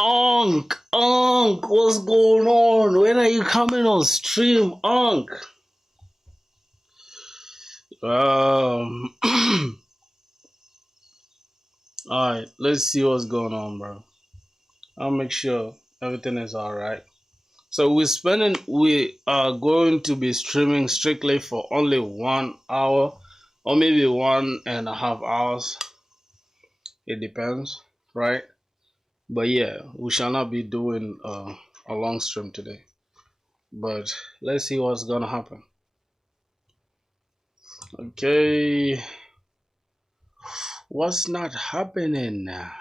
Unc, what's going on? When are you coming on stream, Unc? Alright, let's see what's going on, bro. I'll make sure everything is alright. So we are going to be streaming strictly for only 1 hour or maybe 1.5 hours. It depends, right? But yeah, we shall not be doing a long stream today. But let's see what's gonna happen. Okay, what's not happening now?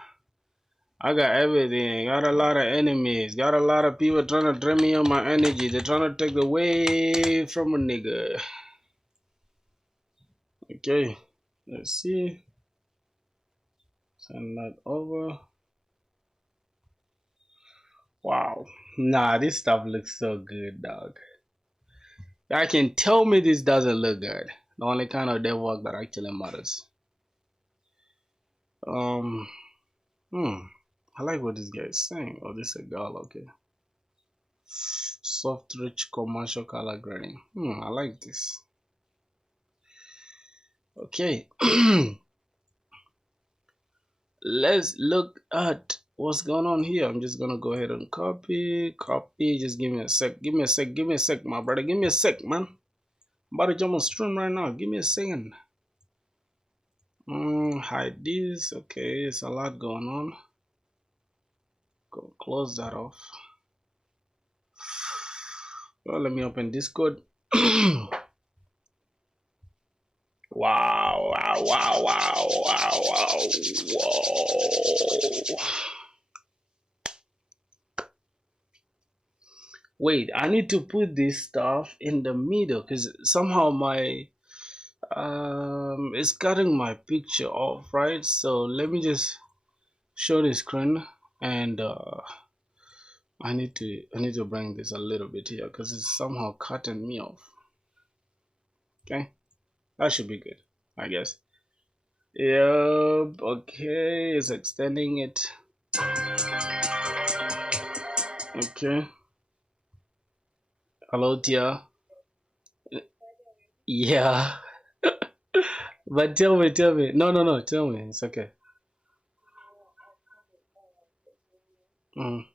I got everything. Got a lot of enemies. Got a lot of people trying to drain me on my energy. They're trying to take away from a nigga. Okay, let's see. Send that over. Wow. Nah, this stuff looks so good, dog. I can tell me this doesn't look good. The only kind of dev work that actually matters. I like what this guy is saying. Oh, this is a girl, okay. Soft, rich, commercial color grading. I like this. Okay. Let's look at what's going on here. I'm just gonna go ahead and copy. Just give me a sec. Give me a sec, my brother. Give me a sec, man. I'm about to jump on stream right now. Give me a second. Hide this. Okay, it's a lot going on. Go close that off. Well, let me open Discord. Wow. Wait, I need to put this stuff in the middle because somehow my it's cutting my picture off, right? So let me just show the screen, and I need to bring this a little bit here because it's somehow cutting me off. Okay, that should be good, I guess. Yep. Okay, it's extending it. Okay. Hello, Tia. Yeah. But tell me. No, tell me. It's okay. Mm.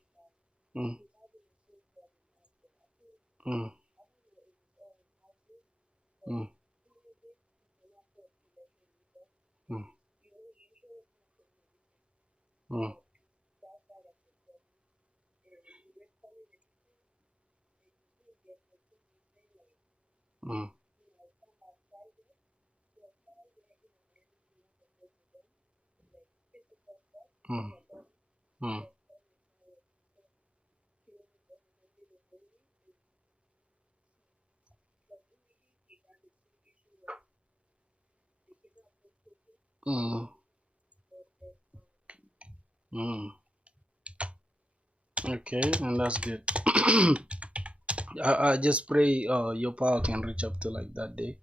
Mm. Mm. Mm. Mm. Mm. Mm. Mm. Mm. Mm. Mm. Okay, and that's good. I just pray your power can reach up to like that day.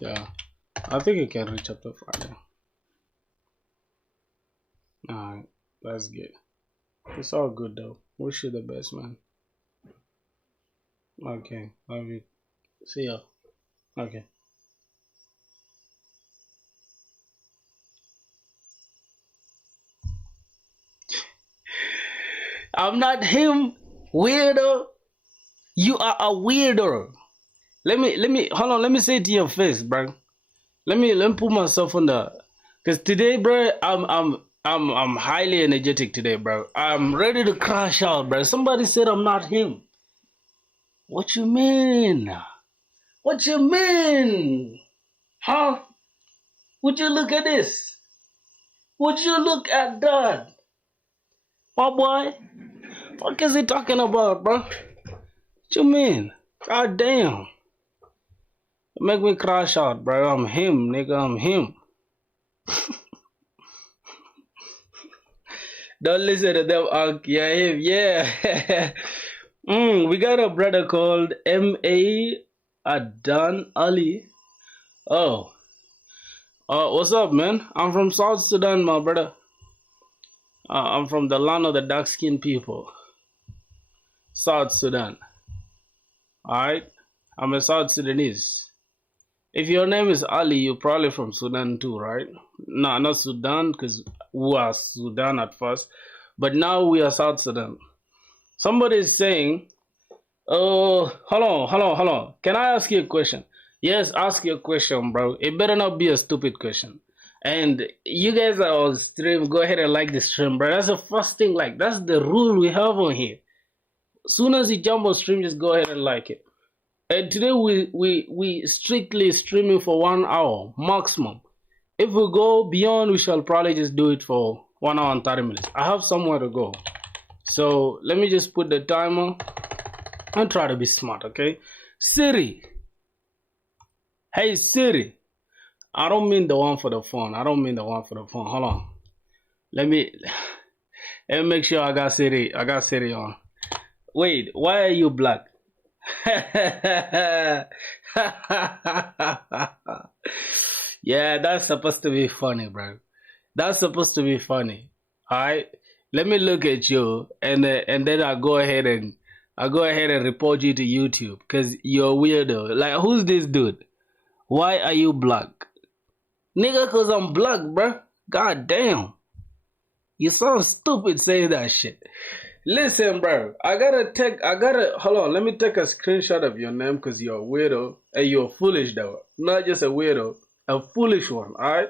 Yeah, I think it can reach up to Friday. Alright, that's good. It's all good though. Wish you the best, man. Okay, love you. See ya. Okay. I'm not him, weirdo. You are a weirdo. Let me hold on. Let me say it to your face, bro. Let me put myself on the, cause today, bro, I'm highly energetic today, bro. I'm ready to crash out, bro. Somebody said I'm not him. What you mean? What you mean? Huh? Would you look at this? Would you look at that? My boy? What is he talking about, bro? What you mean? God damn. Make me crash out, bro. I'm him, nigga. I'm him. Don't listen to them, Unc. Yeah, him. Yeah. We got a brother called M.A. Adan Ali. Oh. What's up, man? I'm from South Sudan, my brother. I'm from the land of the dark-skinned people, South Sudan. Alright? I'm a South Sudanese. If your name is Ali, you're probably from Sudan too, right? No, not Sudan, because we are Sudan at first, but now we are South Sudan. Somebody is saying, oh, hold on. Can I ask you a question? Yes, ask your question, bro. It better not be a stupid question. And you guys are on stream. Go ahead and like the stream, bro. That's the first thing. Like, that's the rule we have on here. Soon as you jump on stream, just go ahead and like it. And today we strictly streaming for 1 hour maximum. If we go beyond, we shall probably just do it for 1 hour and 30 minutes. I have somewhere to go, so let me just put the timer and try to be smart. Okay, Siri. Hey Siri. I don't mean the one for the phone. Hold on. Let me make sure I got Siri. On. Wait, why are you black? Yeah, that's supposed to be funny, bro. That's supposed to be funny. All right. Let me look at you, and then I'll go ahead and report you to YouTube because you're weirdo. Like, who's this dude? Why are you black? Nigga, cause I'm black, bro. God damn. You sound stupid saying that shit. Listen, bro. Hold on. Let me take a screenshot of your name because you're a weirdo. And you're foolish, though. Not just a weirdo. A foolish one, alright?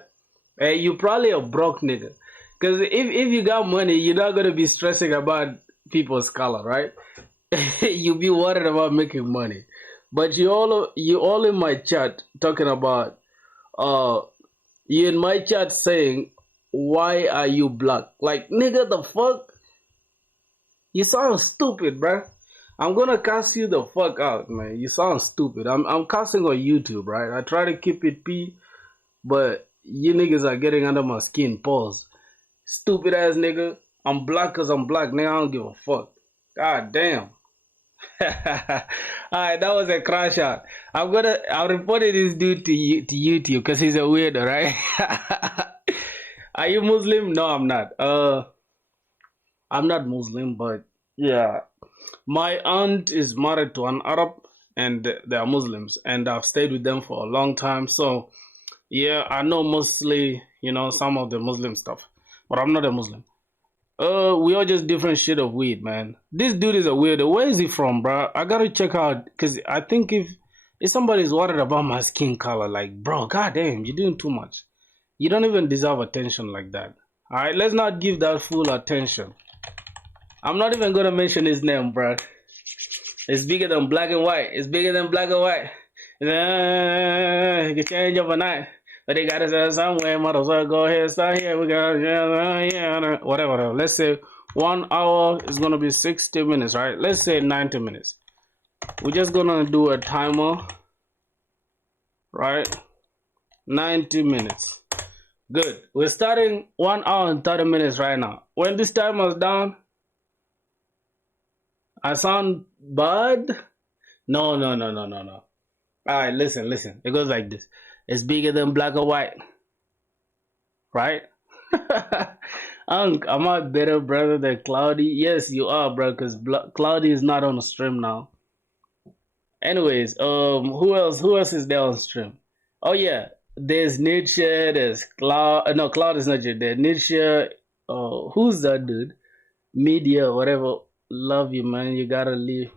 And you probably a broke nigga. Because if you got money, you're not going to be stressing about people's color, right? You be worried about making money. But you all in my chat talking about you in my chat saying, why are you black? Like, nigga, the fuck? You sound stupid, bruh. I'm gonna cast you the fuck out, man. You sound stupid. I'm casting on YouTube, right? I try to keep it P, but you niggas are getting under my skin. Pause. Stupid ass nigga. I'm black cause I'm black, nigga. I don't give a fuck. God damn. Alright, that was a crash out. I'll report this dude to YouTube because he's a weirdo, right? Are you Muslim? No, I'm not. I'm not Muslim, but yeah. My aunt is married to an Arab and they are Muslims, and I've stayed with them for a long time. So yeah, I know mostly, some of the Muslim stuff, but I'm not a Muslim. We all just different shit of weed, man. This dude is a weirdo. Where is he from, bro? I gotta check out, because I think if somebody's worried about my skin color, like, bro, goddamn, you're doing too much. You don't even deserve attention like that. Alright, let's not give that fool attention. I'm not even gonna mention his name, bro. It's bigger than black and white. It's bigger than black and white. You can change overnight. But they got us somewhere, might as well go ahead, start here. We got, whatever. Let's say 1 hour is gonna be 60 minutes, right? Let's say 90 minutes. We're just gonna do a timer, right? 90 minutes. Good. We're starting 1 hour and 30 minutes right now. When this timer's down, I sound bad? No. Alright, listen. It goes like this. It's bigger than black or white. Right? I'm not better brother than Cloudy. Yes, you are, bro, because Cloudy is not on the stream now. Anyways, who else is there on stream? Oh yeah, there's Nietzsche, there's Cloud. No, Cloud is not yet there. Nietzsche, who's that dude? Media, whatever. Love you, man. You gotta leave.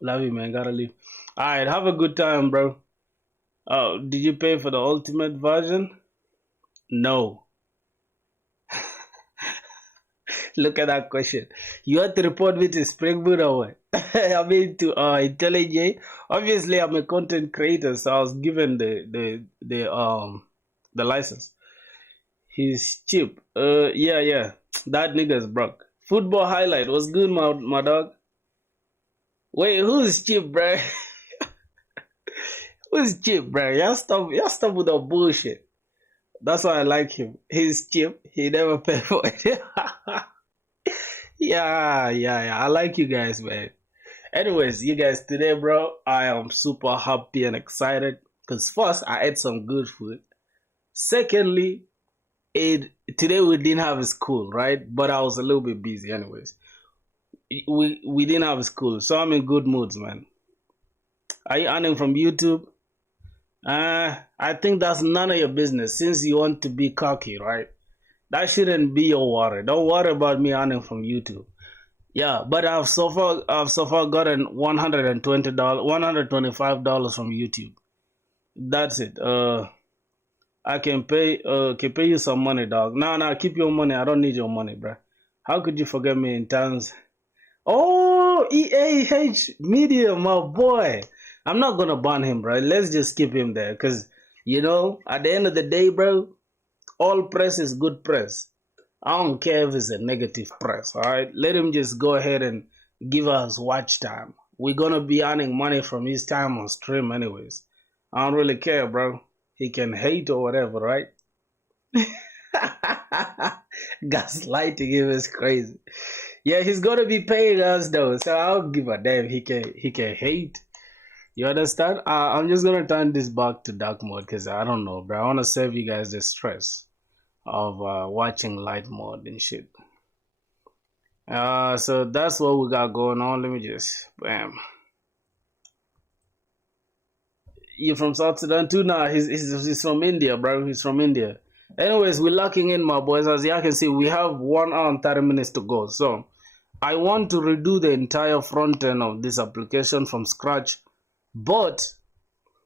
Love you, man. Gotta leave. Alright, have a good time, bro. Oh, did you pay for the ultimate version? No. Look at that question. You have to report me to Springboard or what? I mean to IntelliJ. Obviously, I'm a content creator, so I was given the license. He's cheap. Yeah. That nigga's broke. Football highlight was good, my dog. Wait, who's cheap, bro? Who's cheap, bro? Y'all stop with the bullshit. That's why I like him. He's cheap. He never paid for it. Yeah. I like you guys, man. Anyways, you guys, today, bro, I am super happy and excited because first I ate some good food. Secondly, today we didn't have school, right? But I was a little bit busy, anyways. We didn't have school, so I'm in good moods, man. Are you earning from YouTube? I think that's none of your business since you want to be cocky, right? That shouldn't be your worry. Don't worry about me earning from YouTube. Yeah, but I've so far gotten $120, $125 from YouTube. That's it. I can pay you some money, dog. Nah, keep your money. I don't need your money, bruh. How could you forget me in times? Oh, EAH Media, my boy. I'm not gonna ban him, bro. Let's just keep him there, cause at the end of the day, bro, all press is good press. I don't care if it's a negative press. All right, let him just go ahead and give us watch time. We're gonna be earning money from his time on stream, anyways. I don't really care, bro. He can hate or whatever, right? Gaslighting him is crazy. Yeah, he's gonna be paying us though, so I don't give a damn. He can hate. You understand? I'm just gonna turn this back to dark mode because I don't know, bro. I wanna save you guys the stress of watching light mode and shit. So that's what we got going on. Let me just bam. You from South Sudan too? Nah, he's from India, bro. He's from India. Anyways, we're locking in, my boys. As you can see, we have 1 hour and 30 minutes to go. So I want to redo the entire front end of this application from scratch. But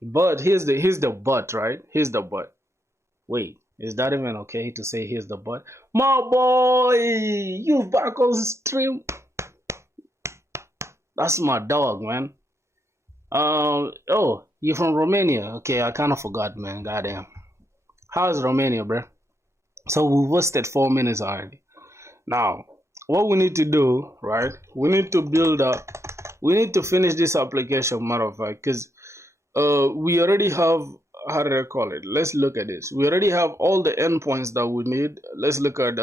here's the but, right? Here's the but. Wait, is that even okay to say here's the but? My boy, you back on stream. That's my dog, man. Oh, you from Romania? Okay, I kind of forgot, man. Goddamn. How's Romania, bro? So we wasted 4 minutes already. Now, what we need to do, right? We need to finish this application, matter of fact, because we already have, how do I call it? Let's look at this. We already have all the endpoints that we need. Let's look at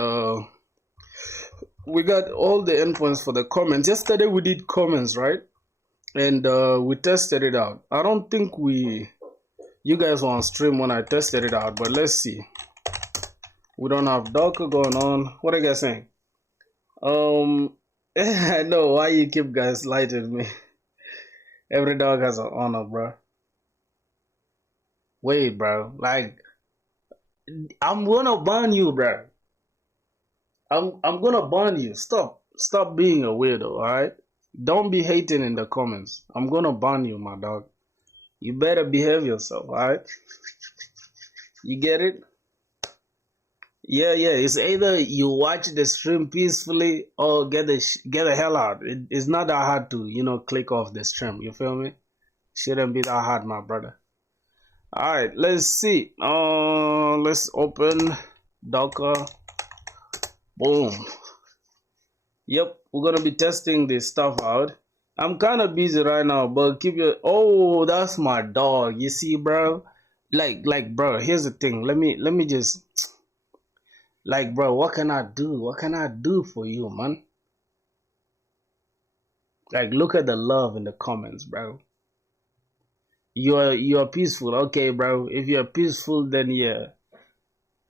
we got all the endpoints for the comments. Yesterday we did comments, right? And we tested it out. I don't think you guys were on stream when I tested it out, but let's see. We don't have Docker going on. What are you guys saying? I know why you keep guys lighting me. Every dog has an honor, bro. Wait, bro. Like, I'm gonna ban you, bro. I'm gonna ban you. Stop being a weirdo, alright? Don't be hating in the comments. I'm gonna ban you, my dog. You better behave yourself, alright? You get it? Yeah. It's either you watch the stream peacefully or get the hell out. It's not that hard to, click off the stream. You feel me? Shouldn't be that hard, my brother. All right, let's see. Let's open Docker. Boom. Yep, we're gonna be testing this stuff out. I'm kind of busy right now, but keep your. Oh, that's my dog. You see, bro? Like, bro. Here's the thing. Let me just. Like, bro, what can I do? What can I do for you, man? Like, look at the love in the comments, bro. You're peaceful. Okay, bro. If you're peaceful, then yeah.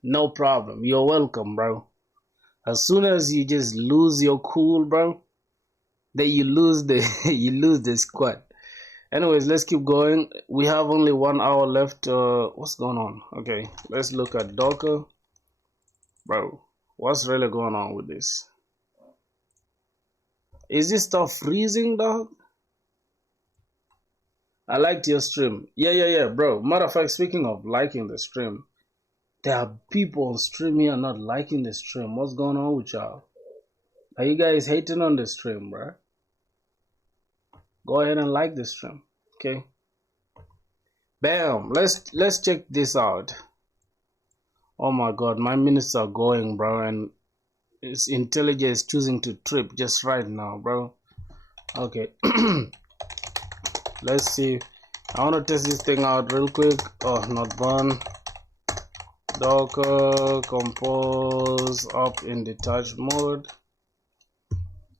No problem. You're welcome, bro. As soon as you just lose your cool, bro, then you lose the squad. Anyways, let's keep going. We have only 1 hour left. What's going on? Okay, let's look at Docker. Bro, what's really going on with this? Is this stuff freezing, dog? I liked your stream. Yeah, bro. Matter of fact, speaking of liking the stream, there are people on stream here not liking the stream. What's going on with y'all? Are you guys hating on the stream, bro? Go ahead and like the stream, okay? Bam. Let's check this out. Oh my god, my minutes are going, bro, and it's IntelliJ is choosing to trip just right now, bro. Okay. Let's see. I want to test this thing out real quick. Oh, not burn. Docker compose up in detached mode.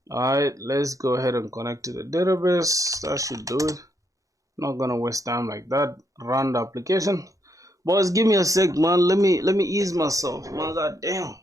Alright, let's go ahead and connect to the database. That should do it. Not gonna waste time like that. Run the application. Boys, give me a sec, man. Let me ease myself, man. God damn.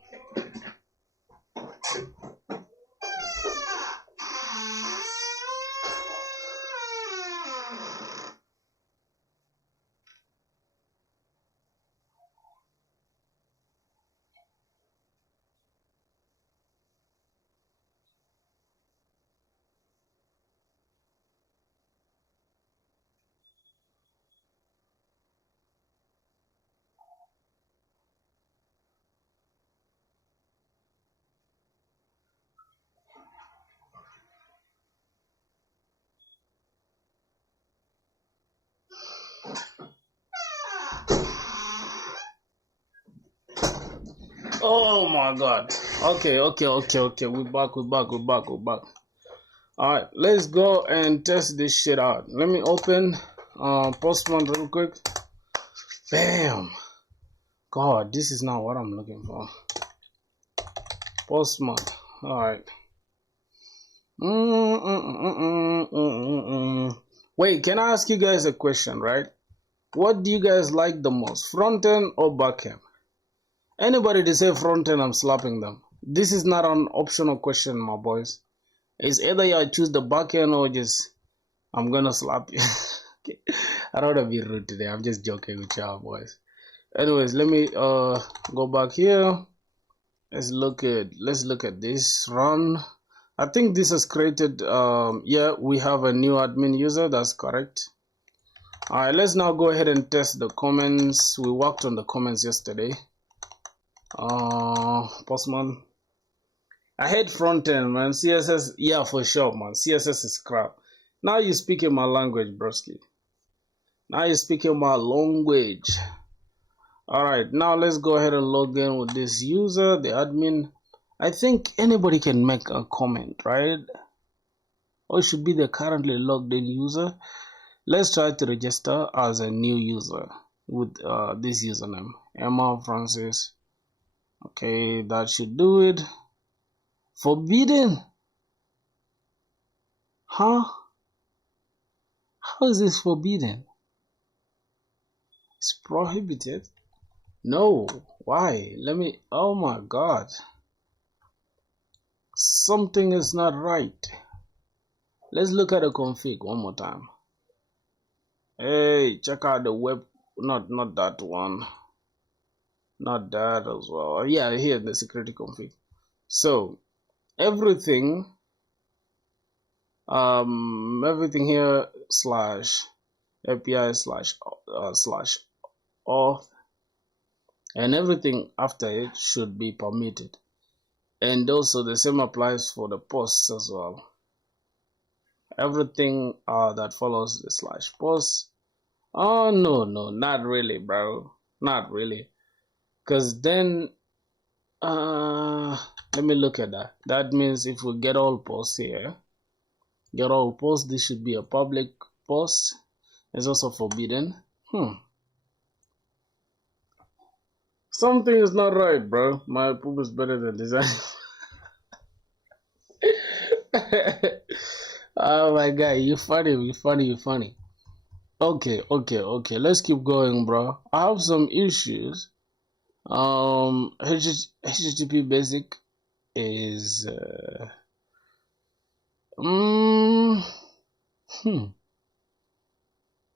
Oh my god. Okay. We're back. Alright, let's go and test this shit out. Let me open Postman real quick. Bam. God, this is not what I'm looking for. Postman. Alright. Wait, can I ask you guys a question, right? What do you guys like the most, front end or back end? Anybody to say front end, I'm slapping them. This is not an optional question, my boys. It's either you choose the back end or just I'm gonna slap you. I don't wanna be rude today. I'm just joking with y'all, boys. Anyways, let me go back here. Let's look at this run. I think this is created. Yeah, we have a new admin user. That's correct. All right, let's now go ahead and test the comments. We worked on the comments yesterday. Postman. I hate front end, man. CSS, yeah, for sure, man. CSS is crap. Now you're speaking my language, broski. Now you're speaking my language. All right, now let's go ahead and log in with this user, the admin. I think anybody can make a comment, right? Or it should be the currently logged in user. Let's try to register as a new user with this username, Emma Francis. Okay, that should do it. Forbidden? Huh? How is this forbidden? It's prohibited? No. Why? Let me. Oh my god. Something is not right. Let's look at the config one more time. Hey, check out the web. Not that one. Not that as well. Yeah, here the security config. So everything everything here slash API slash auth and everything after it should be permitted. And also the same applies for the posts as well. Everything that follows the slash post. Oh no, not really, bro. Not really. Because then let me look at that. That means if we get all posts here, this should be a public post. It's also forbidden. Something is not right, bro. My poop is better than design. Oh my god, you funny. Okay. Let's keep going, bro. I have some issues. HTTP basic is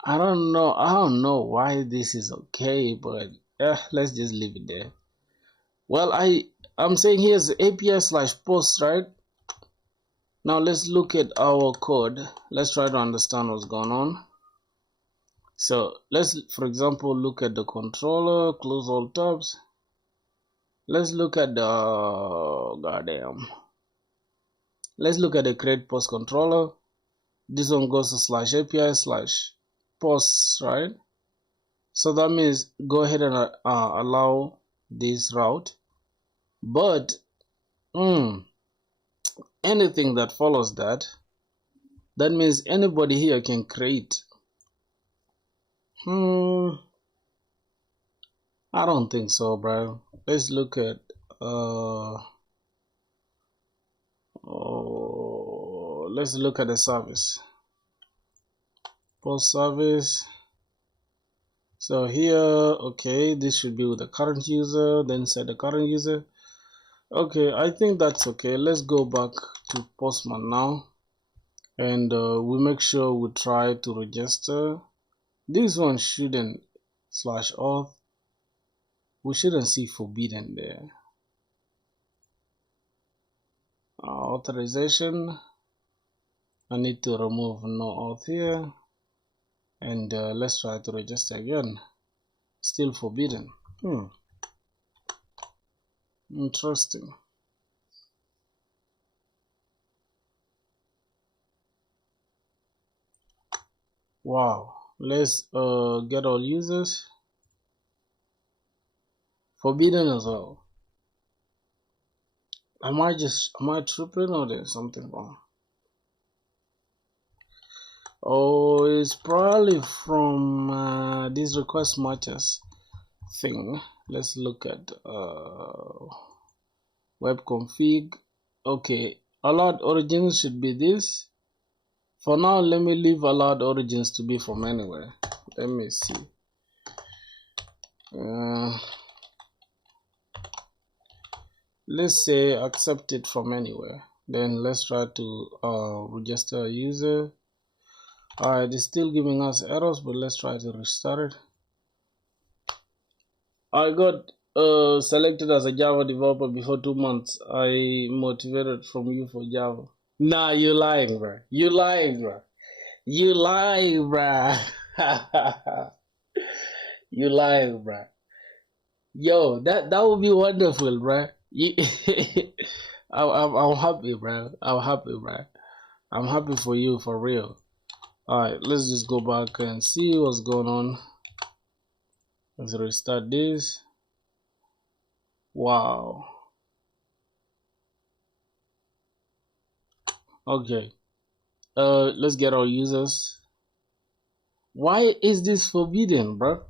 I don't know why this is okay, but let's just leave it there. Well, I'm saying here's API slash post, right? Now let's look at our code. Let's try to understand what's going on. So let's, for example, look at the controller, close all tabs. Let's look at the let's look at the create post controller. This one goes to slash API slash posts, right? So that means go ahead and allow this route, but anything that follows that means anybody here can create. I don't think so, bro. Let's look at let's look at the service. Post service. So here, okay, this should be with the current user, then set the current user. Okay, I think that's okay. Let's go back to Postman now, and we make sure we try to register. This one shouldn't /auth. We shouldn't see forbidden there. Authorization. I need to remove no auth here, and let's try to register again. Still forbidden. Interesting. Wow. Let's get all users. Forbidden as well. Am I tripping, or there's something wrong? Oh, it's probably from this request matches thing. Let's look at web config. Okay, allowed origins should be this. For now, let me leave allowed origins to be from anywhere. Let me see. Let's say accept it from anywhere. Then let's try to register a user. Alright, it's still giving us errors, but let's try to restart it. I got selected as a Java developer before 2 months. I motivated from you for Java. Nah, you lying, bro. You lying, bro. You lying, bro. You lying, bro. Yo, that would be wonderful, bro. I'm happy, bro. I'm happy, bro. I'm happy for you, for real. Alright, let's just go back and see what's going on. Let's restart this. Wow. Okay. Let's get our users. Why is this forbidden, bro?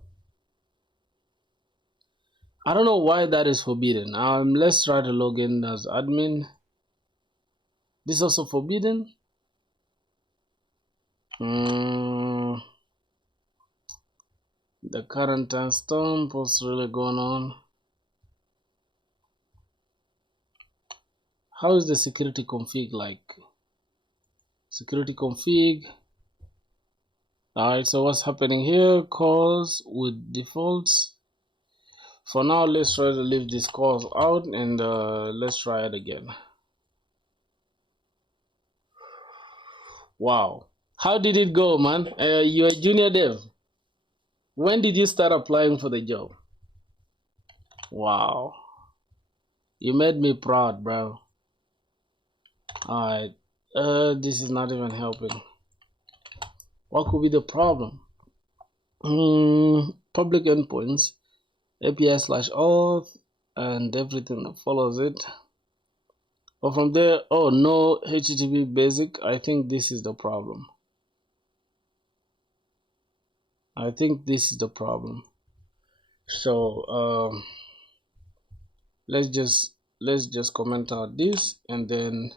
I don't know why that is forbidden. Let's try to log in as admin. This is also forbidden. The current timestamp, what's really going on? How is the security config like? Security config. Alright, so what's happening here? Calls with defaults. For now, let's try to leave this calls out, and let's try it again. Wow. How did it go, man? You're a junior dev. When did you start applying for the job? Wow. You made me proud, bro. Alright. This is not even helping. What could be the problem? Public endpoints, API/auth, and everything that follows it. But from there, oh, no HTTP basic. I think this is the problem. I think this is the problem. So let's just comment out this, and then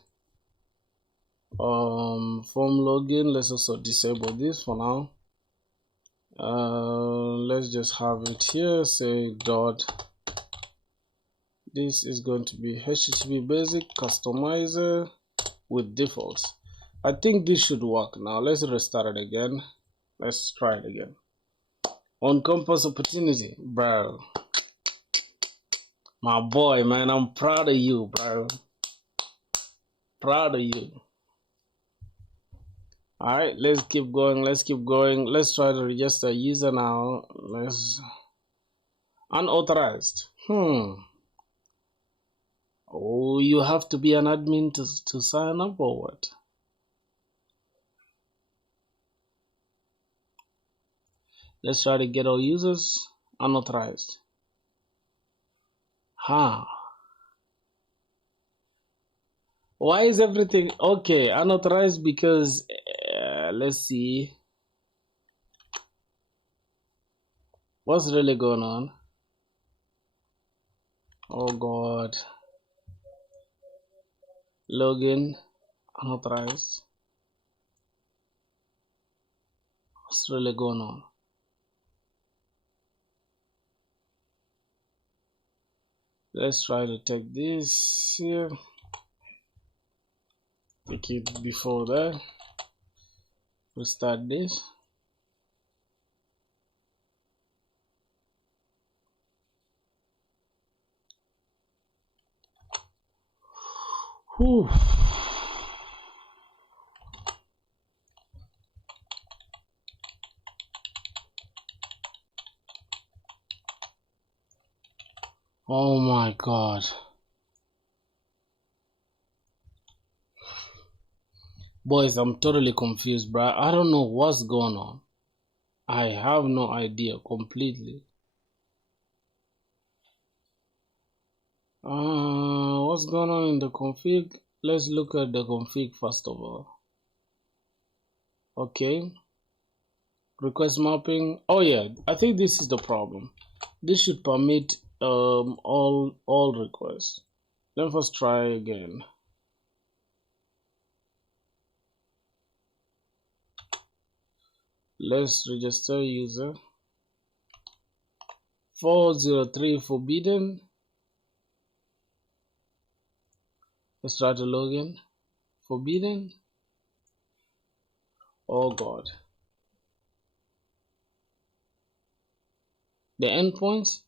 form login, let's also disable this for now. Let's just have it here, say dot, this is going to be HTTP basic customizer with defaults. I think this should work. Now let's restart it again. Let's try it again. On campus opportunity, bro. My boy, man, I'm proud of you, bro. Proud of you. Alright, let's keep going. Let's try to register a user now. Let's unauthorized. Oh, you have to be an admin to sign up, or what? Let's try to get our users unauthorized. Why is everything okay? Unauthorized because let's see what's really going on. Oh god. Login unauthorized. What's really going on? Let's try to take this here, take it before that. Restart this. Whew. Oh my god. Boys, I'm totally confused, bro. I don't know what's going on. I have no idea completely. What's going on in the config? Let's look at the config first of all. Okay. Request mapping. Oh yeah, I think this is the problem. This should permit all requests. Let us try again. Let's register user. 403 forbidden. Let's try to log in. Forbidden. Oh god. The endpoints.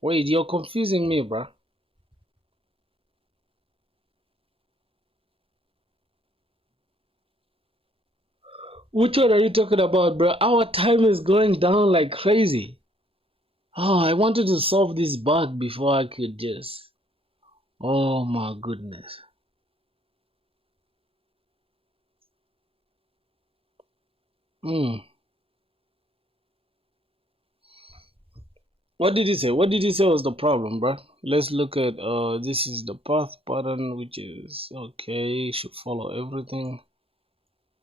Wait, you're confusing me, bruh. Which one are you talking about, bro? Our time is going down like crazy. Oh, I wanted to solve this bug before I could just... Oh my goodness. What did he say? What did he say was the problem, bro? Let's look at, this is the path pattern, which is, okay, should follow everything.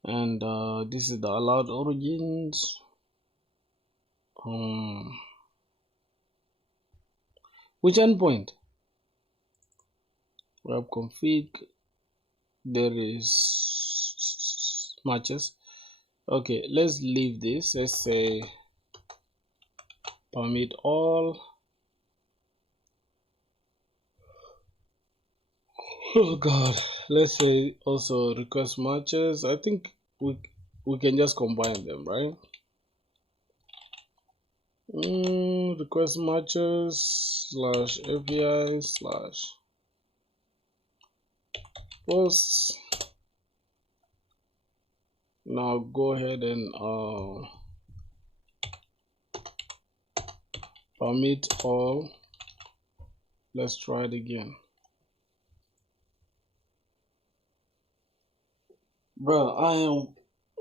And this is the allowed origins. Which endpoint? Web config. There is matches. Okay, let's leave this. Let's say permit all. Oh god. Let's say also request matches. I think we can just combine them, right? Request matches slash API slash posts. Now go ahead and permit all. Let's try it again. Bro,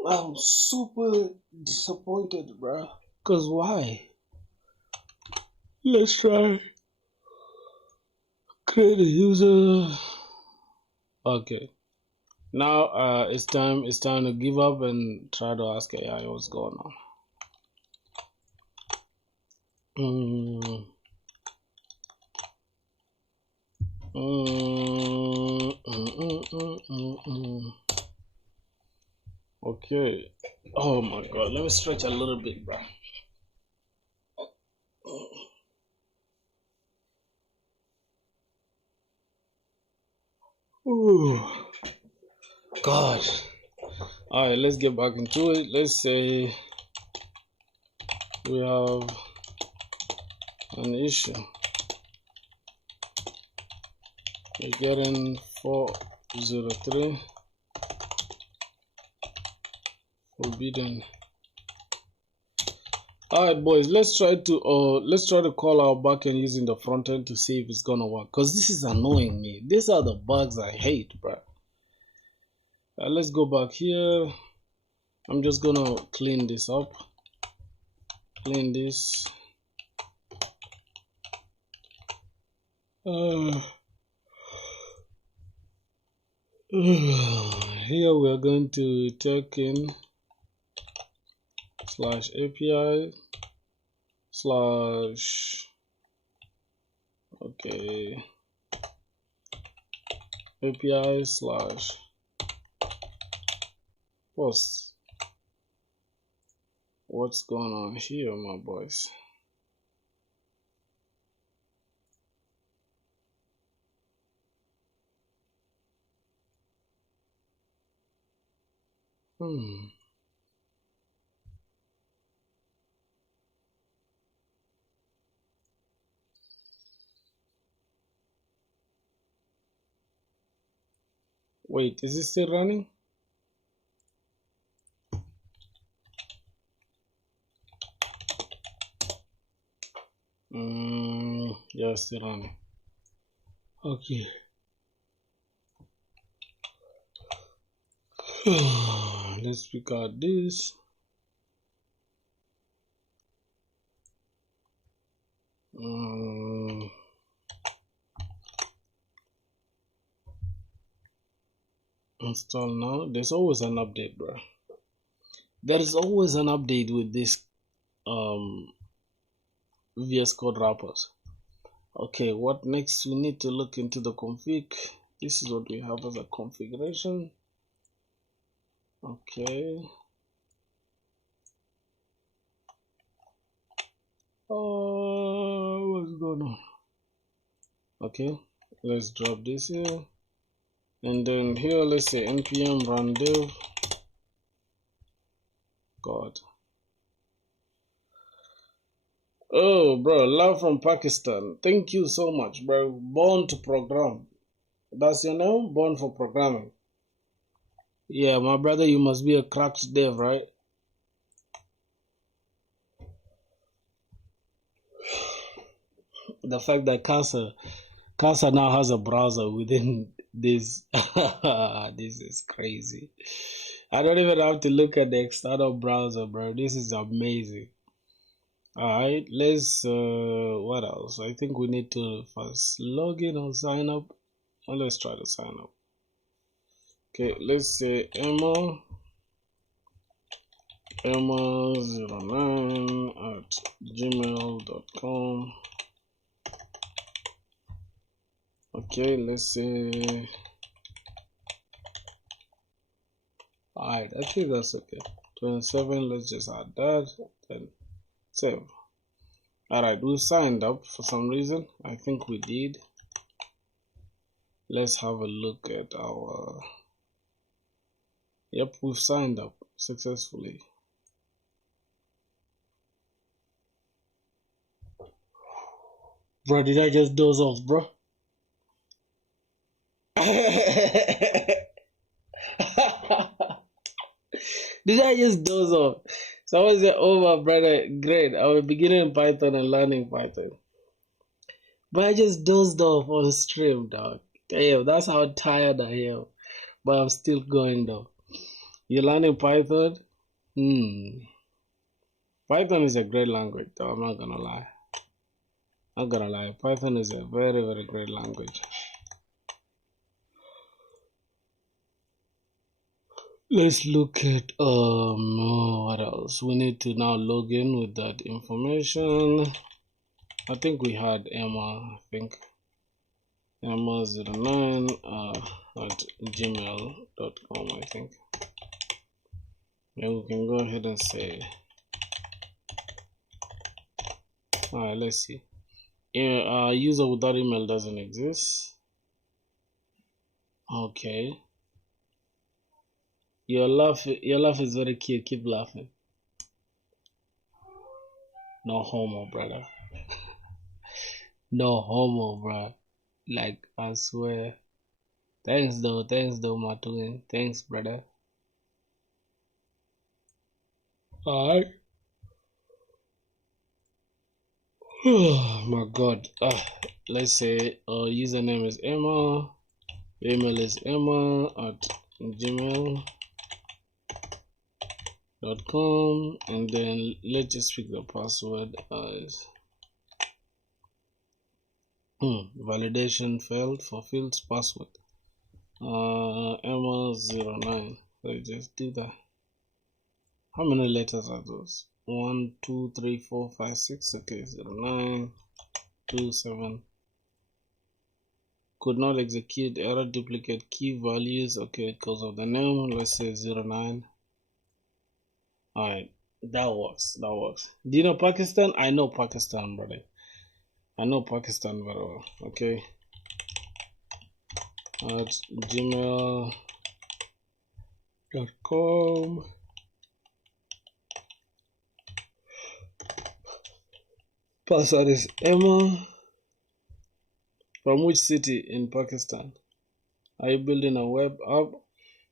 I'm super disappointed, bro. Cause why? Let's try create a user. Okay. Now it's time to give up and try to ask AI what's going on. Okay. Oh my god, let me stretch a little bit, bro. Ooh. God. Alright, let's get back into it. Let's say we have an issue. We're getting 403 forbidden. Alright boys, let's try to call our backend using the front end to see if it's gonna work, because this is annoying me. These are the bugs I hate, bro. Let's go back here. I'm just gonna clean this up. Clean this. Here we are going to take in slash API slash API slash post. What's going on here, my boys? Wait, is it still running? Yeah, it's still running. Okay. Let's pick out this. Install now. There's always an update, bro. There is always an update with this VS Code wrappers. Okay, what next? We need to look into the config. This is what we have as a configuration. Okay. What's going on? Okay, let's drop this here, and then here let's say npm run dev. God. Oh, bro, love from Pakistan. Thank you so much, bro. Born to program. That's your name? Born for programming. Yeah, my brother, you must be a cracked dev, right? The fact that Casa now has a browser within this, this is crazy. I don't even have to look at the external browser, bro. This is amazing. Alright, let's, what else? I think we need to first log in or sign up. Well, let's try to sign up. Okay, let's say emma09@gmail.com. Okay, let's say, alright, I think that's okay. 27, let's just add that, then save. Alright, we signed up for some reason. I think we did. Let's have a look at our, yep, we've signed up successfully. Bro, did I just doze off, bro? Did I just doze off? Someone said, oh my brother, great. I was beginning Python and learning Python. But I just dozed off on stream, dog. Damn, that's how tired I am. But I'm still going though. You're learning Python? Python is a great language though, I'm not gonna lie. Not gonna lie, Python is a very, very great language. Let's look at what else? We need to now log in with that information. I think we had Emma, Emma09 at gmail.com, I think. Then we can go ahead and say, alright, let's see. User without email doesn't exist. Okay. Your laugh is very cute. Keep laughing. No homo, brother. No homo, bro. Like, I swear. Thanks though, my twin. Thanks, brother. Alright. Oh my god. Let's say username is Emma. Email is emma@gmail.com, and then let's just pick the password as validation failed for fields password. Emma09. Let's just do that. How many letters are those? 1, 2, 3, 4, 5, 6. Okay, 09, 2, 7. Could not execute, error, duplicate key values. Okay, because of the name, let's say 09. Alright, that works. Do you know Pakistan? I know Pakistan, brother. I know Pakistan very well. Okay. At gmail.com. .com. Password is Emma. From which city in Pakistan? Are you building a web app?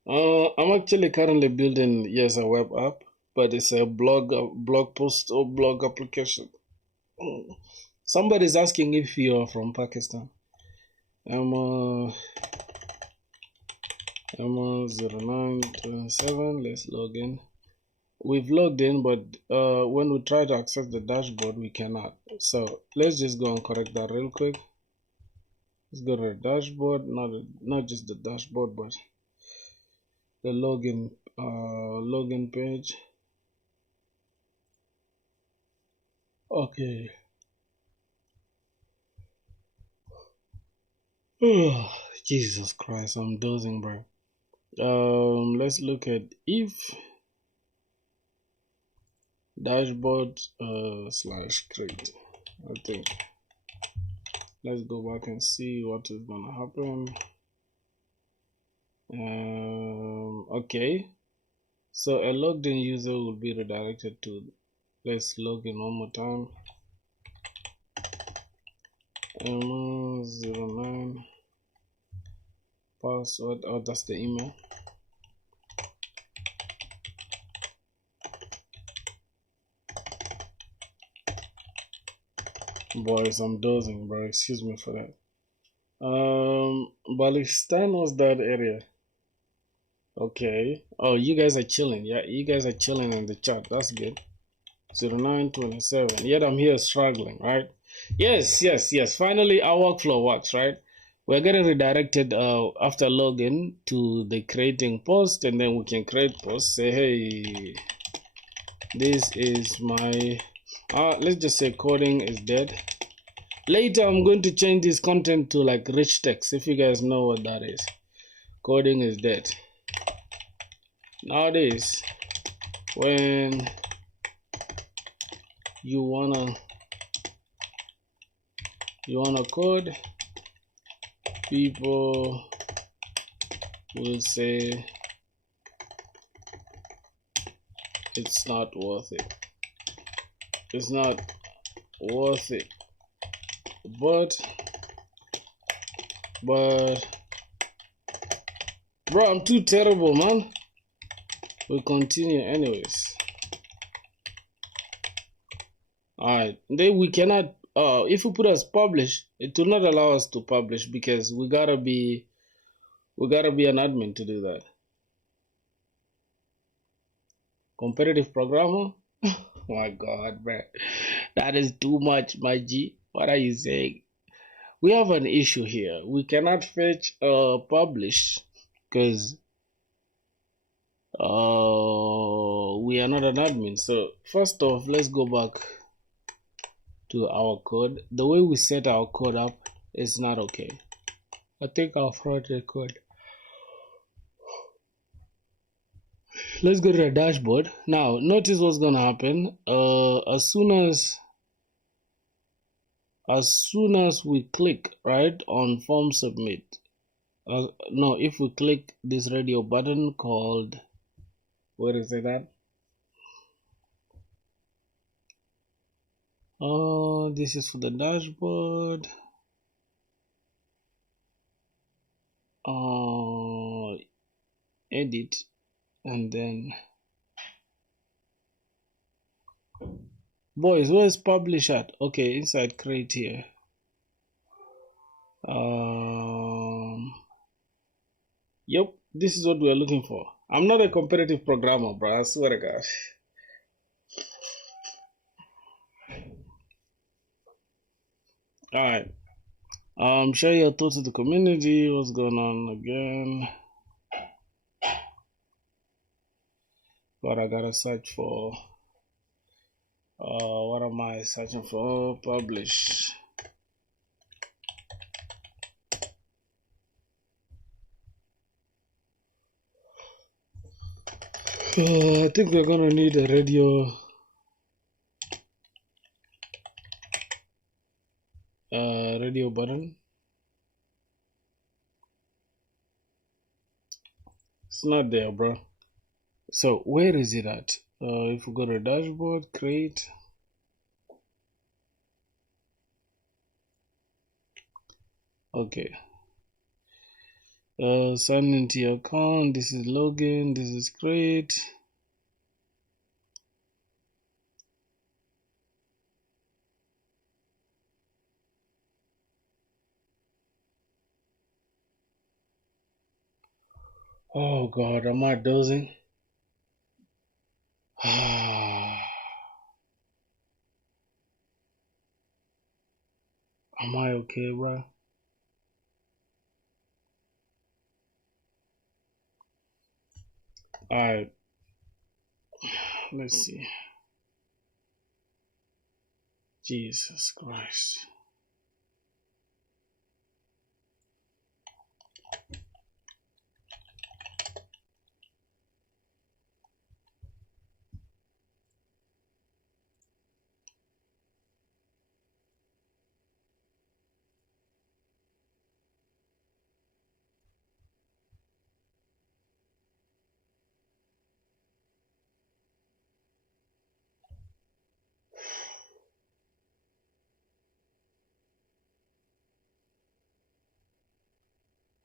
I'm actually currently building, yes, a web app, but it's a blog post or blog application. Somebody's asking if you're from Pakistan. Emma 0927. Let's log in. We've logged in, but when we try to access the dashboard, we cannot. So let's just go and correct that real quick. Let's go to the dashboard, not just the dashboard, but the login page. Okay. Oh, Jesus Christ, I'm dozing, bro. Let's look at if dashboard / create. I think. Let's go back and see what is gonna happen. Okay, so a logged in user will be redirected to, let's log in one more time. 09 password. Oh, that's the email. Boys, I'm dozing, bro. Excuse me for that. Balistan was that area. Okay. Oh, you guys are chilling. Yeah, you guys are chilling in the chat. That's good. 0927. Yet I'm here struggling, right? Yes. Finally, our workflow works, right? We're getting redirected after login to the creating post, and then we can create post. Say, hey, this is my. Let's just say coding is dead. Later, I'm going to change this content to like rich text. If you guys know what that is, coding is dead. Nowadays, when you wanna code, people will say it's not worth it. It's not worth it. But bro, I'm too terrible, man. We'll continue anyways. Alright, then we cannot if we put as publish, it will not allow us to publish because we gotta be an admin to do that. Competitive programmer? Oh my god, man. That is too much, my G. What are you saying? We have an issue here. We cannot fetch publish because we are not an admin. So first off, let's go back to our code. The way we set our code up is not okay. I think I'll front the code. Let's go to the dashboard. Now notice what's gonna happen. As soon as we click right on form submit, no, if we click this radio button called, where is it at? This is for the dashboard. Edit, and then boys, where's publish at? Okay, inside create here. Yep, this is what we're looking for. I'm not a competitive programmer, bro. I swear to God. Alright. Share your thoughts with the community. What's going on again? But I gotta search for what am I searching for? Publish. I think we're gonna need a radio button. It's not there, bro. So where is it at? If we go to dashboard, create. Okay. Sign into your account. This is login. This is create. Oh God, am I dozing? Am I okay, bro? Alright, let's see. Jesus Christ.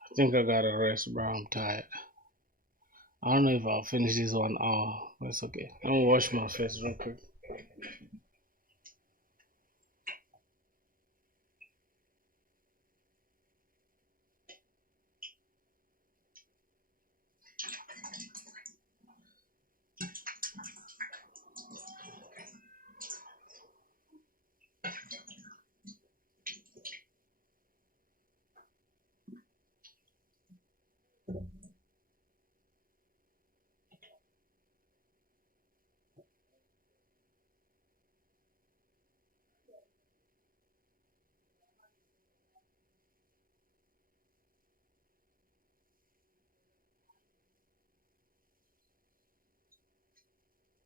I think I gotta rest, bro. I'm tired. I don't know if I'll finish this 1 hour, but it's okay. I'm gonna wash my face real quick.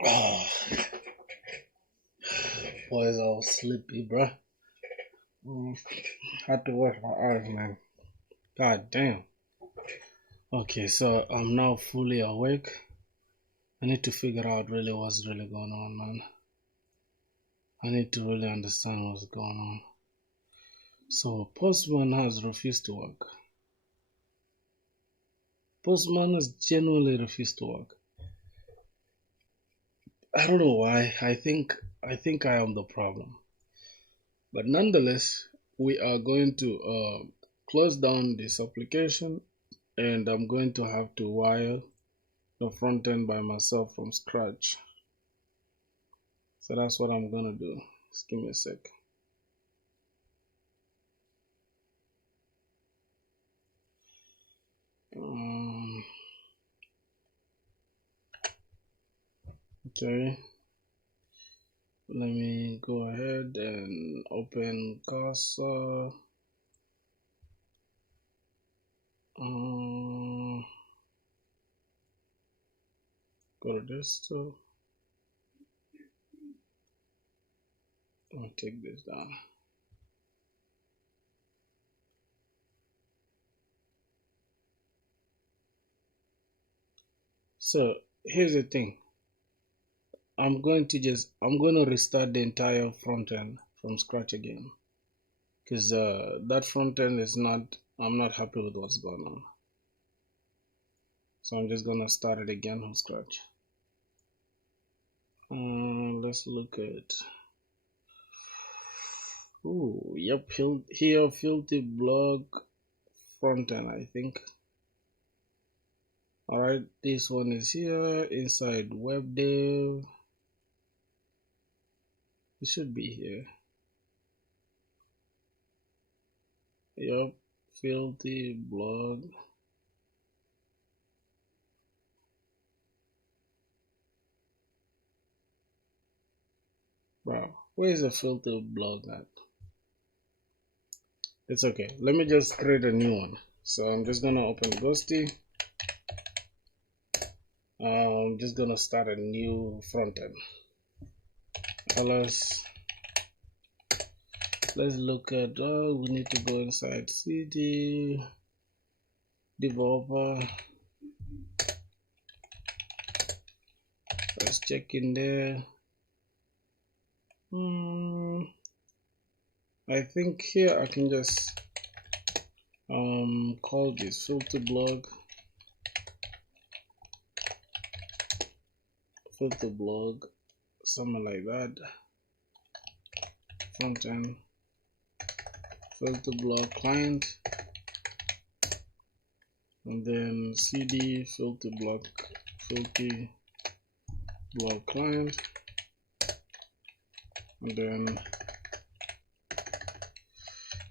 Oh, boys, all sleepy, bro. Had to wash my eyes, man. God damn. Okay, so I'm now fully awake. I need to figure out really what's really going on, man. I need to really understand what's going on. So Postman has refused to work. Postman has genuinely refused to work. I don't know why. I think I am the problem. But nonetheless, we are going to close down this application, and I'm going to have to wire the front end by myself from scratch. So that's what I'm gonna do. Just give me a sec. Okay, let me go ahead and open Casa. Go to desktop. I'll take this down. So here's the thing. I'm going to restart the entire front end from scratch again, because that front end is not, I'm not happy with what's going on. So I'm just gonna start it again from scratch. Let's look at, yep, here, FilthiBlog front end, I think. Alright, this one is here, inside web dev. It should be here. Yep, FilthiBlog. Bro, where is the FilthiBlog at? It's okay. Let me just create a new one. So I'm just gonna open Ghosty. I'm just gonna start a new front end. Let's look at, we need to go inside CD developer. just check in there. I think here I can just call this FilthiBlog. FilthiBlog, something like that. Front end FilthiBlog client, and then cd FilthiBlog client, and then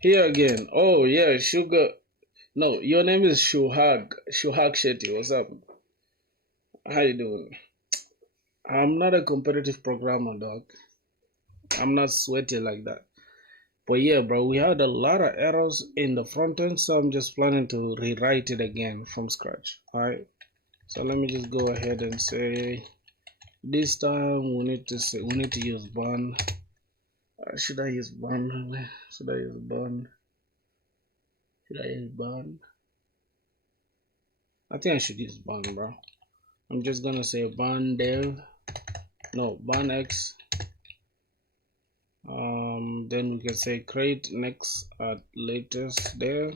here again. Oh yeah, Sugar. No, your name is Shuhag Shetty. What's up? How you doing? I'm not a competitive programmer, dog. I'm not sweaty like that. But yeah, bro, we had a lot of errors in the front end, so I'm just planning to rewrite it again from scratch. Alright. So let me just go ahead and say this time we need to use bun. Should I use bun? Should I use bun? Should I use bun? I think I should use bun, bro. I'm just gonna say bun dev. No, bun x. Then we can say create next at latest there.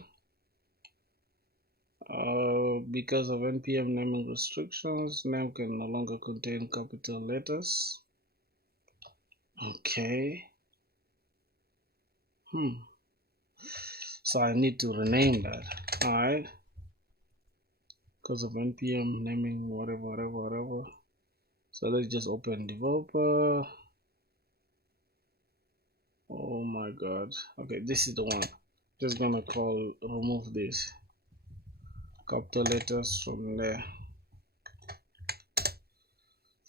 Because of npm naming restrictions, name can no longer contain capital letters. Okay. So I need to rename that. Alright. Because of npm naming whatever. So let's just open developer. Oh my god. Okay, this is the one. Just gonna remove this capital letters from there.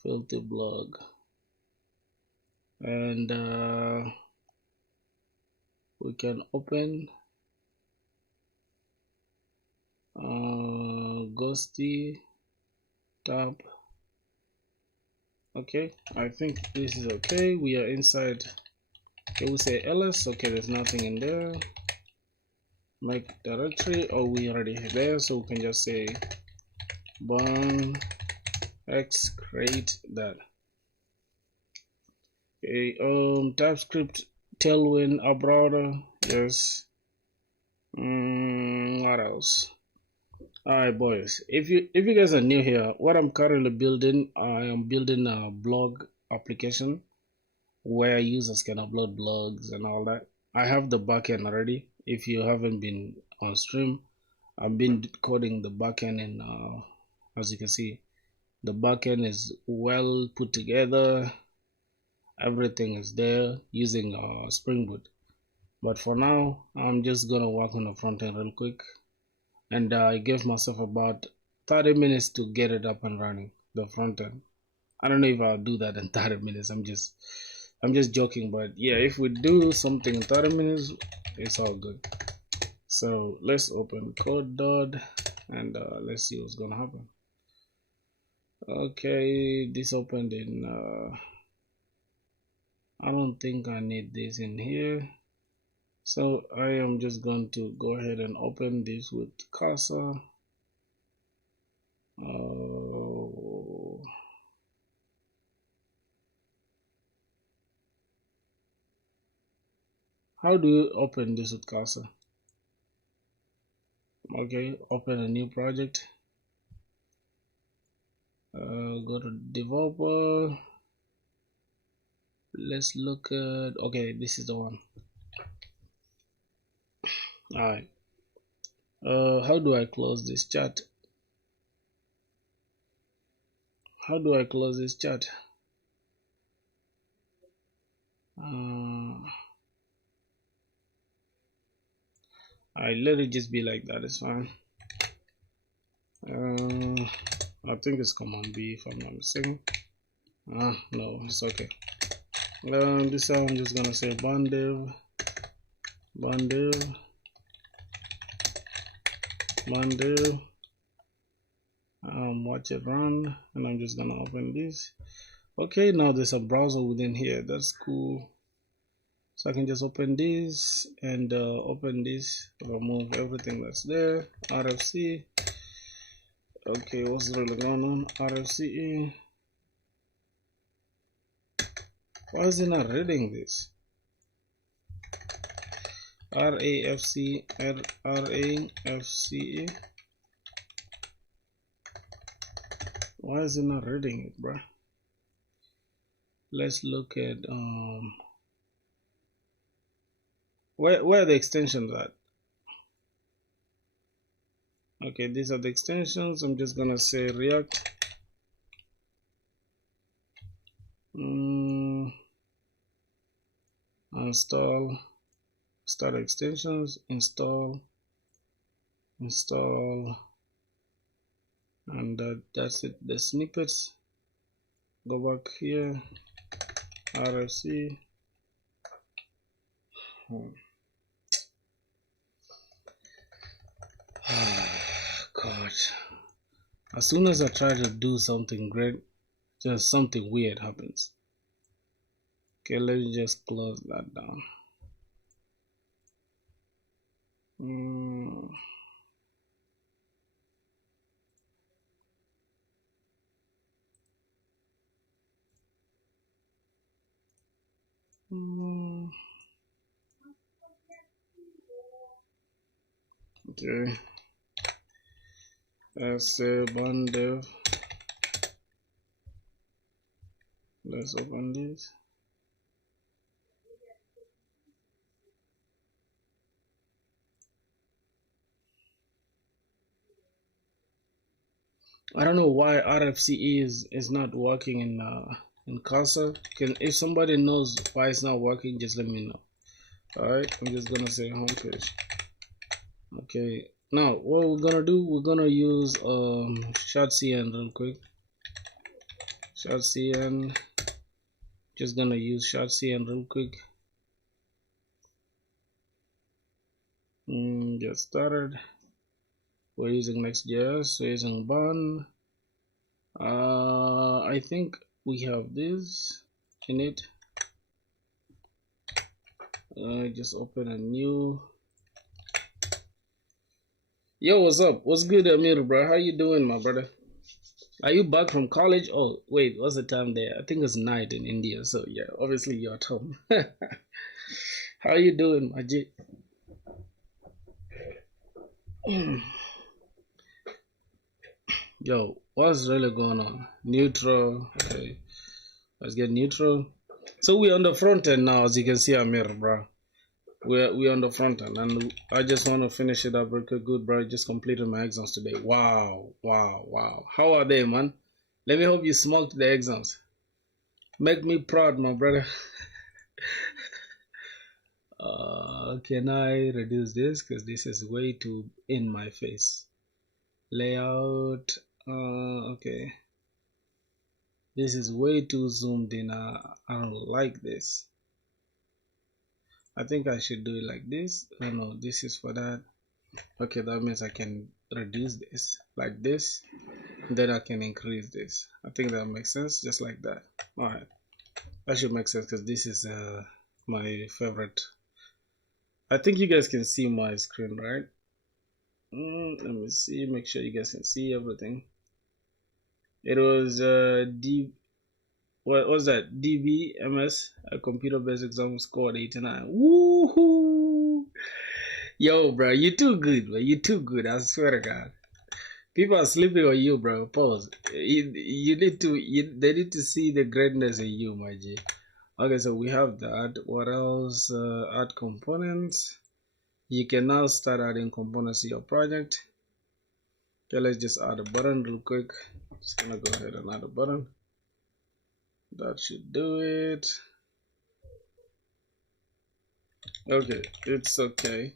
FilthiBlog, and we can open ghosty tab. Okay, I think this is okay. We are inside. Okay, we say ls. Okay, there's nothing in there. Make directory. Oh, we already there, so we can just say bun x create that. Okay, TypeScript tailwind uprouter. Yes. What else? Alright, boys, if you guys are new here, what I'm currently building, I am building a blog application where users can upload blogs and all that. I have the backend already. If you haven't been on stream, I've been coding the backend, and as you can see, the backend is well put together. Everything is there using Spring Boot. But for now, I'm just gonna work on the front end real quick, and I gave myself about 30 minutes to get it up and running, the front end. I don't know if I'll do that in 30 minutes. I'm just joking, but yeah, if we do something in 30 minutes, it's all good. So let's open code dot, and let's see what's gonna happen. Okay, this opened in I don't think I need this in here, so I am just going to go ahead and open this with cursor. How do you open this with cursor? Okay, open a new project. Go to developer. Let's look at, okay, this is the one. Alright. How do I close this chat? How do I close this chat? I let it just be like that. It's fine. I think it's command B if I'm not mistaken. No, it's okay. This time I'm just gonna say bundle. Watch it run, and I'm just gonna open this. Okay, now there's a browser within here. That's cool. So I can just open this and open this, remove everything that's there. RFC. Okay, what's really going on? RFC. Why is it not reading this? RAFC RAFCA. Why is it not reading it, bro? Let's look at where are the extensions at? Okay, these are the extensions. I'm just gonna say React install, start extensions, install, and that's it. The snippets. Go back here, RFC. God, as soon as I try to do something great, just something weird happens. Okay, let's just close that down. Okay, let's say bandev. Let's open this. I don't know why RFCE is not working in Casa. If somebody knows why it's not working, just let me know. Alright, I'm just gonna say homepage. Okay, now what we're gonna do, we're gonna use shotcn real quick. Shotcn, just gonna use shotcn real quick. Get started. We're using Next.js, we're using Bun. I think we have this in it. Just open a new. Yo, what's up? What's good, Amir, bro? How you doing, my brother? Are you back from college? Oh, wait, what's the time there? I think it's night in India, so yeah, obviously you're at home. How you doing, my G? Yo, what's really going on? Neutral. Okay, let's get neutral. So we're on the front end now, as you can see, Amir, bro. We're on the front end, and I just want to finish it up real quick. Good, bro. Just completed my exams today. Wow. How are they, man? Let me hope you smoked the exams. Make me proud, my brother. Can I reduce this? Because this is way too in my face. Layout. Okay. This is way too zoomed in. I don't like this. I think I should do it like this. Oh no, this is for that. Okay, that means I can reduce this like this. Then I can increase this. I think that makes sense, just like that. All right, that should make sense because this is my favorite. I think you guys can see my screen, right? Let me see, make sure you guys can see everything. It was what was that? DBMS, a computer-based exam scored 89. Woohoo! Yo, bro, you too good, bro. You too good. I swear to God. People are sleeping on you, bro. Pause. You need to. They need to see the greatness in you, my G. Okay, so we have that. What else? Add components. You can now start adding components to your project. Okay, let's just add a button real quick. Just gonna go ahead and add a button. That should do it. Okay, it's okay.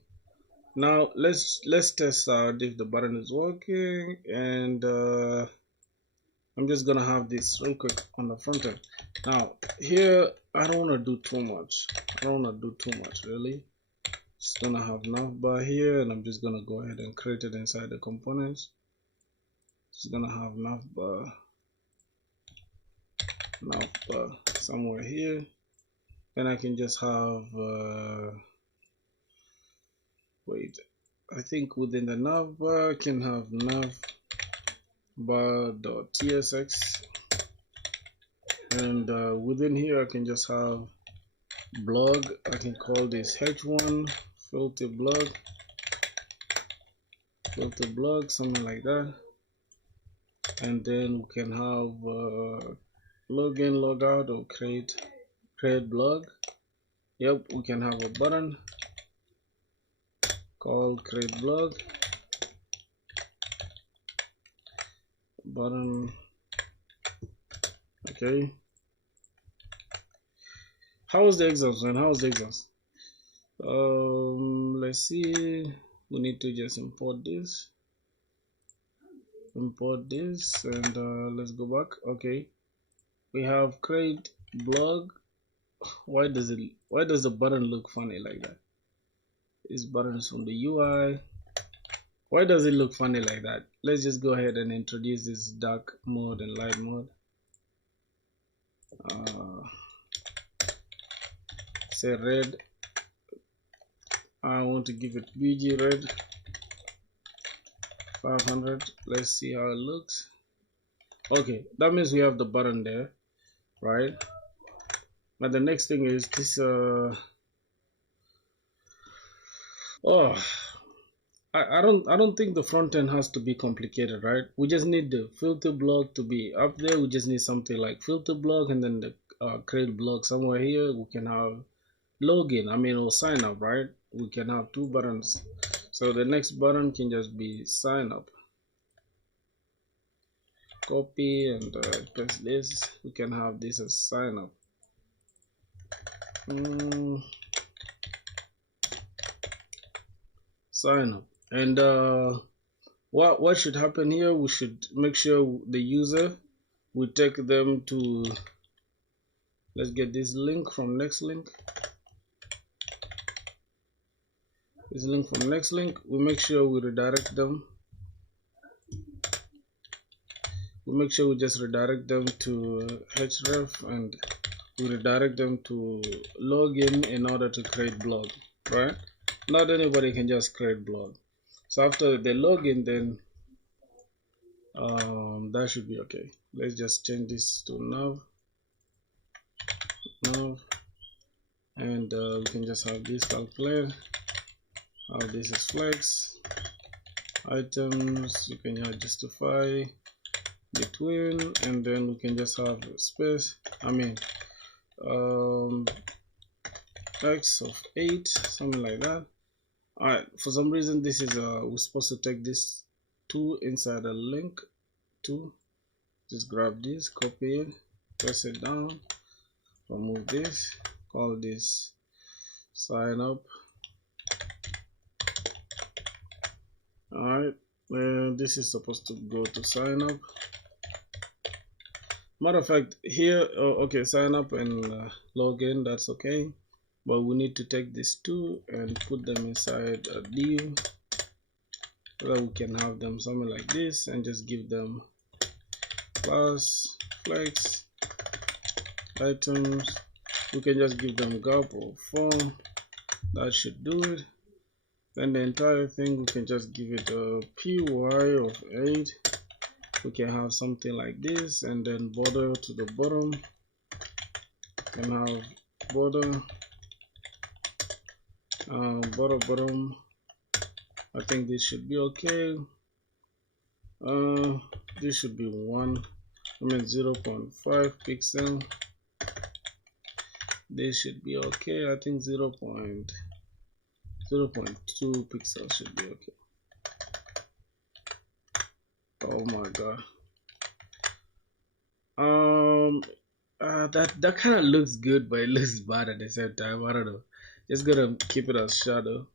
Now let's test out if the button is working, and I'm just gonna have this real quick on the front end. Now here I don't want to do too much. Really. Just gonna have navbar here, and I'm just gonna go ahead and create it inside the components. Just gonna have navbar somewhere here. Then I can just have wait, I think within the navbar I can have navbar.tsx, and within here I can just have blog. I can call this h1 FilthiBlog, something like that. And then we can have login, logout, or create blog. Yep, we can have a button called create blog button. Okay, how's the exams, man? How's the exams? Let's see. We need to just import this, and let's go back. Okay, we have create blog. Why does the button look funny like that? This button is from the UI. Why does it look funny like that? Let's just go ahead and introduce this dark mode and light mode. Say red. I want to give it BG red 500. Let's see how it looks. Okay, that means we have the button there, right? But the next thing is this I don't think the front end has to be complicated, right? We just need the FilthiBlog to be up there. We just need something like FilthiBlog, and then the create blog somewhere here. We can have login, or sign up, right? We can have two buttons. So the next button can just be sign up. Copy and paste this. We can have this as sign up. Sign up. And what should happen here? We should make sure the user, we take them to, let's get this link from next link. This link from next link, we make sure we redirect them. We make sure we just redirect them to href, and we redirect them to login in order to create blog, right? Not anybody can just create blog. So after they log in, then that should be okay. Let's just change this to nav, and we can just have this calculate. How this is flex items. You can just justify between, and then we can just have space. X of 8, something like that. Alright, for some reason this is we're supposed to take this 2 inside a link 2. Just grab this, copy it, press it down, remove this, call this sign up. Alright, this is supposed to go to sign up. Matter of fact, here, okay, sign up and login, that's okay. But we need to take these two and put them inside a div so that we can have them something like this, and just give them class flex items. We can just give them gap or form. That should do it. Then the entire thing, we can just give it a py of 8. We can have something like this, and then border to the bottom. We can have border bottom. I think this should be okay. This should be 0.5 pixel. This should be okay. I think 0.2 pixels should be okay. Oh my god. That kind of looks good, but it looks bad at the same time. I don't know. Just gonna keep it as shadow.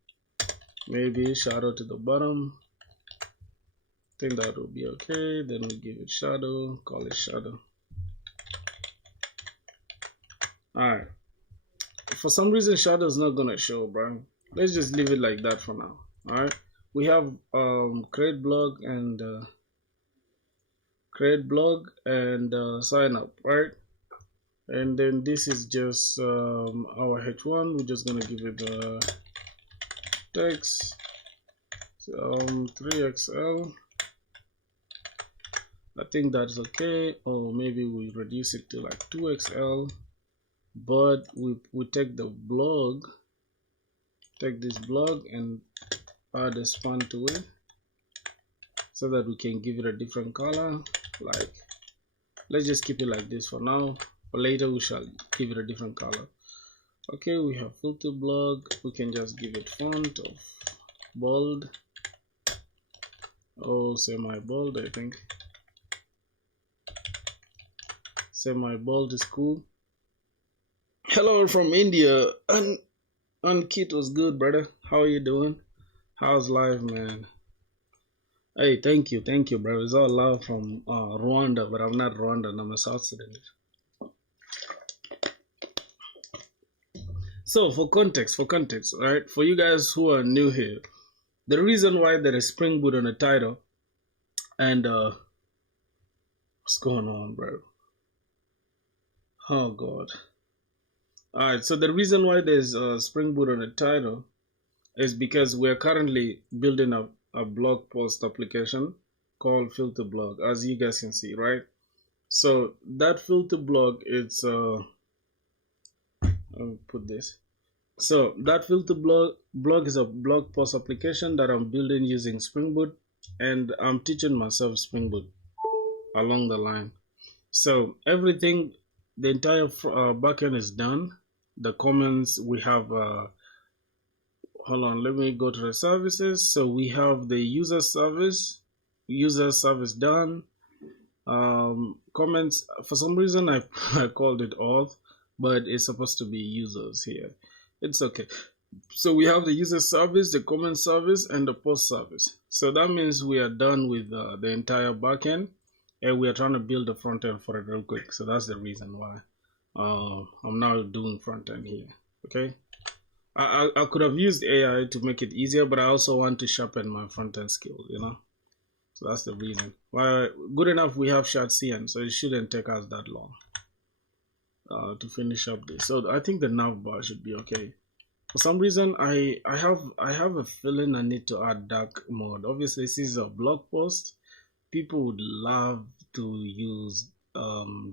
Maybe shadow to the bottom. I think that will be okay. Then we give it shadow. Call it shadow. Alright. For some reason, shadow is not gonna show, bro. Let's just leave it like that for now. Alright. We have create blog and sign up, right? And then this is just our h1. We're just gonna give it text 3xl I think that's okay. Or maybe we reduce it to like 2XL, but we take the blog, take this blog and add a span to it so that we can give it a different color. Like, let's just keep it like this for now, but later we shall give it a different color. Okay, we have FilthiBlog. We can just give it font of bold or semi-bold. I think semi-bold is cool. Hello from India, and Kit was good, brother. How are you doing? How's life, man? Hey, thank you, brother. It's all love from Rwanda, but I'm not Rwandan. I'm a South Sudanese. So for context, right? For you guys who are new here, the reason why there is Spring Boot on the title, and what's going on, bro? Oh God. All right. So the reason why there's Spring Boot on the title is because we're currently building a blog post application called FilthiBlog, as you guys can see, right? So that FilthiBlog, it's I'll put this. So that FilthiBlog is a blog post application that I'm building using Spring Boot, and I'm teaching myself Spring Boot along the line. So everything, the entire backend is done. The comments we have. Hold on, let me go to the services. So we have the user service done. Comments, for some reason I called it auth, but it's supposed to be users here. It's okay. So we have the user service, the comment service, and the post service. So that means we are done with the entire backend, and we are trying to build the front end for it real quick. So that's the reason why I'm now doing front end here. Okay. I could have used AI to make it easier, but I also want to sharpen my front end skills, you know. So that's the reason. Well, good enough we have ShotCN, so it shouldn't take us that long to finish up this. So I think the nav bar should be okay. For some reason, I have a feeling I need to add dark mode. Obviously, this is a blog post. People would love to use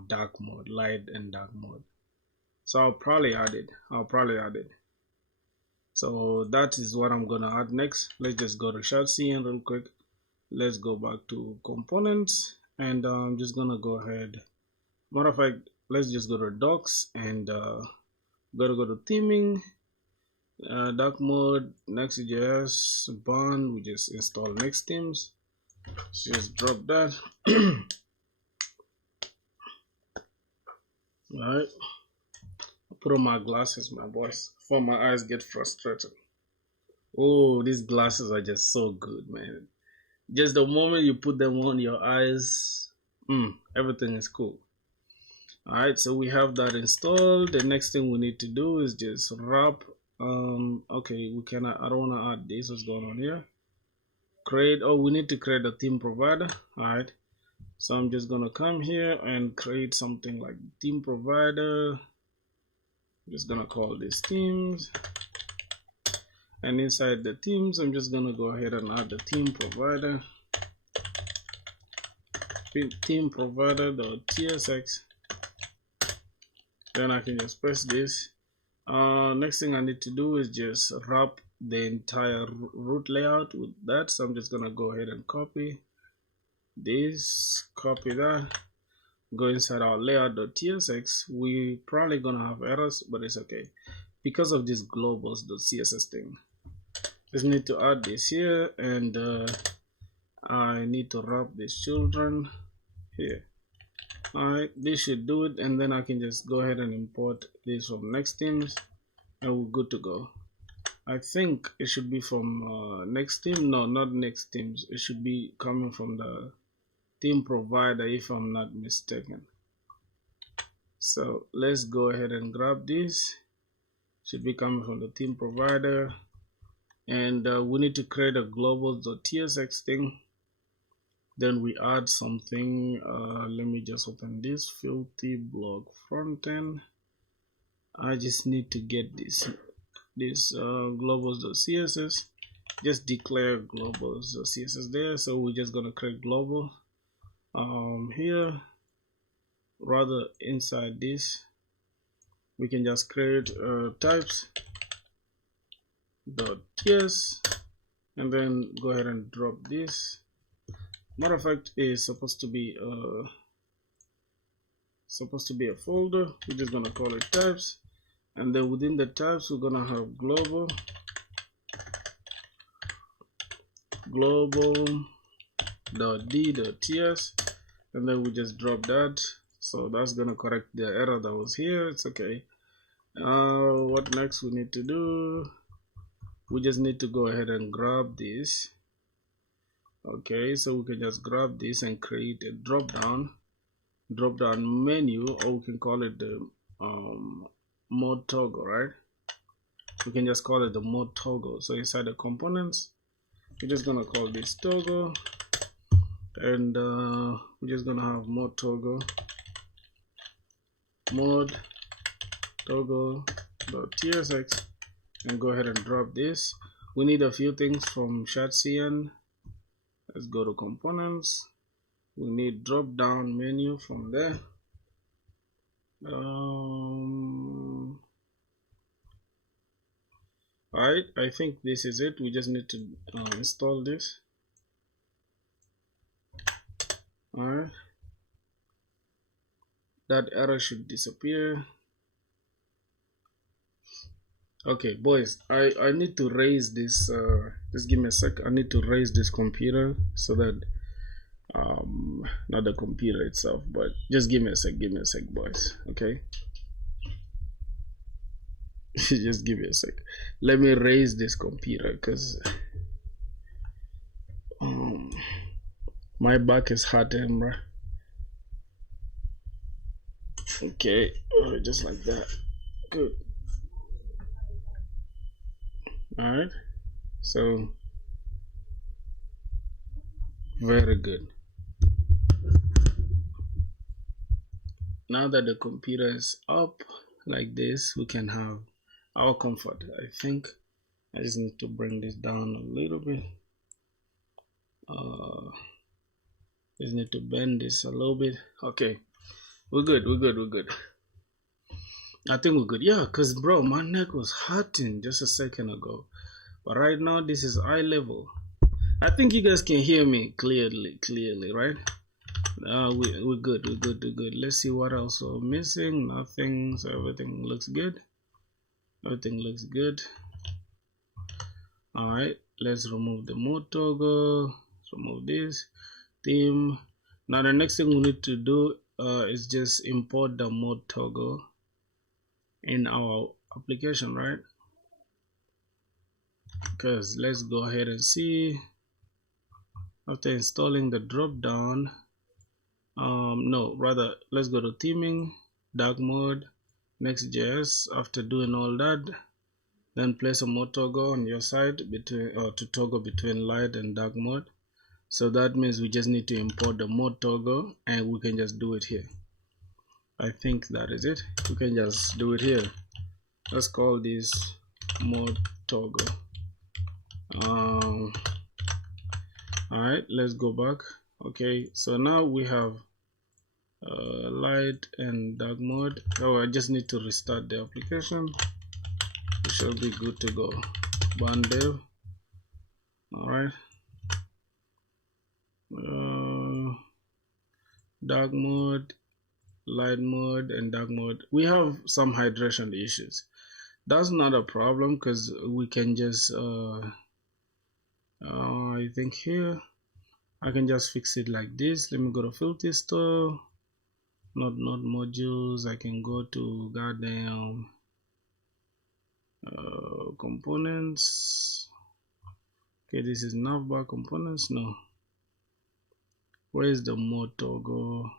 dark mode, light and dark mode. So I'll probably add it. So that is what I'm gonna add next. Let's just go to ShotCN real quick. Let's go back to components, and I'm just gonna go ahead. Matter of fact, let's just go to docs and gotta go to theming, dark mode, Next.js, bond. We just install next themes. So just drop that. All right. Put on my glasses, my boys, before my eyes get frustrated. Oh, these glasses are just so good, man. Just the moment you put them on your eyes, everything is cool. All right, so we have that installed. The next thing we need to do is just wrap. Okay, we cannot. I don't want to add this. What's going on here? Create. Oh, we need to create a theme provider. All right. So I'm just gonna come here and create something like theme provider. I'm just gonna call this themes, and inside the themes I'm just gonna go ahead and add the theme provider, theme provider.tsx. Then I can just press this. Next thing I need to do is just wrap the entire root layout with that. So I'm just gonna go ahead and copy this, copy that, go inside our layout.tsx. We probably gonna have errors, but it's okay because of this globals.css thing. Just need to add this here, and I need to wrap these children here. Alright, this should do it, and then I can just go ahead and import this from next themes, and we're good to go. I think it should be from next theme. No, not next themes. It should be coming from the theme provider, if I'm not mistaken. So let's go ahead and grab this. Should be coming from the theme provider, and we need to create a global.tsx thing. Then we add something. Let me just open this FilthiBlog frontend. I just need to get this globals.css. Just declare globals.css there. So we're just gonna create global. Here, rather inside this, we can just create types dot yes, and then go ahead and drop this. Matter of fact, is supposed to be a folder. We're just gonna call it types, and then within the types we're gonna have global .d.ts, and then we just drop that. So that's gonna correct the error that was here. It's okay. What next we need to do? We just need to go ahead and grab this. Okay, so we can just grab this and create a drop down menu, or we can call it the mode toggle, right? We can just call it the mode toggle. So inside the components, we're just gonna call this toggle, and we're just gonna have mode toggle .tsx, and go ahead and drop this. We need a few things from cn. Let's go to components. We need drop down menu from there. Alright, I think this is it. We just need to install this. Alright, that error should disappear. Okay, boys, I need to raise this. Just give me a sec. I need to raise this computer so that not the computer itself, but just give me a sec, boys. Okay. Just give me a sec. Let me raise this computer because my back is hurting, bro. Okay, just like that. Good. All right. So very good. Now that the computer is up like this, we can have our comfort. I think I just need to bring this down a little bit. Just need to bend this a little bit. Okay, we're good. I think we're good. Yeah, because bro, my neck was hurting just a second ago, but right now this is eye level. I think you guys can hear me clearly, right? We're good. Let's see what else we're missing. Nothing. So everything looks good. All right, let's remove the mode toggle. Let's remove this theme. Now the next thing we need to do is just import the mode toggle in our application, right? Because let's go ahead and see. After installing the drop down, no, rather let's go to theming, dark mode, Next.js. After doing all that, then place a mode toggle on your side between to toggle between light and dark mode. So that means we just need to import the mode toggle, and we can just do it here. I think that is it. We can just do it here. Let's call this mode toggle. Alright, let's go back. Okay, so now we have light and dark mode. Oh, I just need to restart the application. It should be good to go. Ban dev. Alright. Dark mode, light mode, and dark mode. We have some hydration issues. That's not a problem because we can just I think here I can just fix it like this. Let me go to Filthy Store, not modules. I can go to goddamn components. Okay, this is navbar components. No, where is the mode toggle?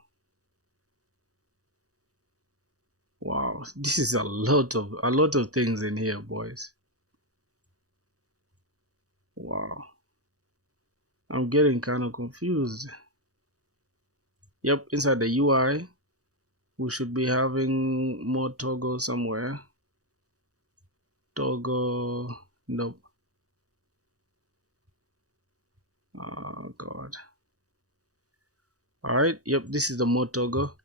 Wow, this is a lot of things in here, boys. Wow, I'm getting kind of confused. Yep, inside the UI we should be having mode toggle somewhere. Toggle, nope. Oh god. All right, yep, this is the mode toggle.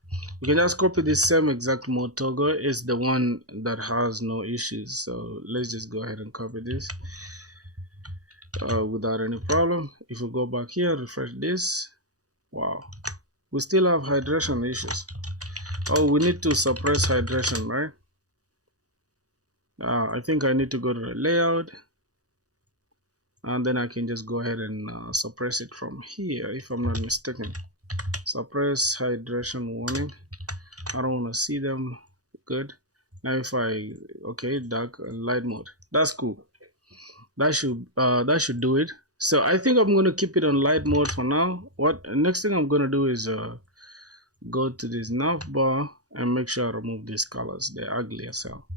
We can just copy this same exact mode toggle. It's the one that has no issues, so let's just go ahead and copy this without any problem. If we go back here, refresh this, wow, we still have hydration issues. Oh, we need to suppress hydration, right? I think I need to go to the layout, and then I can just go ahead and suppress it from here, if I'm not mistaken. Suppress hydration warning. I don't want to see them. Good. Now if I, okay, dark and light mode, that's cool. That should do it. So I think I'm gonna keep it on light mode for now. What next thing I'm gonna do is go to this nav bar and make sure I remove these colors. They're ugly as hell.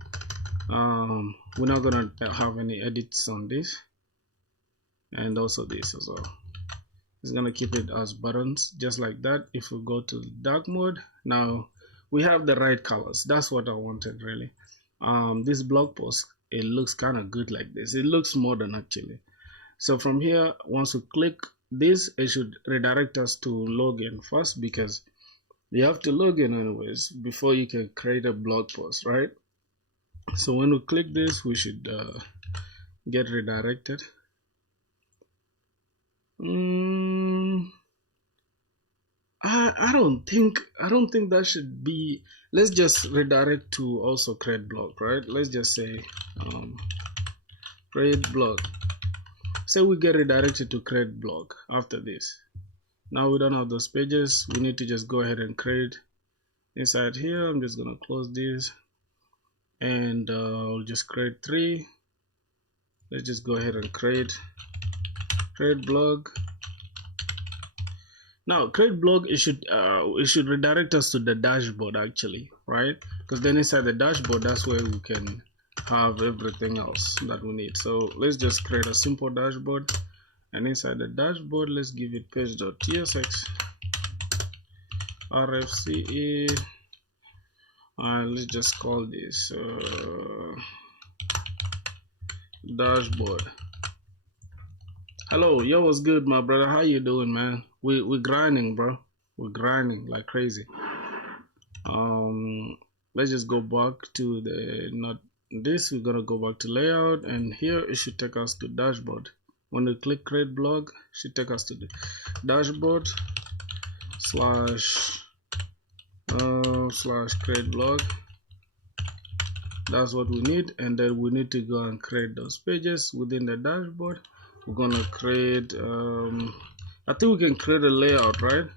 We're not gonna have any edits on this, and also this as well. It's gonna keep it as buttons, just like that. If we go to dark mode, now we have the right colors. That's what I wanted, really. This blog post, it looks kind of good like this. It looks modern, actually. So from here, once we click this, it should redirect us to login first, because you have to log in anyways before you can create a blog post, right? So when we click this, we should get redirected. I don't think that should be. Let's just redirect to also create blog, right? Let's just say create blog. Say we get redirected to create blog after this. Now we don't have those pages. We need to just go ahead and create inside here. I'm just gonna close this, and I'll just create 3. Let's just go ahead and create blog. Now create blog, it should redirect us to the dashboard, actually, right? Because then inside the dashboard, that's where we can have everything else that we need. So let's just create a simple dashboard, and inside the dashboard, let's give it page.tsx rfce, and let's just call this dashboard. Hello, yo, what's good, my brother? How you doing, man? We're grinding, bro. We're grinding like crazy. Let's just go back to the, not this, we're gonna go back to layout, and here it should take us to dashboard. When we click create blog, it should take us to the dashboard slash create blog. That's what we need, and then we need to go and create those pages within the dashboard. We're gonna create I think we can create a layout, right?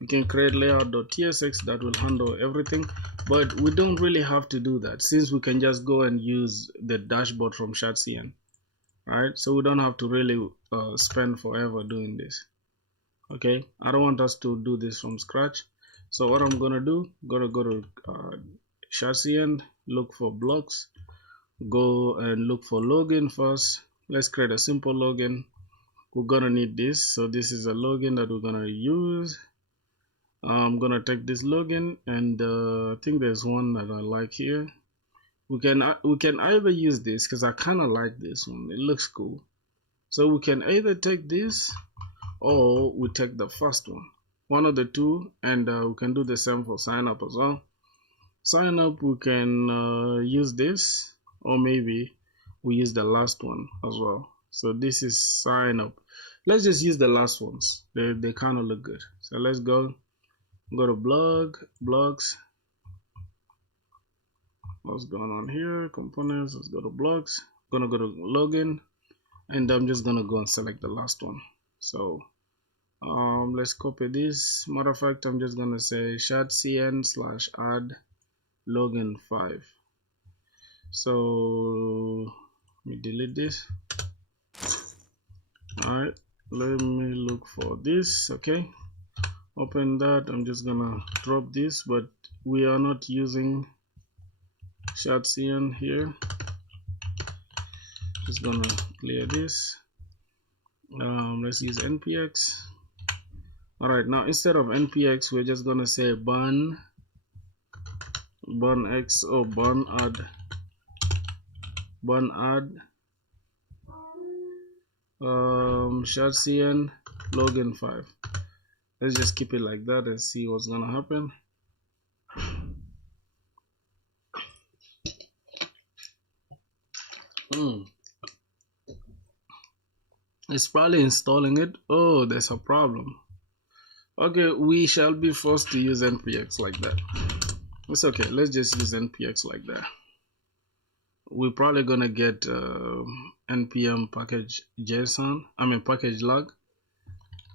We can create layout.tsx that will handle everything, but we don't really have to do that, since we can just go and use the dashboard from ShadCN, right? So we don't have to really spend forever doing this. Okay, I don't want us to do this from scratch. So what I'm gonna do, gonna go to ShadCN, look for blocks, go and look for login first. Let's create a simple login. We're gonna need this, so this is a login that we're gonna use. I'm gonna take this login, and I think there's one that I like here. We can either use this, because I kind of like this one, it looks cool. So we can either take this, or we take the first one of the two, and we can do the same for sign up as well. Sign up, we can use this, or maybe we use the last one as well. So this is sign up. Let's just use the last ones. They kind of look good. So let's go to blogs. What's going on here? Components. Let's go to blogs. I'm gonna go to login, and I'm just gonna go and select the last one. So let's copy this. Matter of fact, I'm just gonna say shadcn/add login 5. So let me delete this. All right, let me look for this. Okay, open that. I'm just gonna drop this, but we are not using ShadCN here. Just gonna clear this. Let's use npx. All right, now instead of npx, we're just gonna say bun x, or bun add ShadCN login 5. Let's just keep it like that and see what's gonna happen. It's probably installing it. Oh, there's a problem. Okay, we shall be forced to use npx like that. It's okay, let's just use npx like that. We're probably gonna get npm package JSON, package log.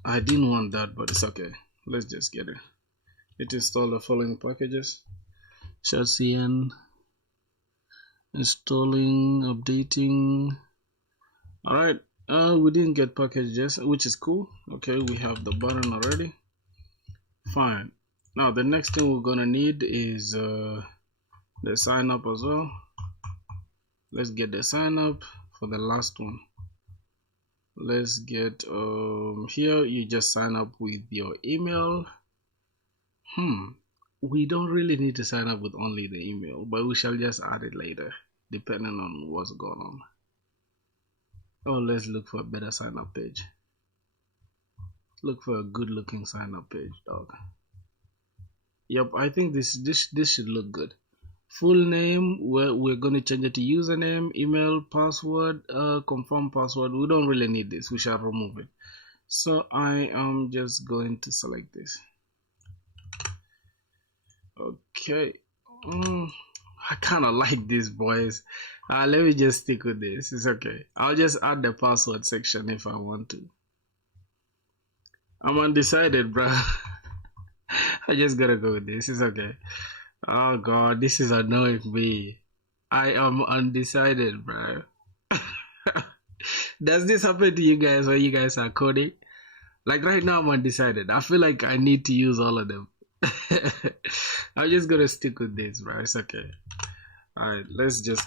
I didn't want that, but it's okay. Let's just get it. It install the following packages: shadcn, installing, updating. All right, we didn't get package JSON, which is cool. Okay, we have the button already. Fine. Now the next thing we're gonna need is the sign up as well. Let's get the sign up for the last one. Let's get here you just sign up with your email. We don't really need to sign up with only the email, but we shall just add it later depending on what's going on. Oh, let's look for a better sign up page. Look for a good looking sign up page, dog. Yep, I think this should look good. Full name, we're going to change it to username, email, password, confirm password. We don't really need this, we shall remove it. So I am just going to select this. Okay, I kind of like this, boys. Let me just stick with this. It's okay. I'll just add the password section if I want to. I'm undecided, bro. I just gotta go with this. It's okay. Oh god, this is annoying me. I am undecided, bro. Does this happen to you guys when you guys are coding? Like right now I'm undecided. I feel like I need to use all of them. I'm just gonna stick with this, bro. It's okay. Alright, let's just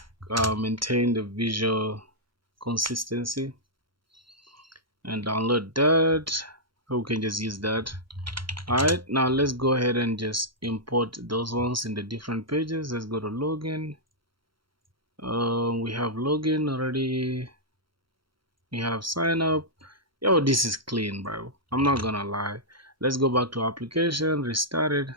maintain the visual consistency and download that. We can just use that. Alright, now let's go ahead and just import those ones in the different pages. Let's go to login. We have login already. We have sign up. Yo, this is clean, bro. I'm not gonna lie. Let's go back to application, restart it.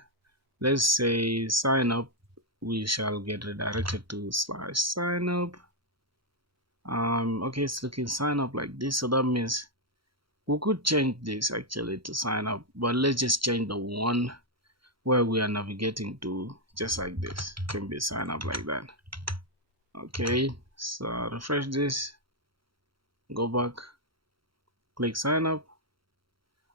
Let's say sign up. We shall get redirected to /sign up. Okay, it's looking sign up like this, so that means we could change this actually to sign up, but let's just change the one where we are navigating to just like this. It can be sign up like that. Okay, so refresh this, go back, click sign up.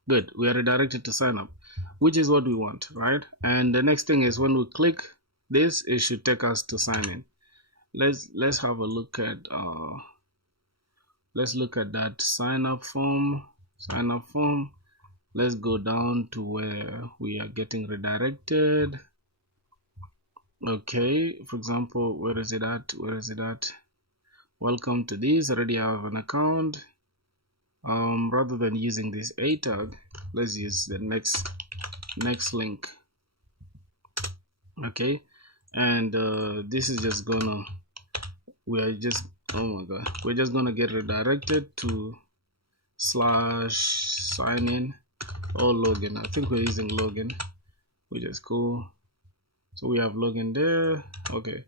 Good, we are redirected to sign up, which is what we want, right? And the next thing is when we click this, it should take us to sign in. Let's have a look at let's look at that sign up form. Let's go down to where we are getting redirected. Okay, for example, where is it at? Welcome to this. Already have an account. Rather than using this a tag, let's use the next link. Okay, and this is just gonna, we're just gonna get redirected to /sign-in or login. I think we're using login, which is cool. So we have login there. Okay,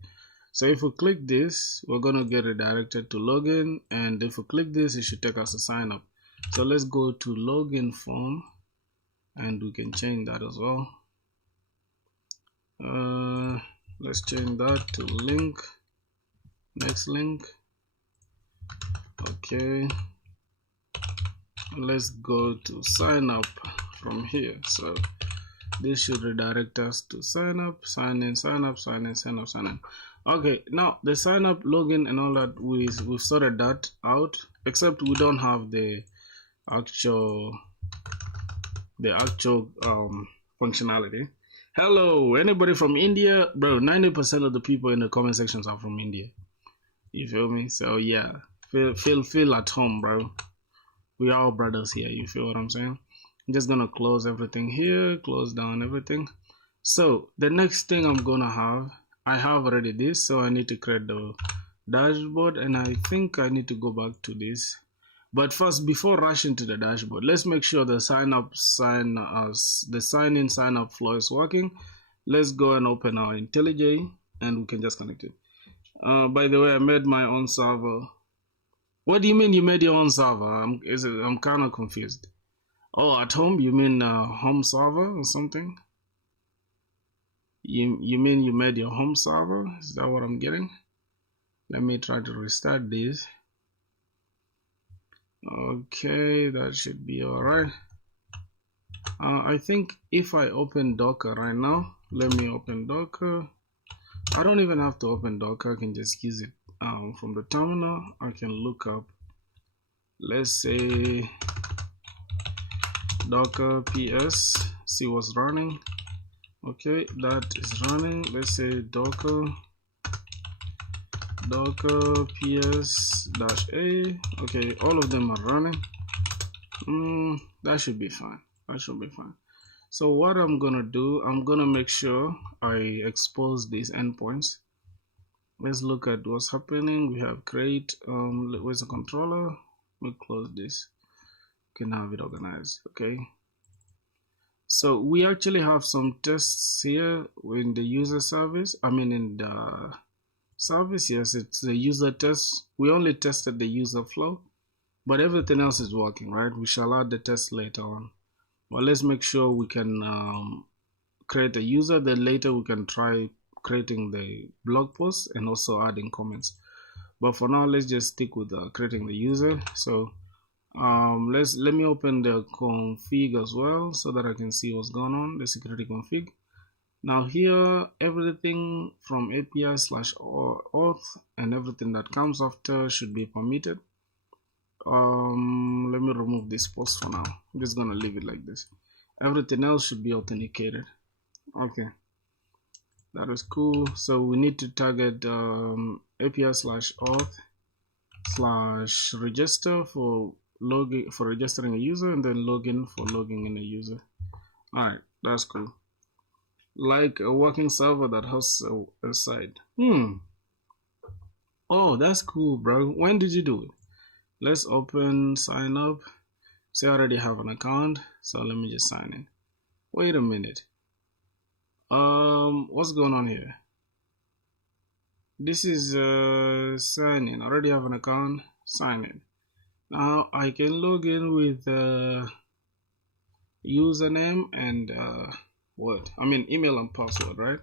so if we click this, we're gonna get redirected to login, and if we click this, it should take us to sign up. So let's go to login form, and we can change that as well. Let's change that to link, next link. Okay, let's go to sign up from here. So this should redirect us to sign up, sign in, sign up, sign in, sign up, sign in. Okay, now the sign up, login, and all that, we've sorted that out, except we don't have the actual functionality. Hello, anybody from India? Bro, 90% of the people in the comment sections are from India. You feel me? So yeah, feel at home, bro. We are all brothers here. You feel what I'm saying? I'm just gonna close everything here, close down everything. So the next thing I'm gonna have, I have already this, so I need to create the dashboard, and I think I need to go back to this But first, before rushing to the dashboard, let's make sure the sign in, sign up flow is working. Let's go and open our IntelliJ and we can just connect it. By the way, I made my own server. What do you mean you made your own server? I'm kind of confused. Oh, at home? You mean home server or something? You mean you made your home server? Is that what I'm getting? Let me try to restart this. Okay, that should be alright. I think if I open Docker right now, let me open Docker. I don't even have to open Docker, I can just use it from the terminal. I can look up, let's say, Docker ps, see what's running. Okay, that is running. Let's say Docker ps-a. Okay, all of them are running. That should be fine. That should be fine. So what I'm gonna do, I'm gonna make sure I expose these endpoints. Let's look at what's happening. We have create, where's the controller? We'll close this. We can have it organized. Okay. So we actually have some tests here in the user service. I mean in the service, yes, it's the user test. We only tested the user flow, but everything else is working, right? We shall add the test later on. But let's make sure we can create a user, then later we can try creating the blog post and also adding comments. But for now, let's just stick with creating the user. So let me open the config as well so that I can see what's going on, the security config. Now here, everything from API/auth and everything that comes after should be permitted. Let me remove this post for now. I'm just gonna leave it like this. Everything else should be authenticated. Okay, that is cool. So we need to target API/auth/register for registering a user, and then login for logging in a user. All right, that's cool. Like a working server that hosts a site. Oh, that's cool, bro. When did you do it? Let's open sign up. See, I already have an account, so let me just sign in. Wait a minute. What's going on here? This is sign in. I already have an account. Sign in. Now I can log in with username and email and password, right?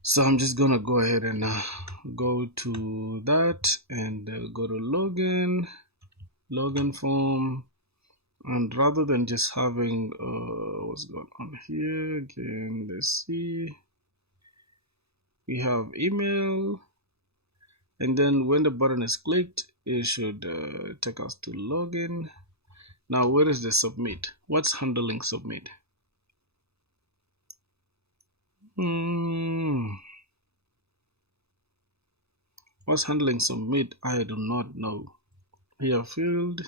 So I'm just gonna go ahead and go to that and go to login form, and rather than just having what's going on here again, let's see, we have email, and then when the button is clicked, it should take us to login. Now where is the submit? What's handling submit? What's handling submit? I do not know. Here field,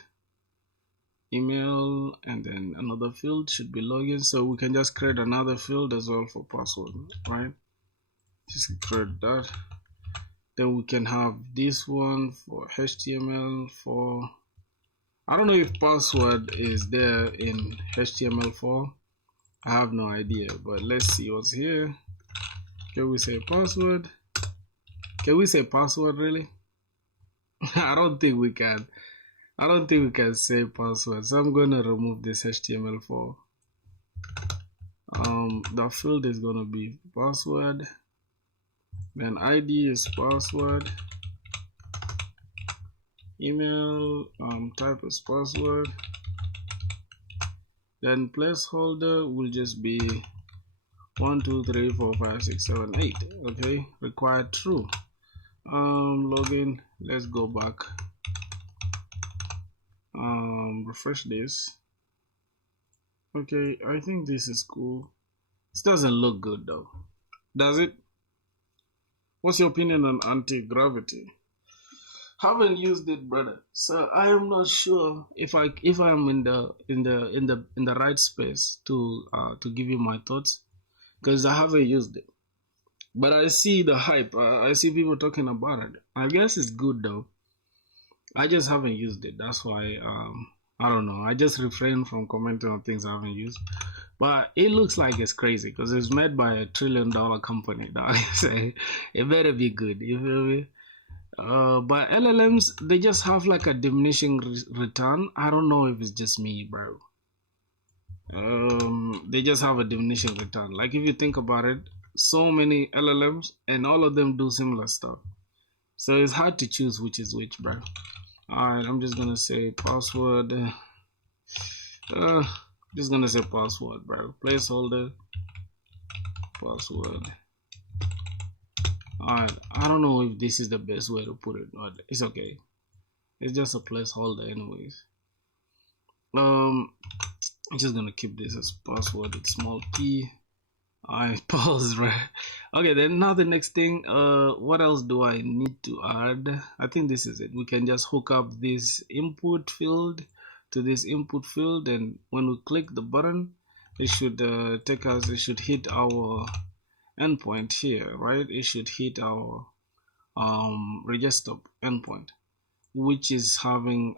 email, and then another field should be login. So we can just create another field as well for password, right? Just create that. Then we can have this one for HTML for, I don't know if password is there in HTML4. I have no idea, but let's see what's here. Can we say password? Can we say password really? I don't think we can. I don't think we can say password. So I'm gonna remove this HTML4. The field is gonna be password. Then ID is password. Email type is password. Then placeholder will just be 1 2 3 4 5 6 7 8. Okay, required true. Login, let's go back, refresh this. Okay, I think this is cool. This doesn't look good though, does it? What's your opinion on anti-gravity? Haven't used it, brother, so I am not sure if I'm in the right space to give you my thoughts, because I haven't used it. But I see the hype. I see people talking about it. I guess it's good though. I just haven't used it. That's why I don't know. I just refrain from commenting on things I haven't used. But it looks like it's crazy because it's made by $1 trillion company. Dog. It better be good. You feel me? But LLMs, they just have like a diminishing return. I don't know if it's just me, bro. They just have a diminishing return. Like if you think about it, so many LLMs and all of them do similar stuff. So it's hard to choose which is which, bro. Alright, I'm just gonna say password. Just gonna say password, bro. Placeholder, password. Alright, I don't know if this is the best way to put it, but it's okay. It's just a placeholder, anyways. I'm just gonna keep this as password with small p. I pause, right? Okay, then now the next thing, what else do I need to add? I think this is it. We can just hook up this input field to this input field, and when we click the button, it should take us, it should hit our endpoint here, right? It should hit our register endpoint, which is having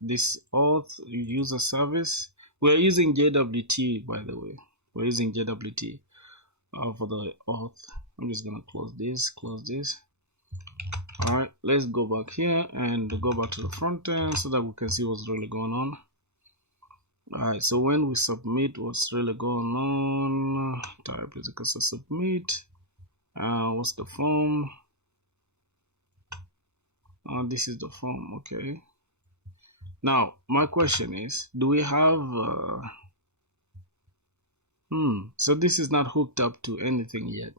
this auth user service. We're using JWT, by the way. We're using JWT for the auth. I'm just gonna close this. All right, let's go back here and go back to the front end so that we can see what's really going on. All right, so when we submit, what's really going on? Type is equal to submit. What's the form? This is the form. Okay. Now my question is, do we have so this is not hooked up to anything yet,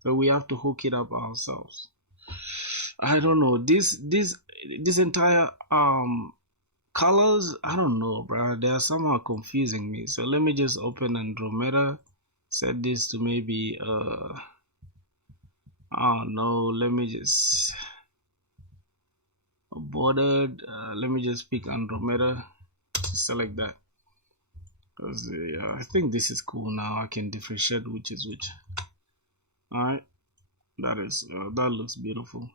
so we have to hook it up ourselves. I don't know, this entire colors, I don't know, bro. They are somehow confusing me. So let me just open Andromeda, set this to maybe I don't know, let me just bordered, let me just pick Andromeda, select that, because I think this is cool. Now I can differentiate which is which. All right, that is that looks beautiful.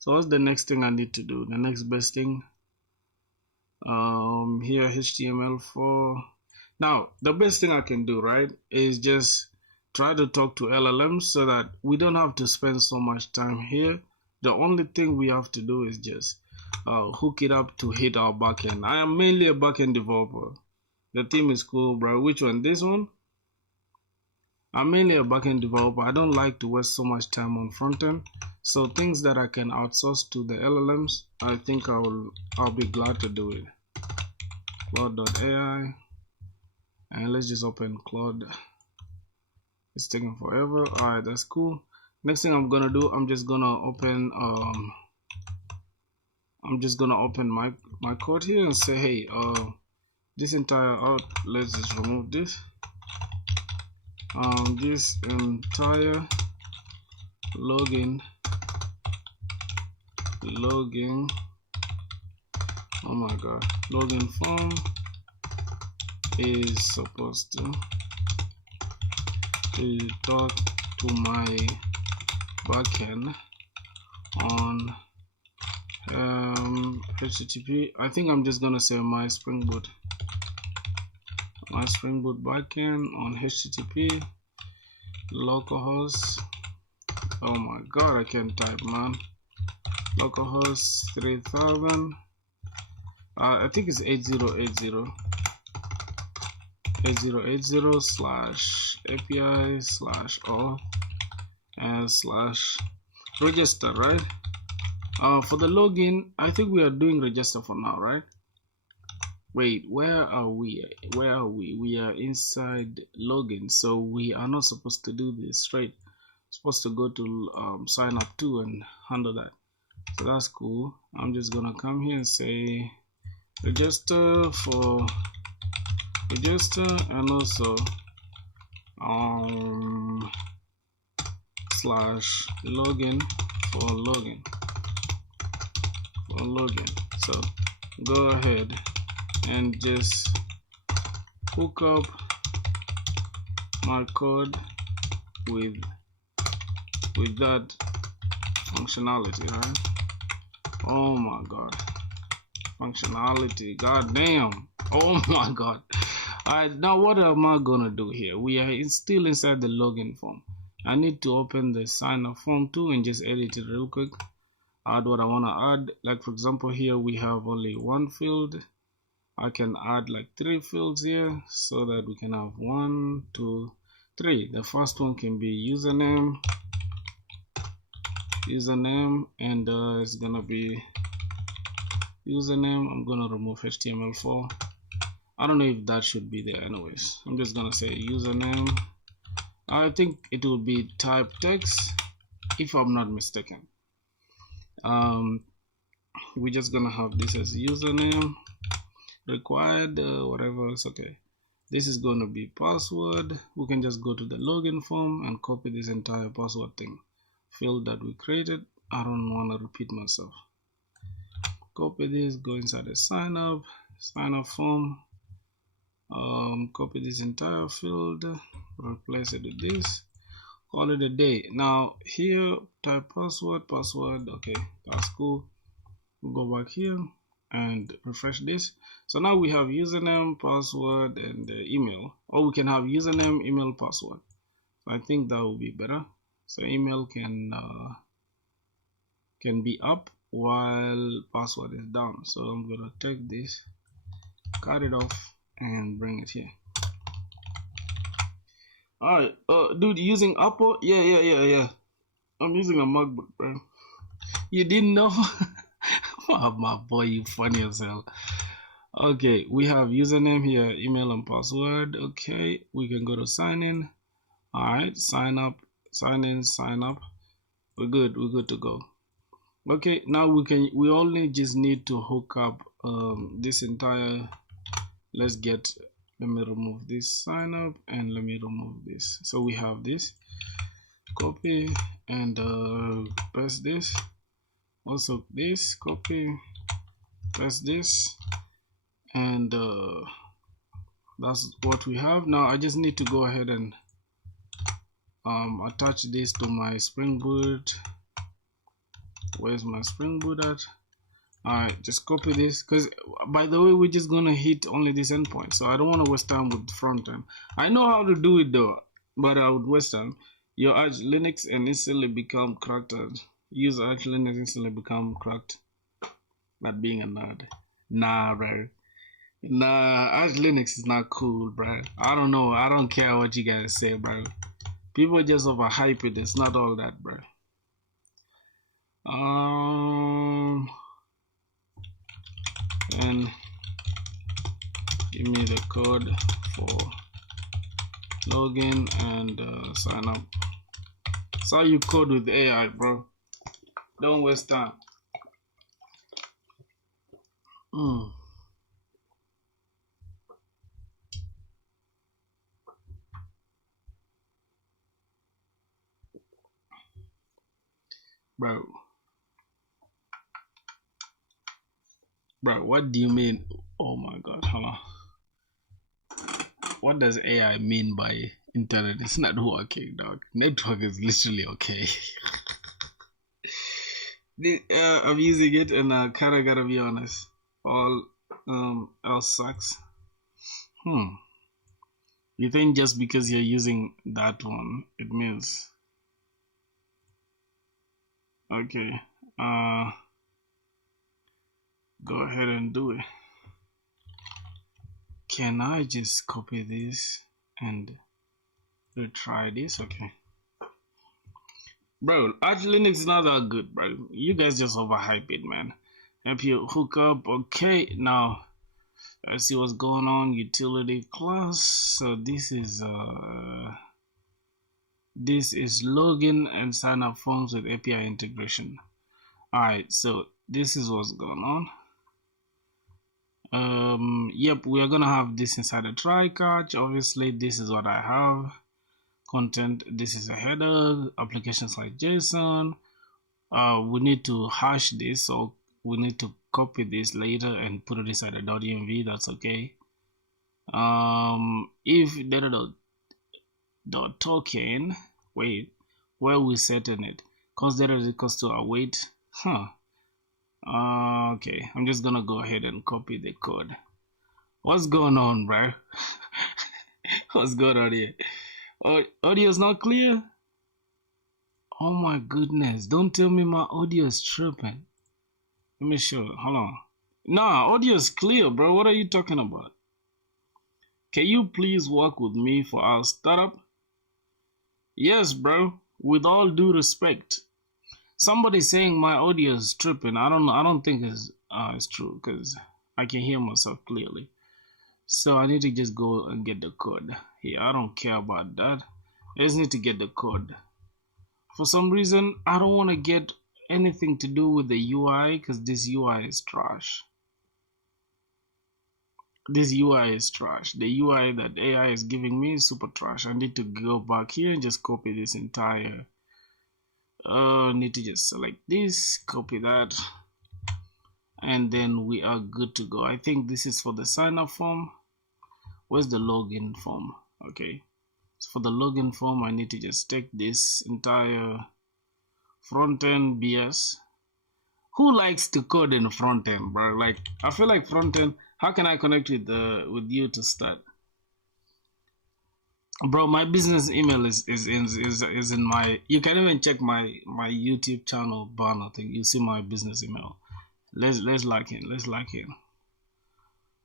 So what's the next thing I need to do? The next best thing, here HTML4. Now the best thing I can do, right, is just try to talk to LLMs so that we don't have to spend so much time here. The only thing we have to do is just hook it up to hit our backend. I am mainly a backend developer. The theme is cool, bro. Which one? This one? I'm mainly a backend developer. I don't like to waste so much time on front end. So things that I can outsource to the LLMs, I think I'll be glad to do it. Claude.ai, and let's just open Claude. It's taking forever. All right, that's cool. Next thing I'm gonna do, I'm just gonna open my code here and say, hey, this entire out, let's just remove this. This entire login, oh my god, login form is supposed to talk to my backend on HTTP. I think I'm just gonna say my Springboot backend on HTTP localhost. Oh my god, I can't type, man. Localhost 3000. I think it's 8080 slash API slash all and slash register, right? For the login, I think we are doing register for now, right? Wait, where are we? We are inside login, so we are not supposed to do this, right? Supposed to go to sign up to and handle that. So that's cool. I'm just gonna come here and say register for register, and also slash login for login. So go ahead and just hook up my code with that functionality, right? Oh my god. Functionality. God damn. Oh my god. Alright, now what am I gonna do here? We are still inside the login form. I need to open the sign up form too and just edit it real quick. Add what I want to add. Like for example, here we have only one field. I can add like 3 fields here so that we can have 1, 2, 3. The first one can be username, and it's gonna be username. I'm gonna remove HTML4. I don't know if that should be there anyways. I'm just gonna say username. I think it will be type text if I'm not mistaken. We're just gonna have this as username required, whatever is okay. This is going to be password. We can just go to the login form and copy this entire password thing field that we created. I don't want to repeat myself. Copy this, go inside the sign up form, copy this entire field, replace it with this, call it a day. Now here type password, okay, that's cool. We'll go back here and refresh this. So now we have username, password, and email, or we can have username, email, password. I think that will be better. So email can be up while password is down. So I'm gonna take this, cut it off, and bring it here. Alright, dude, using Apple? Yeah. I'm using a MacBook, bro. You didn't know? Oh, my boy, you funny as hell. Okay, we have username here, email and password. Okay, we can go to sign in. Alright, sign up, sign in, sign up. We're good to go. Okay, now we only just need to hook up this entire, let me remove this sign up and let me remove this. So we have this, copy and paste this. Also this, copy, paste this, and that's what we have. Now I just need to go ahead and attach this to my Spring Boot. Where's my Spring Boot at? Alright, just copy this, because by the way, we're just gonna hit only this endpoint, so I don't want to waste time with front end. I know how to do it though, but I would waste time. Your Arch Linux and instantly become cracked. Use Arch Linux instantly become cracked at being a nerd. Nah, bro. Nah, Arch Linux is not cool, bro. I don't know. I don't care what you guys say, bro. People just overhype it. It's not all that, bro. And give me the code for login and sign up. That's how you code with AI, bro. Don't waste time. Bro, what do you mean? Oh my god, hold on. What does AI mean by internet? It's not working, dog. Network is literally okay. I'm using it and I kinda gotta be honest. All else sucks. You think just because you're using that one, it means okay. Go ahead and do it. Can I just copy this and retry this? Okay. Bro, Arch Linux is not that good, bro. You guys just overhype it, man. Help you hook up. Okay, now let's see what's going on. Utility class. So this is login and sign up forms with API integration. Alright, so this is what's going on. Yep, we are gonna have this inside a try catch. Obviously, this is what I have. Content, this is a header, applications like JSON. We need to hash this, so we need to copy this later and put it inside a .env. That's okay. If data token, wait, where we setting it? Cause data is equals to await. Okay, I'm just gonna go ahead and copy the code. What's going on, bro? What's going on here? Audio's not clear? Oh my goodness, don't tell me my audio is tripping. Let me show you. Hold on. Nah, audio is clear, bro. What are you talking about? Can you please work with me for our startup? Yes, bro. With all due respect. Somebody saying my audio is tripping. I don't know. I don't think it's true because I can hear myself clearly. So I need to just go and get the code. Here, I don't care about that. I just need to get the code. For some reason, I don't want to get anything to do with the UI because this UI is trash. This UI is trash. The UI that AI is giving me is super trash. I need to go back here and just copy this entire. Need to just select this, copy that, and then we are good to go. I think this is for the sign up form. Where's the login form? Okay, so for the login form, I need to just take this entire front end BS. Who likes to code in front end, bro? Like, I feel like front end. How can I connect with you to start? Bro, my business email is in my. You can even check my YouTube channel banner thing. You see my business email. Let's lock in. Let's lock in.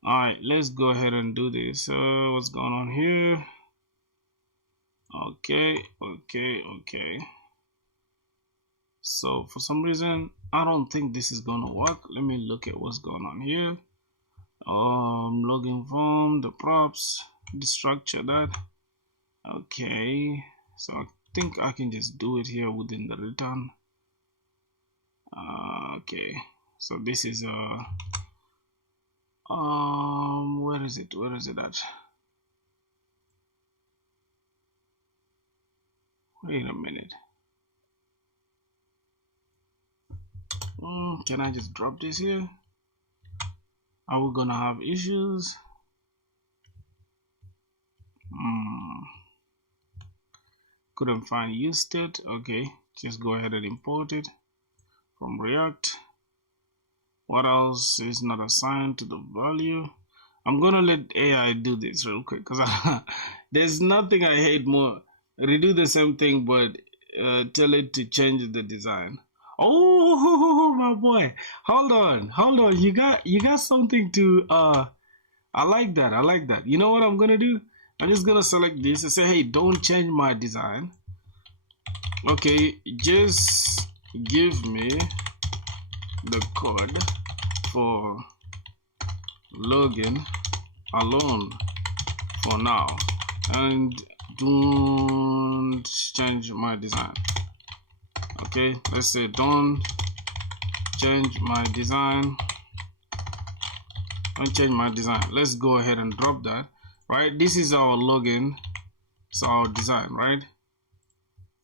All right, let's go ahead and do this. What's going on here? Okay. So for some reason, I don't think this is gonna work. Let me look at what's going on here. Login form, the props, the structure that. Okay, so I think I can just do it here within the return. Okay, so this is where is it at? Wait a minute. Can I just drop this here? Are we gonna have issues? Couldn't find use state. Okay, just go ahead and import it from React. What else is not assigned to the value? I'm gonna let AI do this real quick because there's nothing I hate more. Redo the same thing, but tell it to change the design. Oh, my boy, hold on. You got something to I like that. You know what I'm gonna do? I'm just gonna select this and say, hey, don't change my design. Okay, just give me the code for login alone for now, and don't change my design. Okay, let's say don't change my design. Don't change my design. Let's go ahead and drop that. Right, this is our login. It's our design, right?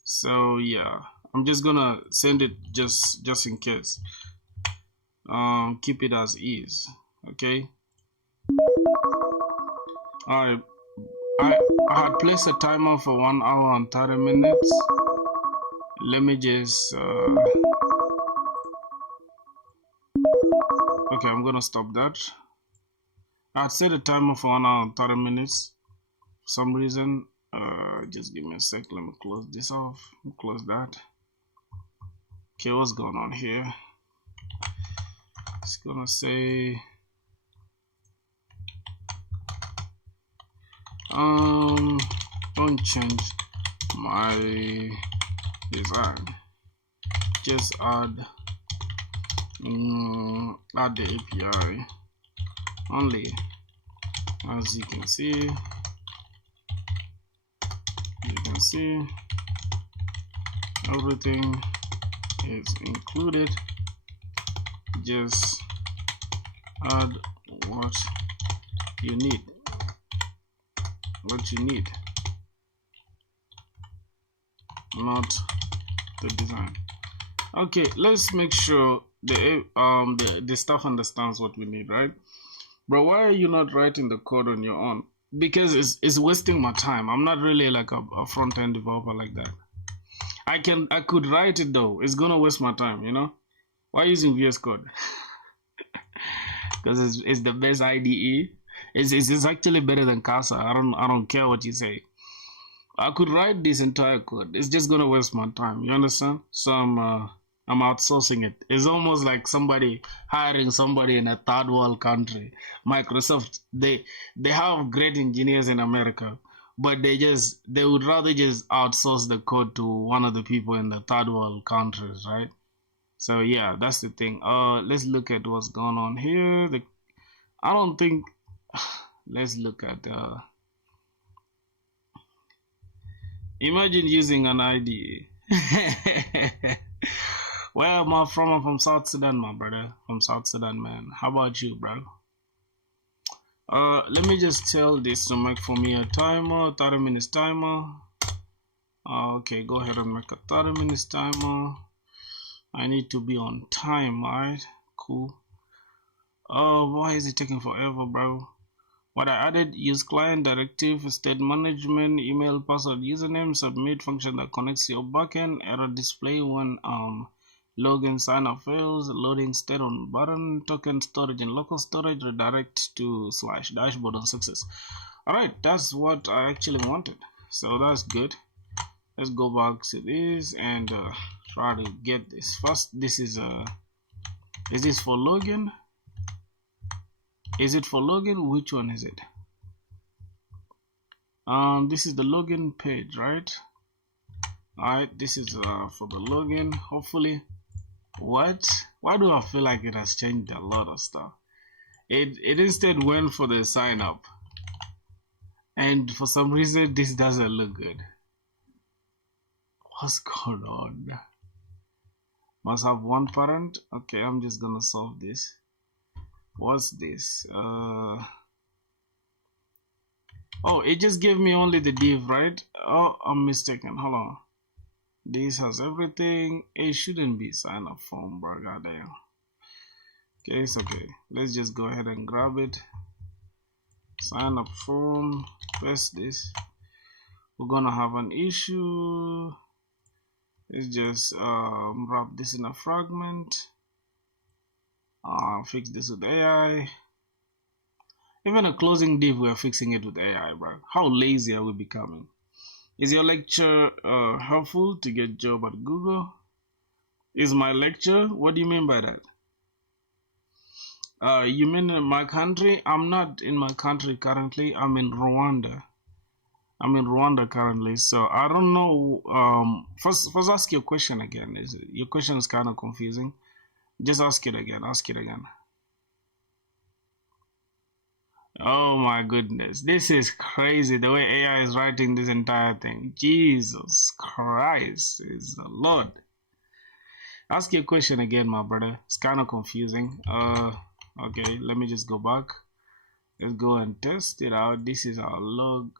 So yeah, I'm just gonna send it just in case. Keep it as is. Okay. Alright, I had placed a timer for 1 hour and 30 minutes. Let me just okay, I'm gonna stop that. I had set a timer for 1 hour and 30 minutes for some reason. Just give me a sec. Let me close this off. Close that. Okay, what's going on here? It's gonna say don't change my design. Just add the API only. As you can see, everything is included. Just add what you need. Not the design. Okay, let's make sure the staff understands what we need, right? Bro, why are you not writing the code on your own? Because it's wasting my time. I'm not really like a front-end developer like that. I could write it though. It's gonna waste my time, you know? Why using VS Code? Because it's the best IDE. It's actually better than Casa. I don't care what you say. I could write this entire code. It's just gonna waste my time. You understand? So I'm outsourcing it. It's almost like somebody hiring somebody in a third world country. Microsoft, they have great engineers in America, but they would rather just outsource the code to one of the people in the third world countries, right? So yeah, that's the thing. Let's look at what's going on here. I don't think. Let's look at. Imagine using an IDE. Where am I from? I'm from South Sudan, my brother. From South Sudan, man. How about you, bro? Let me just tell this to make for me a timer, 30 minutes timer. Okay, go ahead and make a 30 minutes timer. I need to be on time, alright? Cool. Why is it taking forever, bro? What I added: use client directive, state management, email, password, username, submit function that connects to your backend, error display when login sign up fails, loading state on button, token storage and local storage, redirect to / dashboard on success. Alright, that's what I actually wanted. So that's good. Let's go back to this and try to get this. First, this is this for login? Is it for login? Which one is it? This is the login page, right? Alright, this is for the login. Hopefully. What? Why do I feel like it has changed a lot of stuff? It instead went for the sign up. And for some reason this doesn't look good. What's going on? Must have one parent. Okay, I'm just gonna solve this. What's this? Oh, it just gave me only the div, right? Oh, I'm mistaken. Hold on. This has everything. It shouldn't be sign up form, bro. Goddamn. Okay, it's okay. Let's just go ahead and grab it. Sign up form. Press this. We're gonna have an issue. Let's just wrap this in a fragment. Fix this with AI. Even a closing div, we're fixing it with AI, bro. How lazy are we becoming? Is your lecture helpful to get job at Google? Is my lecture? What do you mean by that? You mean in my country? I'm not in my country currently. I'm in Rwanda. I'm in Rwanda currently, so I don't know. First ask your question again. Your question is kind of confusing. Just ask it again. Ask it again. Oh my goodness. This is crazy the way AI is writing this entire thing. Jesus Christ is the Lord. Ask your question again, my brother. It's kind of confusing. Okay, let me just go back. Let's go and test it out. This is our log.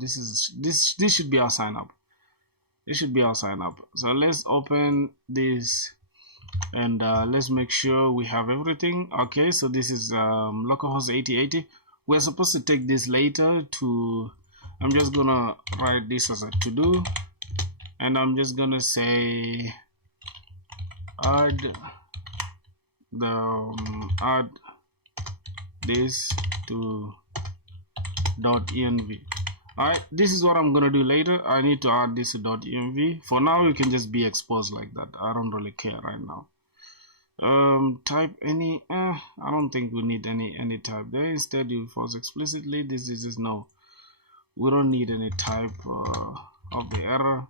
This should be our sign up. This should be our sign up. So let's open this and let's make sure we have everything. Okay, so this is localhost 8080. We're supposed to take this later to. I'm just gonna write this as a to do, and I'm just gonna say add add this to .env. Alright, this is what I'm gonna do later. I need to add this to .env. For now, you can just be exposed like that. I don't really care right now. Type any. I don't think we need any type there. Instead, you force explicitly. This is no. We don't need any type of the error.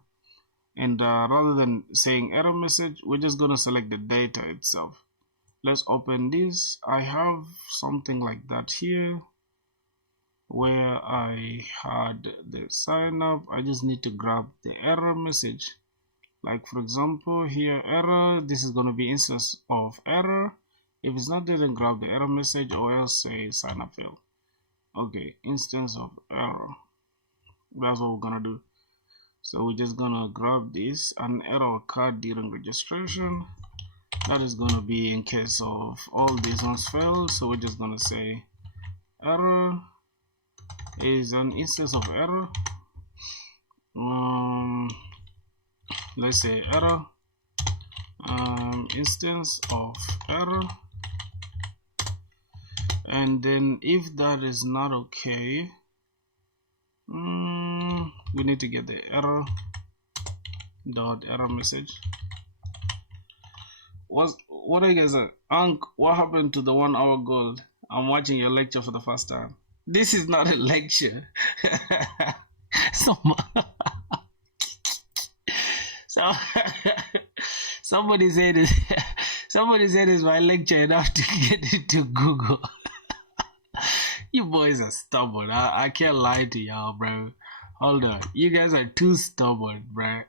And rather than saying error message, we're just gonna select the data itself. Let's open this. I have something like that here where I had the sign up. I just need to grab the error message. Like for example here, error. This is going to be instance of error. If it's not there, then grab the error message or else say sign up failed. Okay, instance of error. That's what we're gonna do. So we're just gonna grab this. An error occurred during registration. That is going to be in case of all these ones failed. So we're just going to say error is an instance of error. Let's say error, instance of error, and then if that is not okay, we need to get the error message. What are you guys what happened to the 1 hour goal? I'm watching your lecture for the first time. This is not a lecture. Somebody said it's my lecture enough to get into Google. You boys are stubborn. I can't lie to y'all, bro. Hold on. You guys are too stubborn, bro.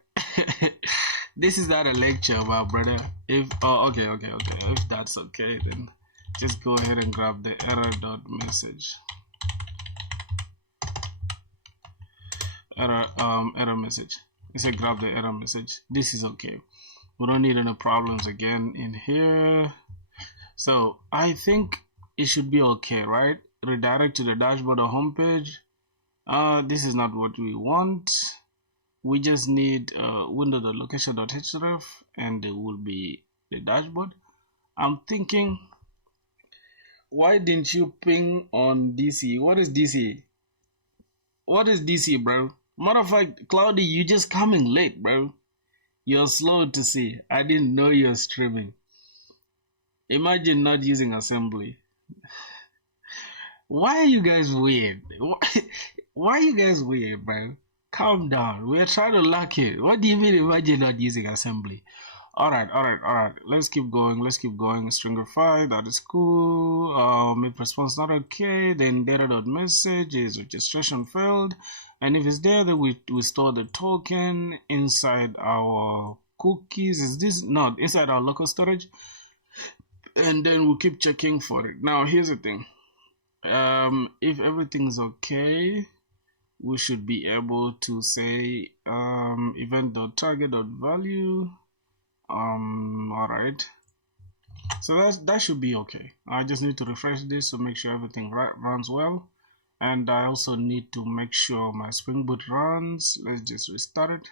This is not a lecture, my brother. Okay. If that's okay, then just go ahead and grab the error.message. Error message. I said grab the error message. This is okay. We don't need any problems again in here. So I think it should be okay, right? Redirect to the dashboard or homepage. This is not what we want. We just need window.location.href and it will be the dashboard. I'm thinking, why didn't you ping on DC? What is DC? What is DC, bro? Matter of fact, Cloudy, you just coming late, bro. You're slow to see. I didn't know you're streaming. Imagine not using assembly. Why are you guys weird? Why are you guys weird, bro? Calm down. We're trying to lock it. What do you mean imagine not using assembly? Alright. Let's keep going. Stringify, that is cool. If response not okay, then data.message is registration failed. And if it's there, then we store the token inside our cookies. Is this not inside our local storage? And then we'll keep checking for it. Now here's the thing. If everything's okay, we should be able to say event.target.value. Alright, so that should be okay. I just need to refresh this to make sure everything runs well, and I also need to make sure my Spring Boot runs. Let's just restart it.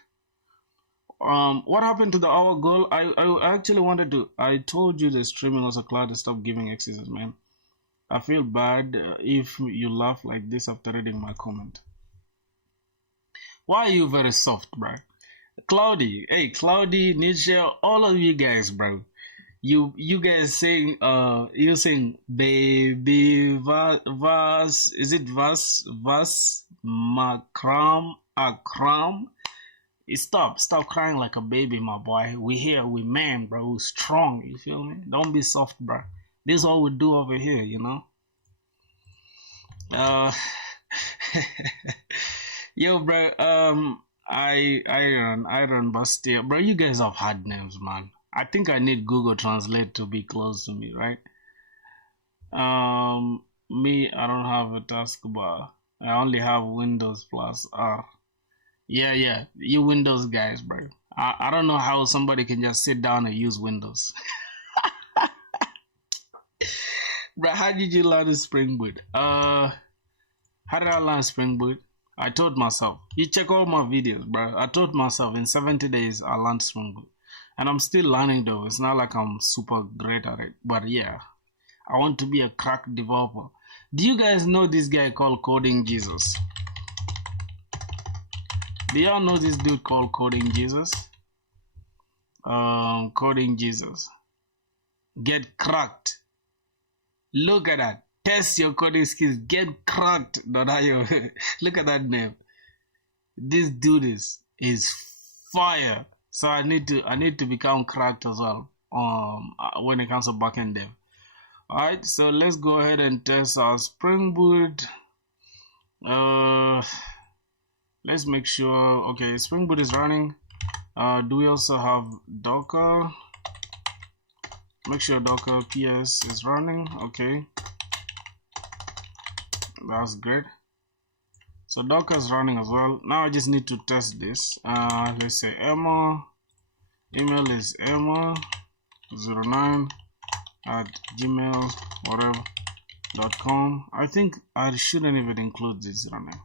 What happened to the hour goal? I actually wanted to. I told you the streaming was a cloud to stop giving excuses, man. I feel bad if you laugh like this after reading my comment. Why are you very soft, bro? Cloudy, hey, Cloudy, Nietzsche, all of you guys, bro. You guys saying, you saying, baby, vas, is it vas, makram, akram? Stop crying like a baby, my boy. We here, we man, bro, we strong, you feel me? Don't be soft, bro. This is all we do over here, you know? Yo, bro, Iron Bastia. Bro, you guys have hard names, man. I think I need Google Translate to be close to me, right? Me, I don't have a taskbar. I only have Windows plus R. Yeah, you Windows guys, bro. I don't know how somebody can just sit down and use Windows. Bro, how did you learn Spring Boot? How did I learn Spring Boot? I taught myself. You check all my videos, bro. I taught myself in 70 days I learned Spring Boot. And I'm still learning though. It's not like I'm super great at it. But yeah, I want to be a crack developer. Do you guys know this guy called Coding Jesus? Do y'all know this dude called Coding Jesus? Coding Jesus. Get cracked. Look at that. Test your coding skills. Get cracked. Look at that name. This dude is fire. So I need to become cracked as well. When it comes to backend dev. Alright, so let's go ahead and test our Spring Boot. Let's make sure. Okay, Spring Boot is running. Do we also have Docker? Make sure Docker PS is running. Okay. That's great. So Docker is running as well. Now I just need to test this. Let's say Emma. Email is emma09@gmail.com. I think I shouldn't even include this 09.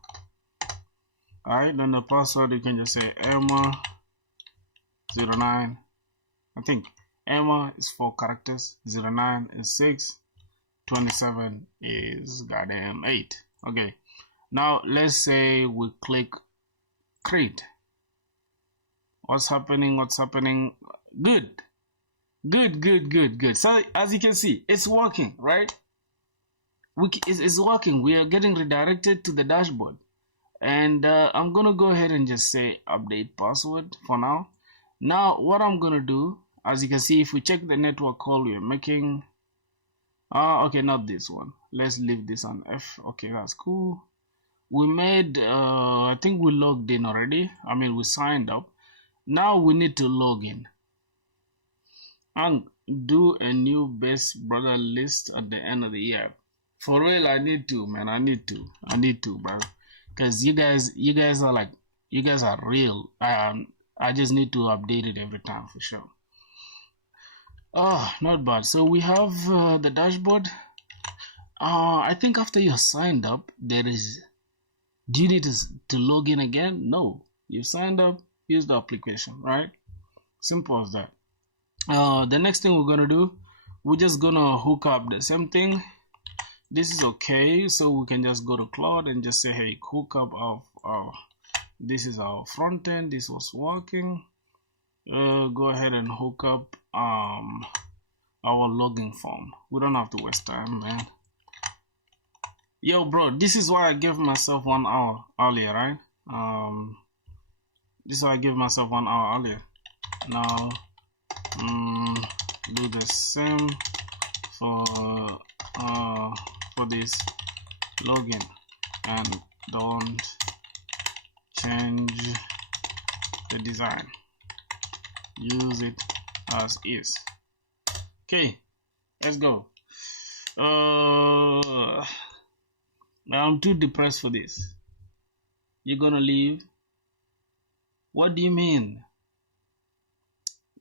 Alright, then the password you can just say Emma09. I think Emma is 4 characters. 09 is 6. 27 is goddamn 8. Okay. Now let's say we click create. What's happening? What's happening? Good. Good. So as you can see, it's working, right? It's working. We are getting redirected to the dashboard. And I'm gonna go ahead and just say update password for now. Now what I'm gonna do, as you can see, if we check the network call we're making, okay, not this one. Let's leave this on F. Okay, that's cool. We made I think we logged in already. I mean, we signed up. Now we need to log in and do a new best brother list at the end of the year. For real, I need to, man. I need to, bro. Cause you guys are like, you guys are real. I just need to update it every time for sure. Oh, not bad. So we have the dashboard. I think after you're signed up, do you need to log in again? No, you've signed up, use the application, right? Simple as that. The next thing we're gonna do, we're just gonna hook up the same thing. This is okay, so we can just go to Cloud and just say, hey, hook up of this is our front end. This was working. Go ahead and hook up our login form. We don't have to waste time, man. Yo, bro, this is why I gave myself 1 hour earlier, right? This is why I gave myself 1 hour earlier. Now do the same for this login, and don't change the design, use it as is. Okay, let's go. I'm too depressed for this. You're gonna leave? What do you mean?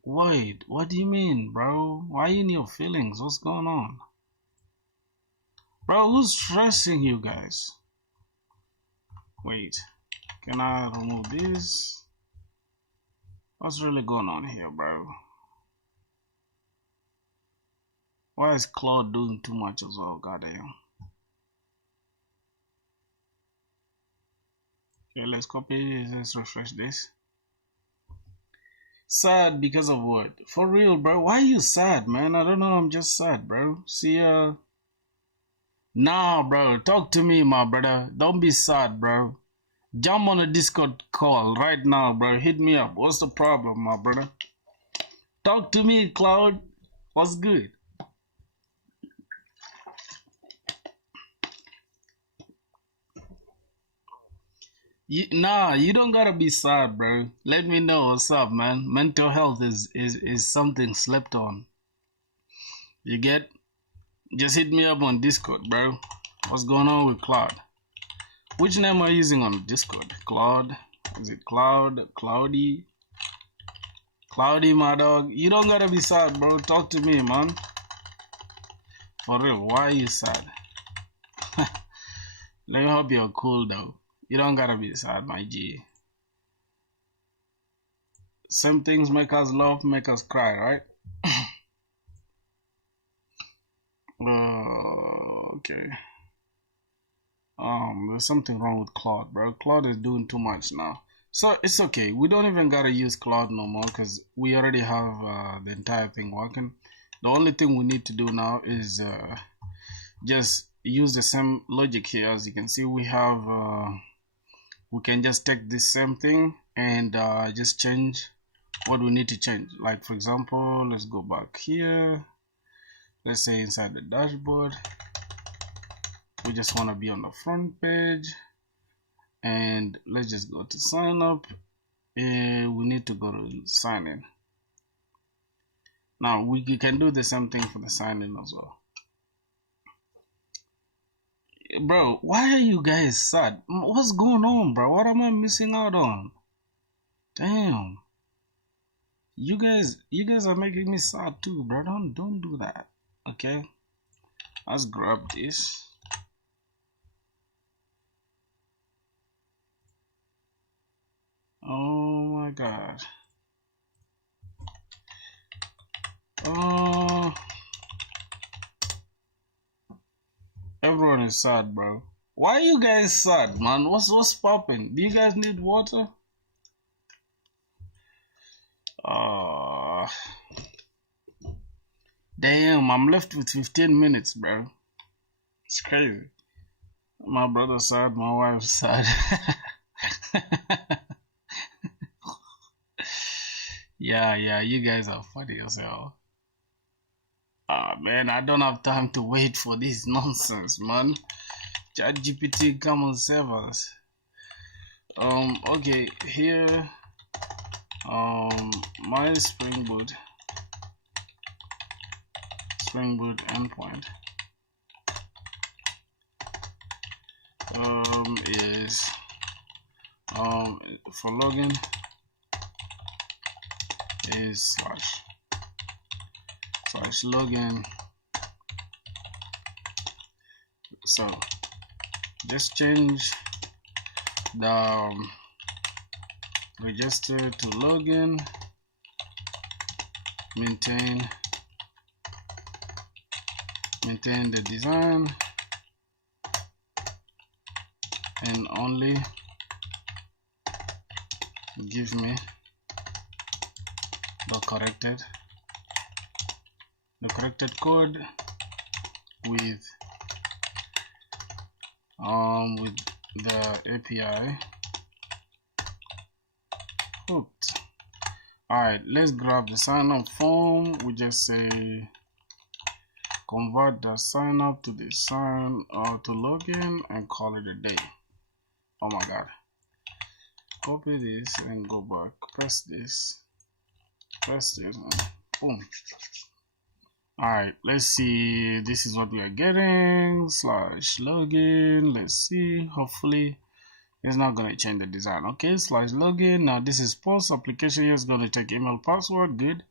Wait, what do you mean, bro? Why are you in your feelings? What's going on? Bro, who's stressing you guys? Wait, can I remove this? What's really going on here, bro? Why is Claude doing too much as well? Goddamn. Okay, let's copy. Let's refresh this. Sad because of what? For real, bro? Why are you sad, man? I don't know. I'm just sad, bro. See ya. Nah, bro. Talk to me, my brother. Don't be sad, bro. Jump on a Discord call right now, bro. Hit me up. What's the problem, my brother? Talk to me, Cloud. What's good? You don't gotta be sad, bro. Let me know what's up, man. Mental health is something slept on. You get? Just hit me up on Discord, bro. What's going on with Cloud? Which name are you using on Discord? Cloud? Is it Cloud? Cloudy? Cloudy, my dog. You don't gotta be sad, bro. Talk to me, man. For real, why are you sad? Let me hope you're cool, though. You don't gotta be sad, my G. Some things make us laugh, make us cry, right? Okay. There's something wrong with Claude, bro. Claude is doing too much now. So it's okay. We don't even gotta use Claude no more because we already have the entire thing working. The only thing we need to do now is just use the same logic here. As you can see, we have we can just take this same thing and just change what we need to change. Like for example, let's go back here. Let's say inside the dashboard, we just want to be on the front page, and let's just go to sign up, and we need to go to sign in. Now we can do the same thing for the sign in as well. Bro, why are you guys sad? What's going on, bro? What am I missing out on? Damn. You guys are making me sad too, bro. Don't do that. Okay. Let's grab this. Oh my god. Everyone is sad, bro. Why are you guys sad, man? What's popping? Do you guys need water? Damn, I'm left with 15 minutes, bro. It's crazy. My brother's sad, my wife's sad. Yeah, you guys are funny as hell. Man, I don't have time to wait for this nonsense, man. ChatGPT, come on, save us. Okay, here, my Spring Boot endpoint is for login is slash login. So just change the register to login, maintain the design, and only give me the corrected code with the API hooked. Alright, let's grab the sign up form. We just say convert the sign up to the to login and call it a day. Oh my god. Copy this and go back, press it, and boom. Alright, let's see. This is what we are getting. Slash login. Let's see. Hopefully it's not going to change the design. Okay, slash login. Now this is post application. It's going to take email password. Good.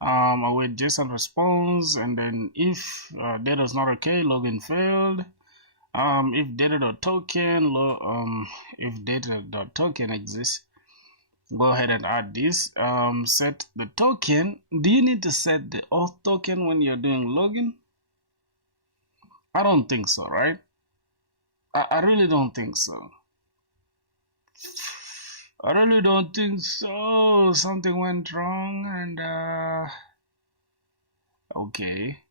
Await JSON response, and then if data is not okay, login failed. If data.token if data.token exists, go ahead and add this. Set the token. Do you need to set the auth token when you're doing login? I don't think so, right? I really don't think so. I really don't think so. Something went wrong, and okay,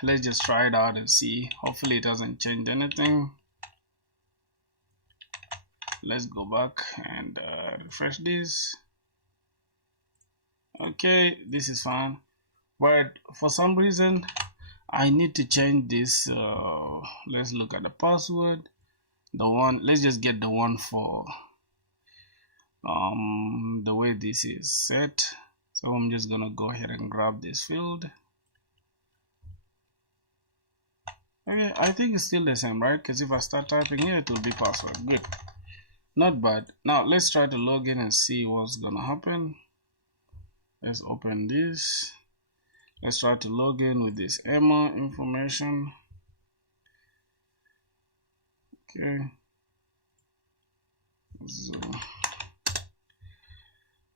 let's just try it out and see. Hopefully it doesn't change anything. Let's go back and refresh this. Okay, this is fine, but for some reason I need to change this. Let's look at the password. Let's just get the one for the way this is set. So I'm just gonna go ahead and grab this field. Okay, I think it's still the same, right? Because if I start typing here, it will be password. Good, not bad. Now let's try to log in and see what's gonna happen. Let's open this. Let's try to log in with this Emma information. Okay, so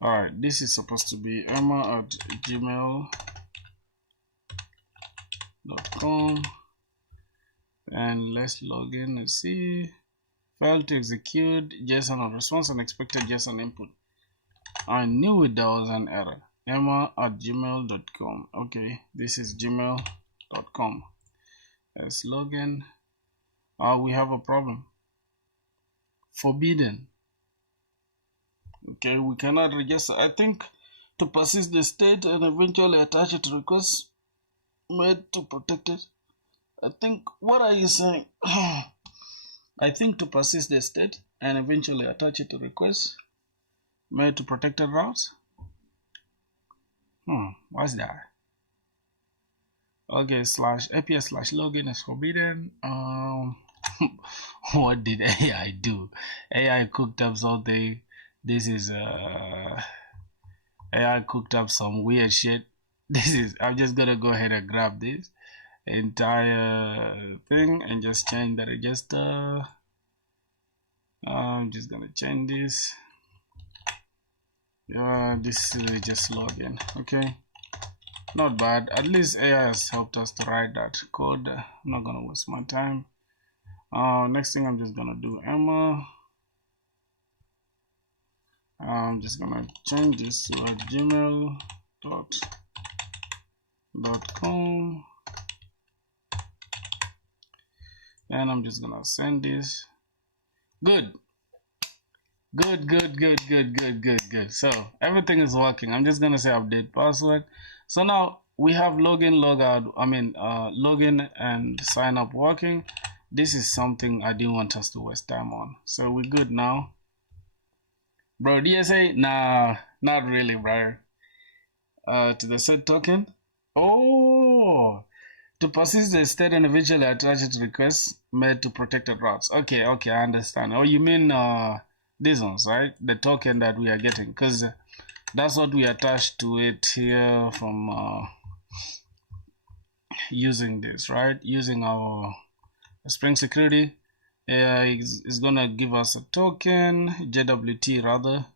alright, this is supposed to be emma@gmail.com, and let's log in and see. Failed to execute JSON on response and expected JSON input. I knew there was an error. emma@gmail.com. okay, this is gmail.com. let's log in. We have a problem. Forbidden. Okay, we cannot register. I think to persist the state and eventually attach it to request made to protect it. I think, what are you saying? I think to persist the state and eventually attach it to request made to protected routes. What's that? Okay, /API/login is forbidden. What did AI do? AI cooked up something. This is AI cooked up some weird shit. I'm just gonna go ahead and grab this entire thing and just change the register. I'm just gonna change this. This is just login. Okay, Not bad. At least AI has helped us to write that code. I'm not gonna waste my time. Next thing I'm just gonna do Emma. I'm just gonna change this to a gmail.com, and I'm just gonna send this. Good. So everything is working. I'm just gonna say update password. So now we have login, logout, login and sign up working. This is something I didn't want us to waste time on. So we're good now. Bro, DSA? Nah, not really, bro. To the set token. Oh, to persist the state and eventually attach it to requests made to protected routes. Okay, I understand. Oh, you mean these ones, right? The token that we are getting, because that's what we attach to it here from using this, right? Using our Spring Security. It's gonna give us a token, JWT rather.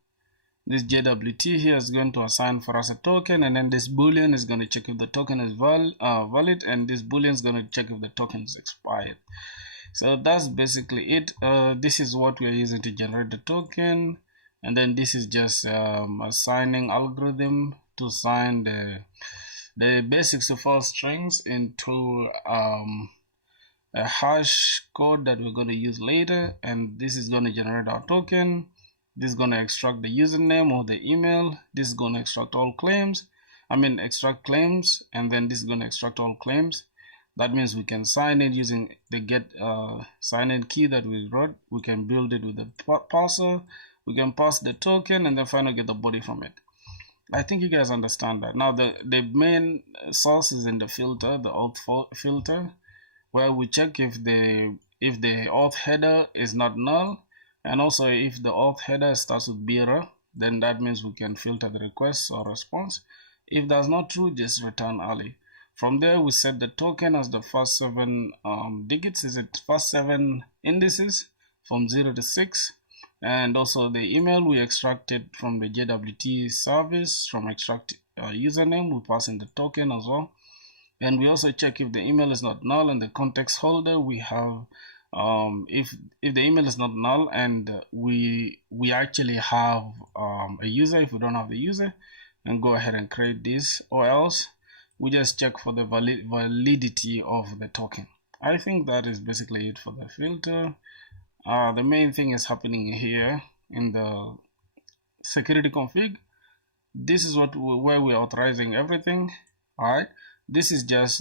This JWT here is going to assign for us a token, and then this boolean is going to check if the token is valid, and this boolean is going to check if the token is expired. So that's basically it. This is what we are using to generate the token, and then this is just a signing algorithm to sign the basics of all strings into a hash code that we're going to use later, and this is going to generate our token. This is going to extract the username or the email. This is going to extract all claims. Extract claims, and then this is going to extract all claims. That means we can sign in using the get sign in key that we wrote. We can build it with the parser. We can pass the token and then finally get the body from it. I think you guys understand that. Now the main source is in the filter, the auth filter, where we check if the auth header is not null. And also if the auth header starts with bearer, then that means we can filter the request or response. If that's not true, just return early. From there, we set the token as the first 7 digits. Is it first 7 indices from 0 to 6? And also the email we extracted from the JWT service, from extract username, we pass in the token as well. And we also check if the email is not null. In the context holder, we have if the email is not null and we actually have a user. If we don't have the user, and go ahead and create this, or else we just check for the validity of the token. I think that is basically it for the filter. The main thing is happening here in the security config. This is where we're authorizing everything. All right, this is just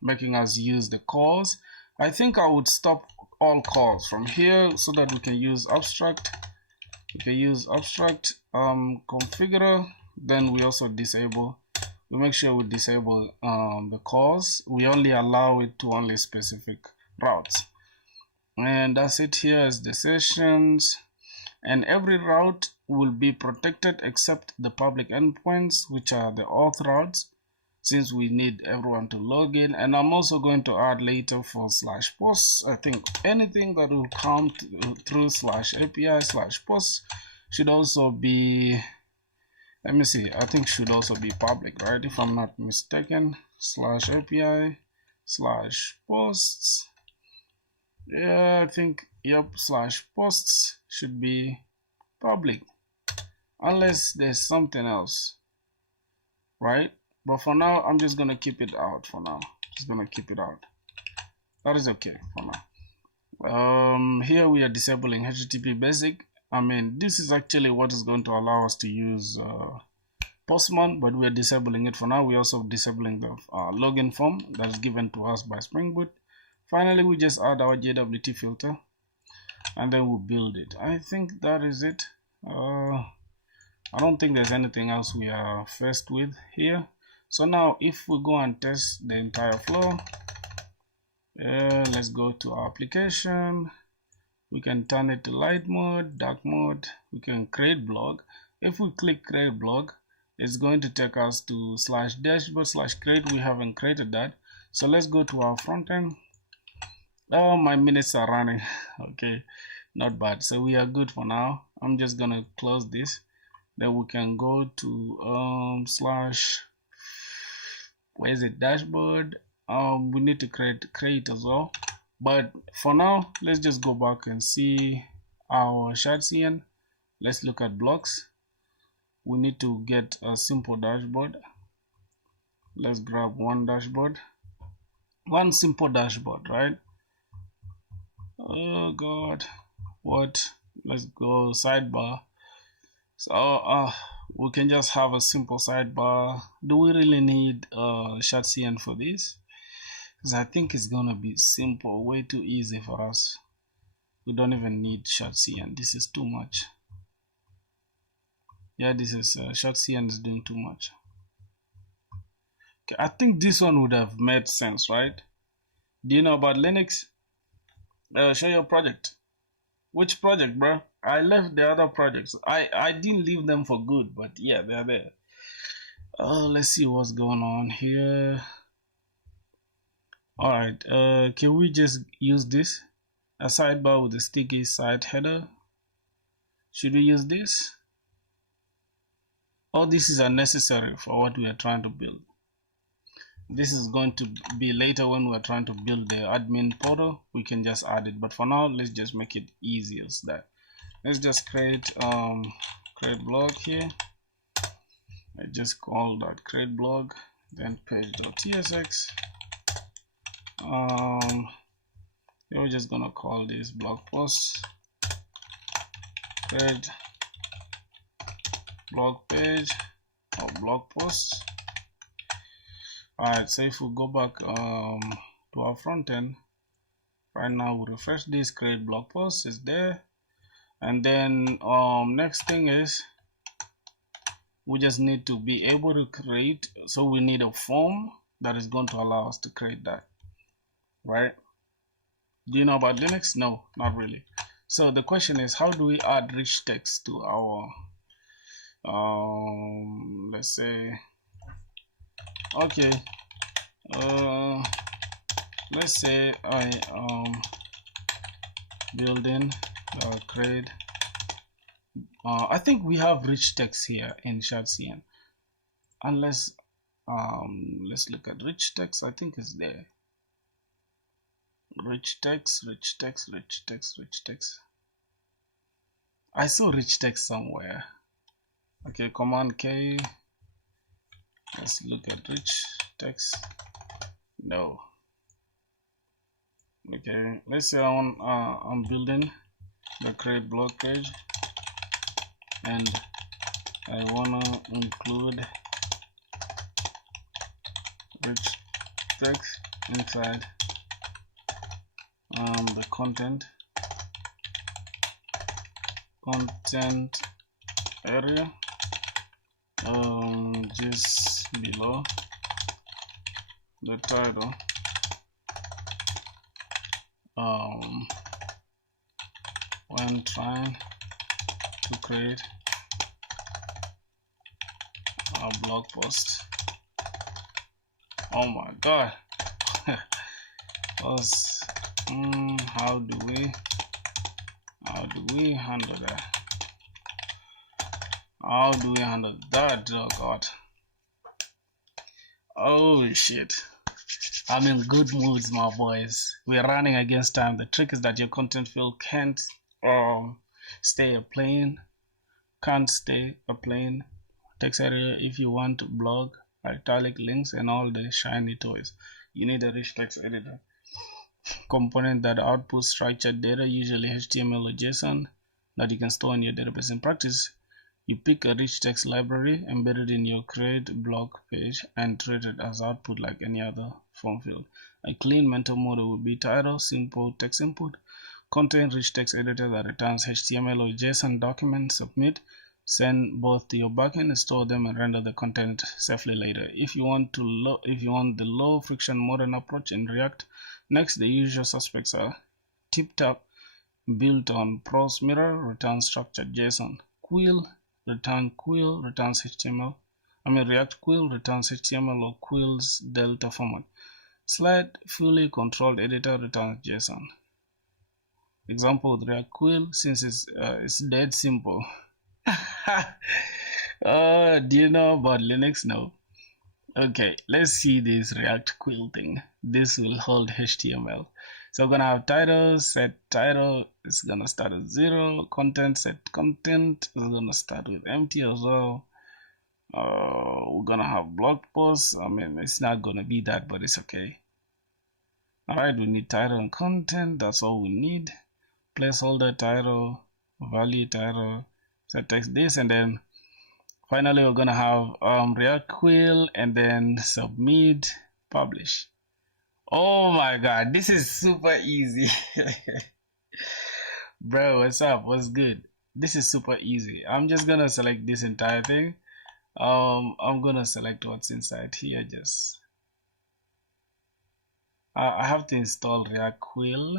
making us use the calls. I think I would stop all calls from here so that we can use abstract. We can use abstract configurer. Then we also disable. We make sure we disable the calls. We only allow it to only specific routes. And that's it. Here is the sessions. And every route will be protected except the public endpoints, which are the auth routes, since we need everyone to log in. And I'm also going to add later for /posts. I think anything that will come through /API/posts should also be, let me see, I think should also be public, right? If I'm not mistaken, /API/posts. Yeah, I think, yep, /posts should be public, unless there's something else, right? But for now, I'm just gonna keep it out for now. Just gonna keep it out. That is okay for now. Here we are disabling HTTP basic. This is actually what is going to allow us to use Postman, but we're disabling it for now. We're also disabling the login form that is given to us by Spring Boot. Finally, we just add our JWT filter, and then we'll build it. I think that is it. I don't think there's anything else we are faced with here. So now if we go and test the entire flow, let's go to our application. We can turn it to light mode, dark mode. We can create blog. If we click create blog, it's going to take us to /dashboard/create. We haven't created that. So let's go to our front end. Oh, my minutes are running. Okay, not bad. So we are good for now. I'm just gonna close this. Then we can go to Where is it? Dashboard. We need to create as well. But for now, let's just go back and see our CN. Let's look at blocks. We need to get a simple dashboard. Let's grab one dashboard. One simple dashboard, right? Oh God, what? Let's go sidebar. So we can just have a simple sidebar. Do we really need CN for this? Because I think it's gonna be simple, way too easy for us. We don't even need CN. This is too much. Yeah, this is CN is doing too much. Okay, I think this one would have made sense, right? Do you know about Linux? Show your project. Which project, bro? I left the other projects. I didn't leave them for good, but yeah, they're there. Let's see what's going on here. All right. Can we just use this? A sidebar with a sticky site header. Should we use this? Oh, this is unnecessary for what we are trying to build. This is going to be later when we're trying to build the admin portal. We can just add it, but for now, let's just make it easy as that. Let's just create blog here. I just call that create blog, then page.tsx. We're just gonna call this blog post, create blog page or blog post. Alright, so if we go back to our front end, right now we refresh this, create blog post is there, and then next thing is we just need to be able to create, so we need a form that is going to allow us to create that, right? Do you know about Linux? No, not really. So the question is, how do we add rich text to our let's say, okay, let's say I building create. I think we have rich text here in CN. Unless let's look at rich text. I think it's there. Rich text. I saw rich text somewhere. Okay, Command K. Let's look at rich text. No. Okay, let's say I'm building the create blog page, and I wanna include rich text inside the content area, just below the title, when trying to create a blog post. Oh my god. How do we handle that? How do we handle that? Oh god. Oh shit. I'm in good moods, my boys. We're running against time. The trick is that your content field can't stay a plain text area. If you want to blog, italic links, and all the shiny toys, you need a rich text editor component that outputs structured data, usually HTML or JSON, that you can store in your database. In practice, you pick a rich text library, embed it in your create blog page, and treat it as output like any other form field. A clean mental model would be title, simple text input, content rich text editor that returns HTML or JSON document, submit, send both to your backend, store them, and render the content safely later. If you want the low friction modern approach in React, next the usual suspects are TipTap, built on prose mirror, returns structured JSON, Quill returns HTML. React Quill returns HTML or Quill's Delta format. Slide fully controlled editor returns JSON. Example with React Quill, since it's dead simple. Do you know about Linux? No. Okay, let's see this React quill thing. This will hold HTML. So we're gonna have title, set title, it's gonna start at 0, content, set content, is gonna start with empty as well. We're gonna have blog posts. I mean, it's not gonna be that, but it's okay. Alright, we need title and content, that's all we need. Placeholder title, value title, set text this, and then finally we're gonna have React quill and then submit, publish. Oh my god, this is super easy. Bro, what's up? What's good? This is super easy. I'm just gonna select this entire thing. I'm gonna select what's inside here. Just I have to install React quill.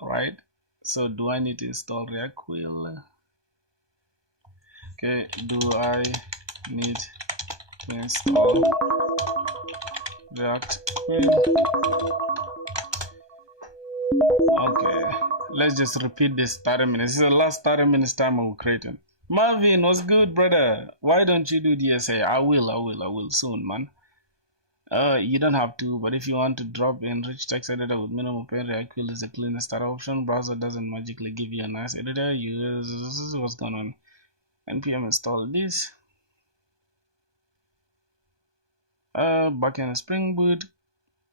Alright, so do I need to install React quill? Okay, do I need to install React quill? Okay, let's just repeat this 30 minutes. This is the last 30 minutes time I will create it. Marvin, what's good, brother? Why don't you do DSA? I will soon, man. You don't have to, but if you want to drop in rich text editor with minimal pain, React quill is the cleanest start option. Browser doesn't magically give you a nice editor. Use what's going on. npm install this. Backend Spring Boot.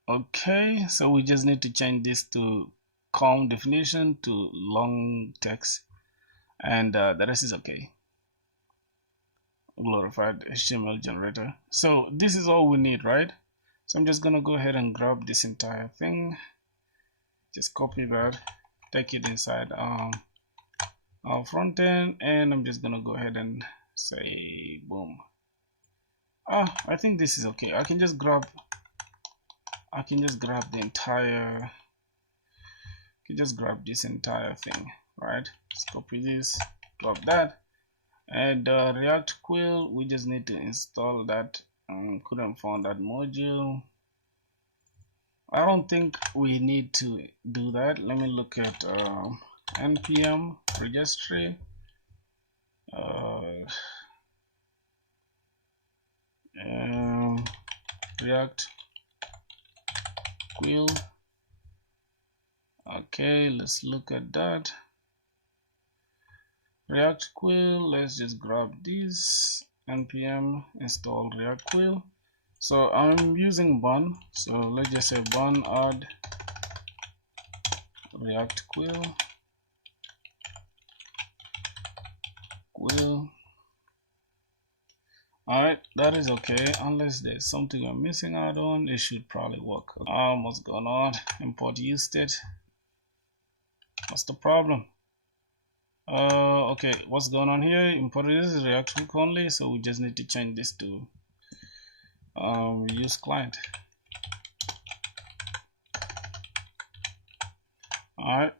Okay, so we just need to change this to com definition to long text, and the rest is okay. Glorified HTML generator. So this is all we need, right? So I'm just gonna go ahead and grab this entire thing, just copy that, take it inside our front end, and I'm just gonna go ahead and say boom. I think this is okay. I can just grab the entire, just grab this entire thing, right? Just copy this, drop that, and React quill, we just need to install that. Couldn't find that module. I don't think we need to do that. Let me look at npm registry. React quill. Okay, let's look at that. React quill, let's just grab this, npm install React quill. So I'm using bun, so let's just say bun add React quill. Alright, that is okay, unless there's something I'm missing out on. It should probably work. What's going on? Import use state. What's the problem? Okay, what's going on here? Import this is React hook only, so we just need to change this to use client. Alright.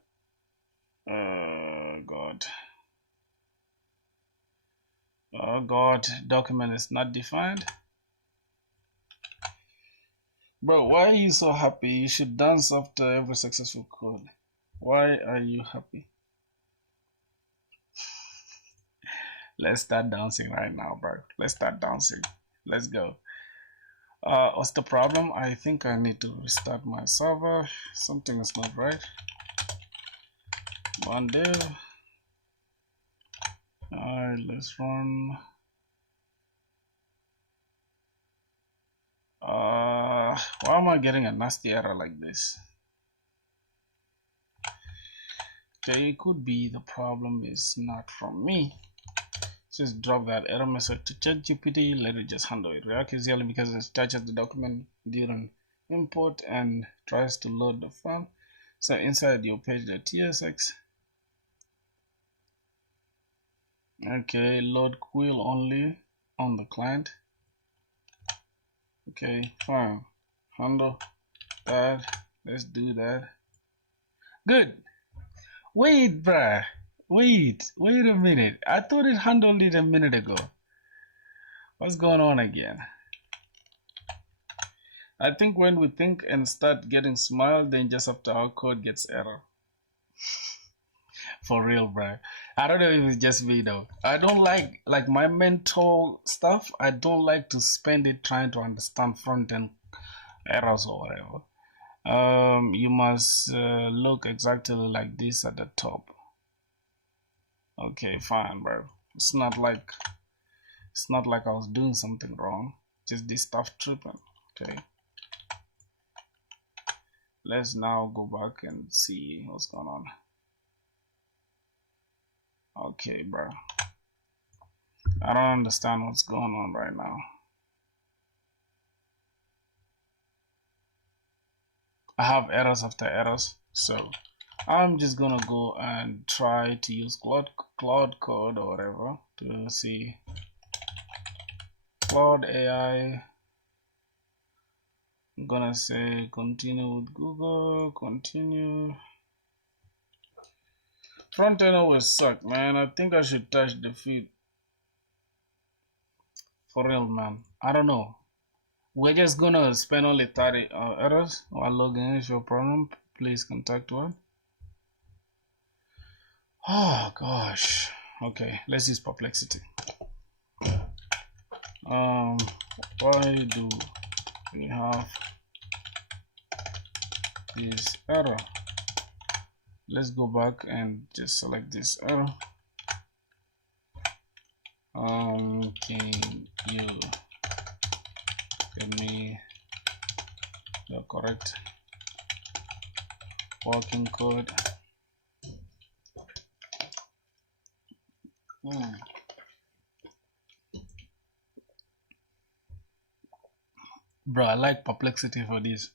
God. Oh God, document is not defined. Bro, why are you so happy? You should dance after every successful code. Why are you happy? Let's start dancing right now, bro. Let's start dancing. Let's go. What's the problem? I think I need to restart my server. Something is not right. One dev. Alright, let's run. Why am I getting a nasty error like this? Okay, it could be the problem is not from me. Just drop that error message to ChatGPT, let it just handle it. React is yelling because it touches the document during import and tries to load the file. So inside your page.tsx, okay, load quill only on the client. Okay, fine. Handle that. Let's do that. Good. Wait, bruh. Wait a minute. I thought it handled it a minute ago. What's going on again? I think when we think and start getting smile, then just after our code gets error. For real, bro. I don't know if it's just me though. I don't like my mental stuff. I don't like to spend it trying to understand front end errors or whatever. You must look exactly like this at the top. Okay, fine, bro. It's not like I was doing something wrong. Just this stuff tripping. Okay. Let's now go back and see what's going on. Okay, bro. I don't understand what's going on right now. I have errors after errors, so I'm just gonna go and try to use Cloud Code or whatever to see Cloud AI. I'm gonna say continue with Google, continue. Front end always suck, man. I think I should touch the feed. For real, man. I don't know. We're just gonna spend only 30 errors while logging in. If your problem, please contact one. Oh gosh. Okay, let's use Perplexity. Why do we have this error? Let's go back and just select this error. Can you give me the correct working code? Bro, I like Perplexity for this.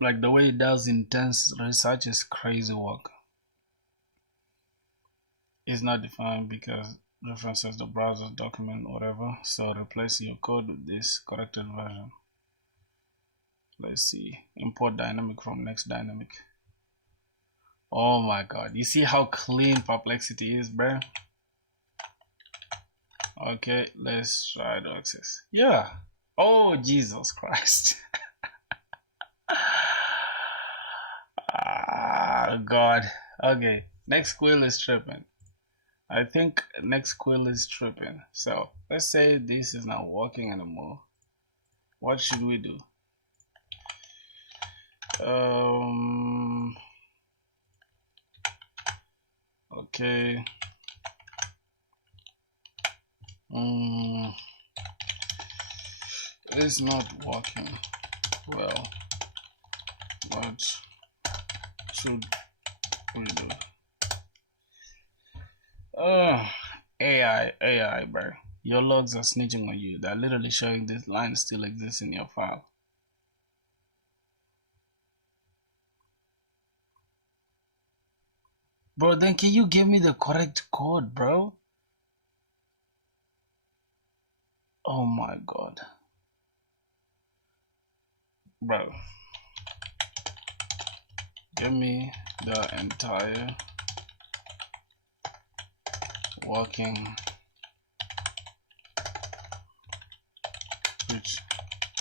Like the way it does intense research is crazy work. It's not defined because references the browser's document, whatever. So replace your code with this corrected version. Let's see. Import dynamic from next dynamic. Oh my god. You see how clean Perplexity is, bro? Okay, let's try to access. Yeah. Oh, Jesus Christ. God. Okay, next quill is tripping. I think next quill is tripping. So let's say this is not working anymore. What should we do? Okay. It's not working well. What should we do? AI, bro. Your logs are snitching on you. They're literally showing this line still exists in your file. Bro, then can you give me the correct code, bro? Oh my god. Bro. Give me the entire working rich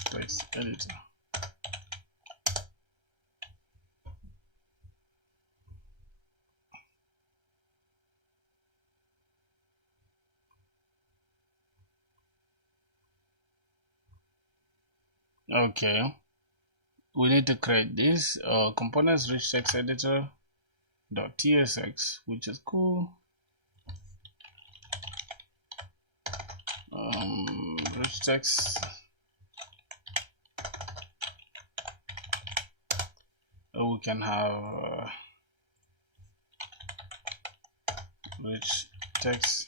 text editor. Okay, we need to create this components rich text editor .tsx, which is cool. Rich text. We can have rich text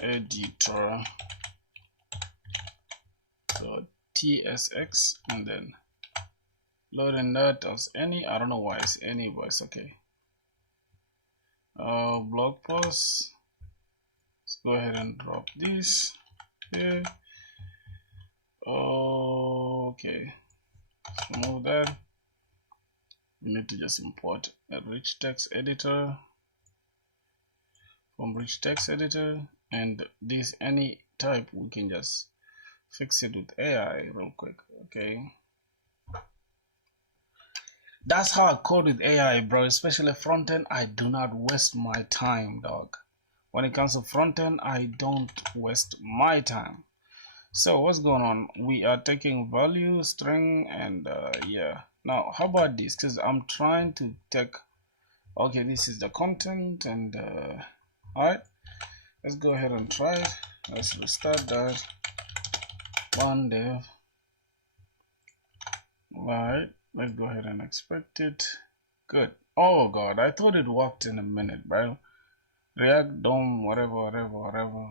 editor .tsx, and then loading that as any. I don't know why it's any, but it's okay. Blog post. Let's go ahead and drop this here. Okay, let's remove that. We need to just import a rich text editor from rich text editor, and this any type we can just fix it with AI real quick. Okay. That's how I code with AI, bro. Especially front end, I do not waste my time, dog. When it comes to front end, I don't waste my time. So what's going on? We are taking value, string, and yeah. Now, how about this? Because I'm trying to take. Okay, this is the content, and all right. Let's go ahead and try it. Let's restart that. One dev. Alright, let's go ahead and expect it. Good. Oh god, I thought it worked in a minute, bro. React DOM, whatever.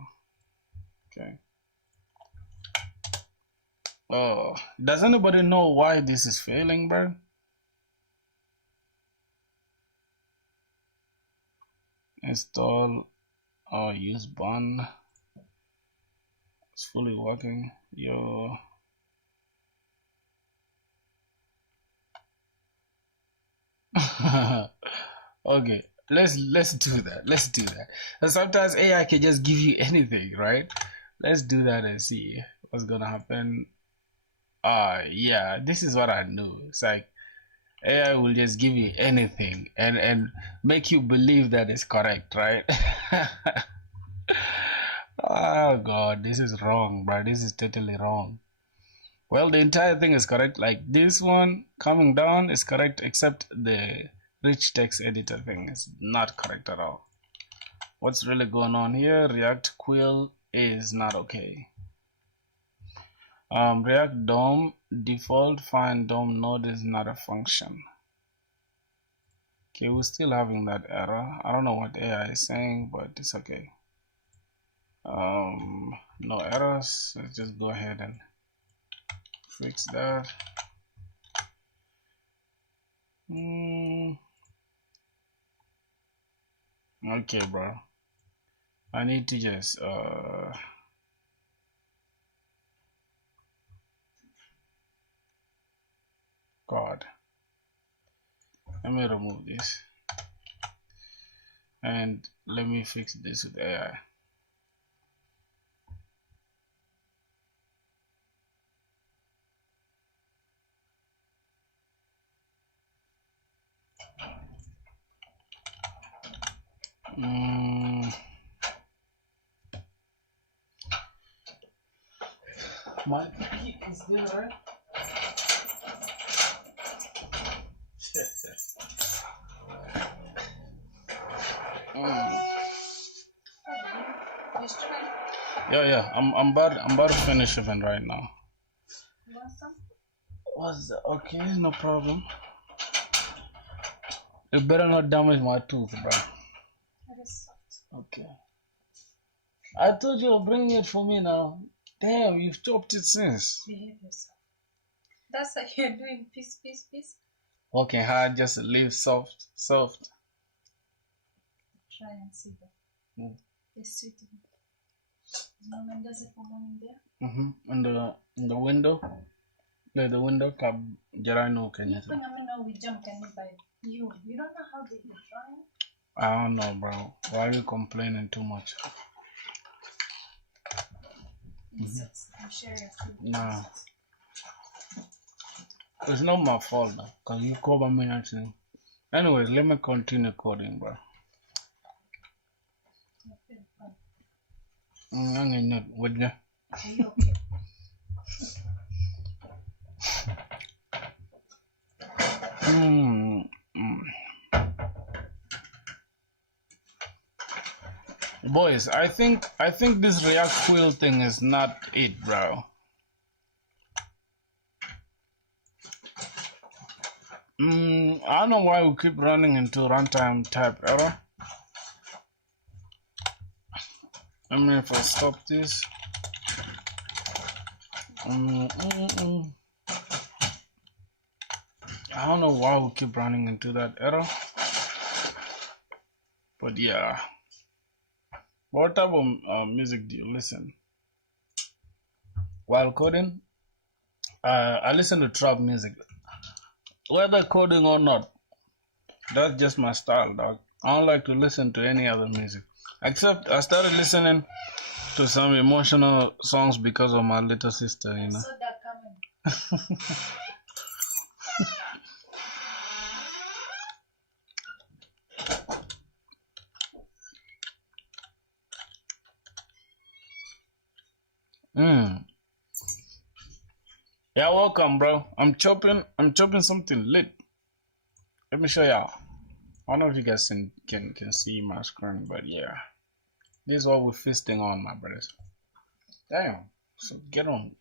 Okay. Oh, does anybody know why this is failing, bro? Install or use bun. It's fully working. Yo. Okay, let's do that. Let's do that. And sometimes AI can just give you anything, right? Let's do that and see what's gonna happen. Yeah, this is what I knew. It's like AI will just give you anything and make you believe that it's correct, right? Oh god, this is wrong, bro. This is totally wrong. Well, the entire thing is correct. Like this one coming down is correct, except the rich text editor thing is not correct at all. What's really going on here? React Quill is not okay. React DOM default find DOM node is not a function. Okay, we're still having that error. I don't know what AI is saying, but it's okay. No errors. Let's just go ahead and fix that. Okay, bro. I need to just God. Let me remove this and let me fix this with AI. My key is there, right? Yeah, I'm about to finish even right now. What's that? Okay, no problem. You better not damage my tooth, bro. Okay. I told you to bring it for me now. Damn, you've chopped it since. Behave yourself. That's how you're doing. Peace. Working hard just to live soft. Try and see that. It's suitable. Mama does it for one there. In the window. Yeah, the window cab. Jarano can you? We jump can you buy you? You don't know how they are trying. I don't know, bro. Why are you complaining too much? I'm sure you're nah. It's not my fault now, cause you cover me actually. Anyways, let me continue coding, bro. I'm not with you. Are you okay? Boys, I think this React Quill thing is not it, bro. I don't know why we keep running into runtime type error. I mean, if I stop this. I don't know why we keep running into that error. But yeah. What type of music do you listen? While coding, I listen to trap music. Whether coding or not, that's just my style, dog. I don't like to listen to any other music. Except I started listening to some emotional songs because of my little sister, you know. I saw that coming. Yeah, welcome, bro. I'm chopping something lit. Let me show y'all. I don't know if you guys can see my screen, but yeah. This is what we're feasting on, my brothers. Damn. So get on.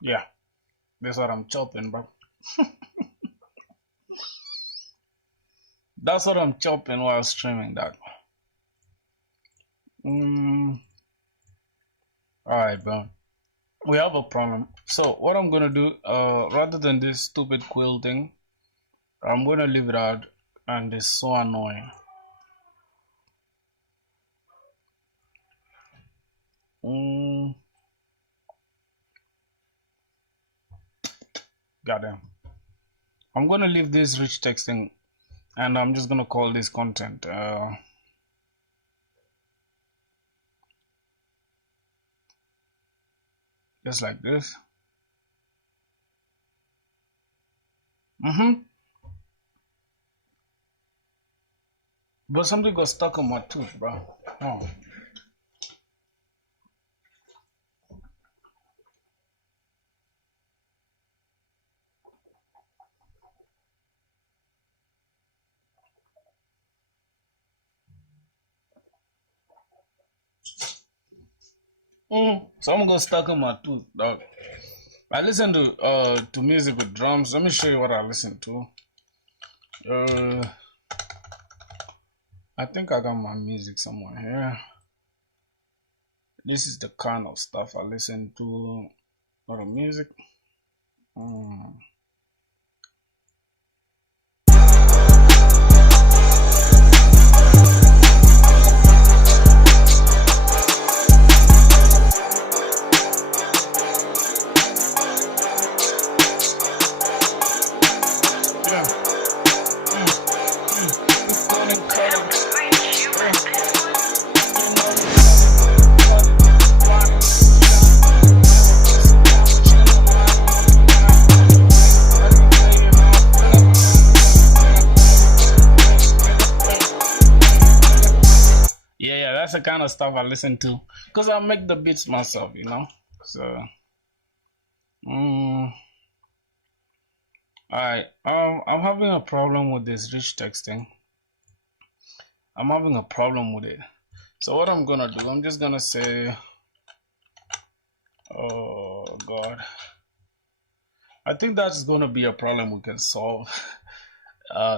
Yeah. That's what I'm chopping, bro. That's what I'm chopping while streaming that. Alright, bro. We have a problem. So what I'm gonna do, rather than this stupid quill thing, I'm gonna leave it out, and it's so annoying. Goddamn. I'm gonna leave this rich texting, and I'm just gonna call this content. Just like this. But something got stuck on my tooth, bro. Oh. Something got stuck on my tooth, dog. I listen to music with drums. Let me show you what I listen to. I think I got my music somewhere here. This is the kind of stuff I listen to. A lot of music. That's the kind of stuff I listen to, because I make the beats myself, you know. So alright, I'm having a problem with this rich texting. I'm having a problem with it. So what I'm gonna do, I'm just gonna say, oh god, I think that's gonna be a problem we can solve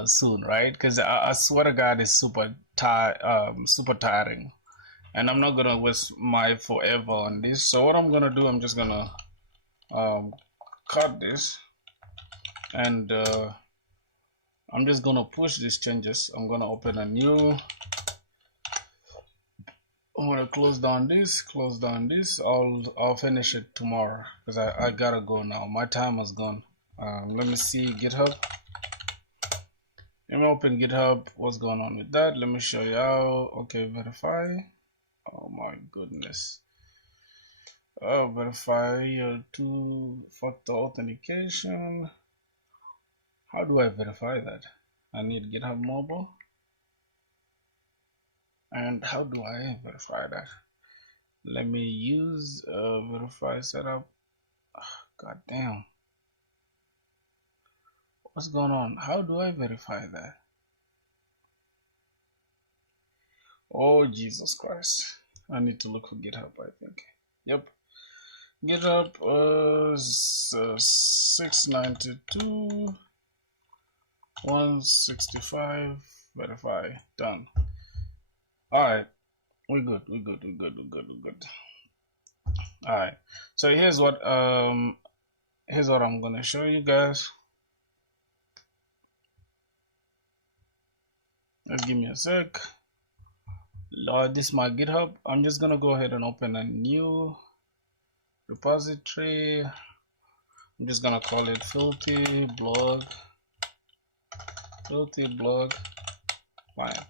soon, right? Because I swear to God, it's super tiring, and I'm not gonna waste my forever on this. So what I'm gonna do, I'm just gonna cut this, and I'm just gonna push these changes. I'm gonna open a new. I'm gonna close down this. I'll finish it tomorrow, because I gotta go now. My time is gone. Let me see GitHub. Let me open GitHub. What's going on with that? Let me show you how. Okay, verify. Oh my goodness. Verify your two-factor authentication. How do I verify that? I need GitHub mobile. And how do I verify that? Let me use verify setup. God damn. What's going on? How do I verify that? Oh, Jesus Christ. I need to look for GitHub, I think. Yep. GitHub 692 165 verify. Done. Alright. We're good. Alright. So here's what I'm gonna show you guys. Just give me a sec. This is my GitHub. I'm just gonna go ahead and open a new repository. I'm just gonna call it FilthiBlog client.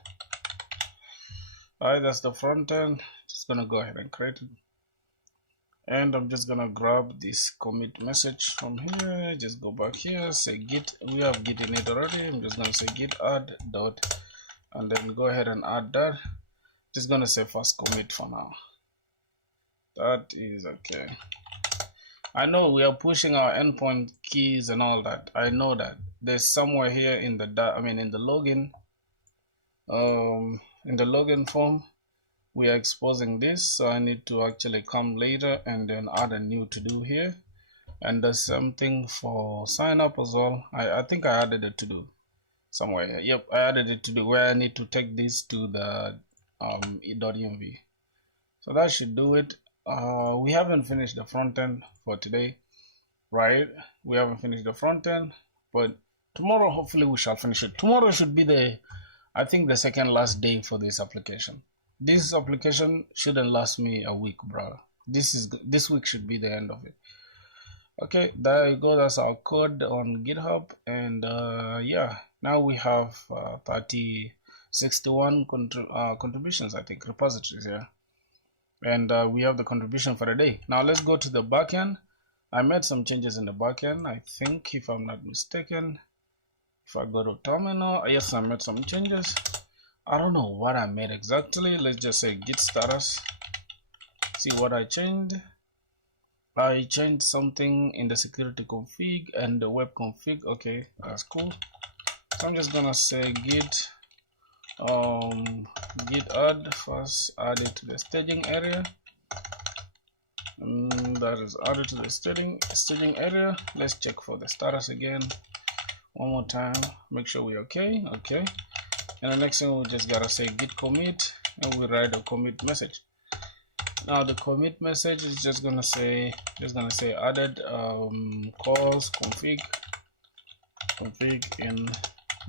Alright, that's the front end. Just gonna go ahead and create it. And I'm just gonna grab this commit message from here. Just go back here, say git. We have git in it already. I'm just gonna say git add dot, and then go ahead and add that. Just gonna say first commit for now. That is okay. I know we are pushing our endpoint keys and all that. I know that there's somewhere here in the in the login, form, we are exposing this. So I need to actually come later and then add a new to do here. And there's something for sign up as well. I think I added it to do somewhere here. Yep, I added it to do where I need to take this to the .env. So that should do it. We haven't finished the front end for today, right? We haven't finished the front end, but tomorrow hopefully we shall finish it. Tomorrow should be I think the second last day for this application. This application shouldn't last me a week, bro. This week should be the end of it. Okay, there you go. That's our code on GitHub, and yeah, now we have 61 contributions, I think, repositories here, and we have the contribution for the day. Now let's go to the backend. I made some changes in the backend, I think, if I'm not mistaken. If I go to terminal, yes, I made some changes. I don't know what I made exactly. Let's just say git status. See what I changed. I changed something in the security config and the web config. Okay, that's cool. So I'm just gonna say git add first, add it to the staging area. That is added to the staging area. Let's check for the status again one more time. Make sure we're okay. Okay. And the next thing we just gotta say git commit, and we write a commit message. Now the commit message is just gonna say added calls config in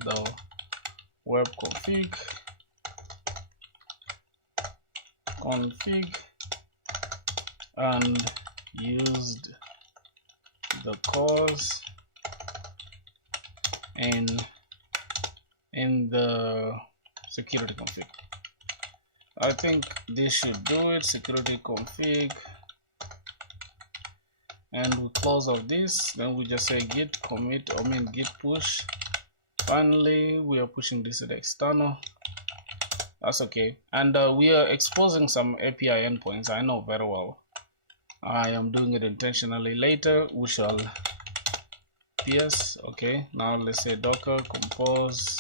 the web config and used the calls in the security config. I think this should do it. Security config, and we close out this. Then we just say git commit, git push. Finally, we are pushing this to the external. That's okay. And we are exposing some API endpoints. I know very well. I am doing it intentionally. Later we shall ps. Okay, now let's say docker compose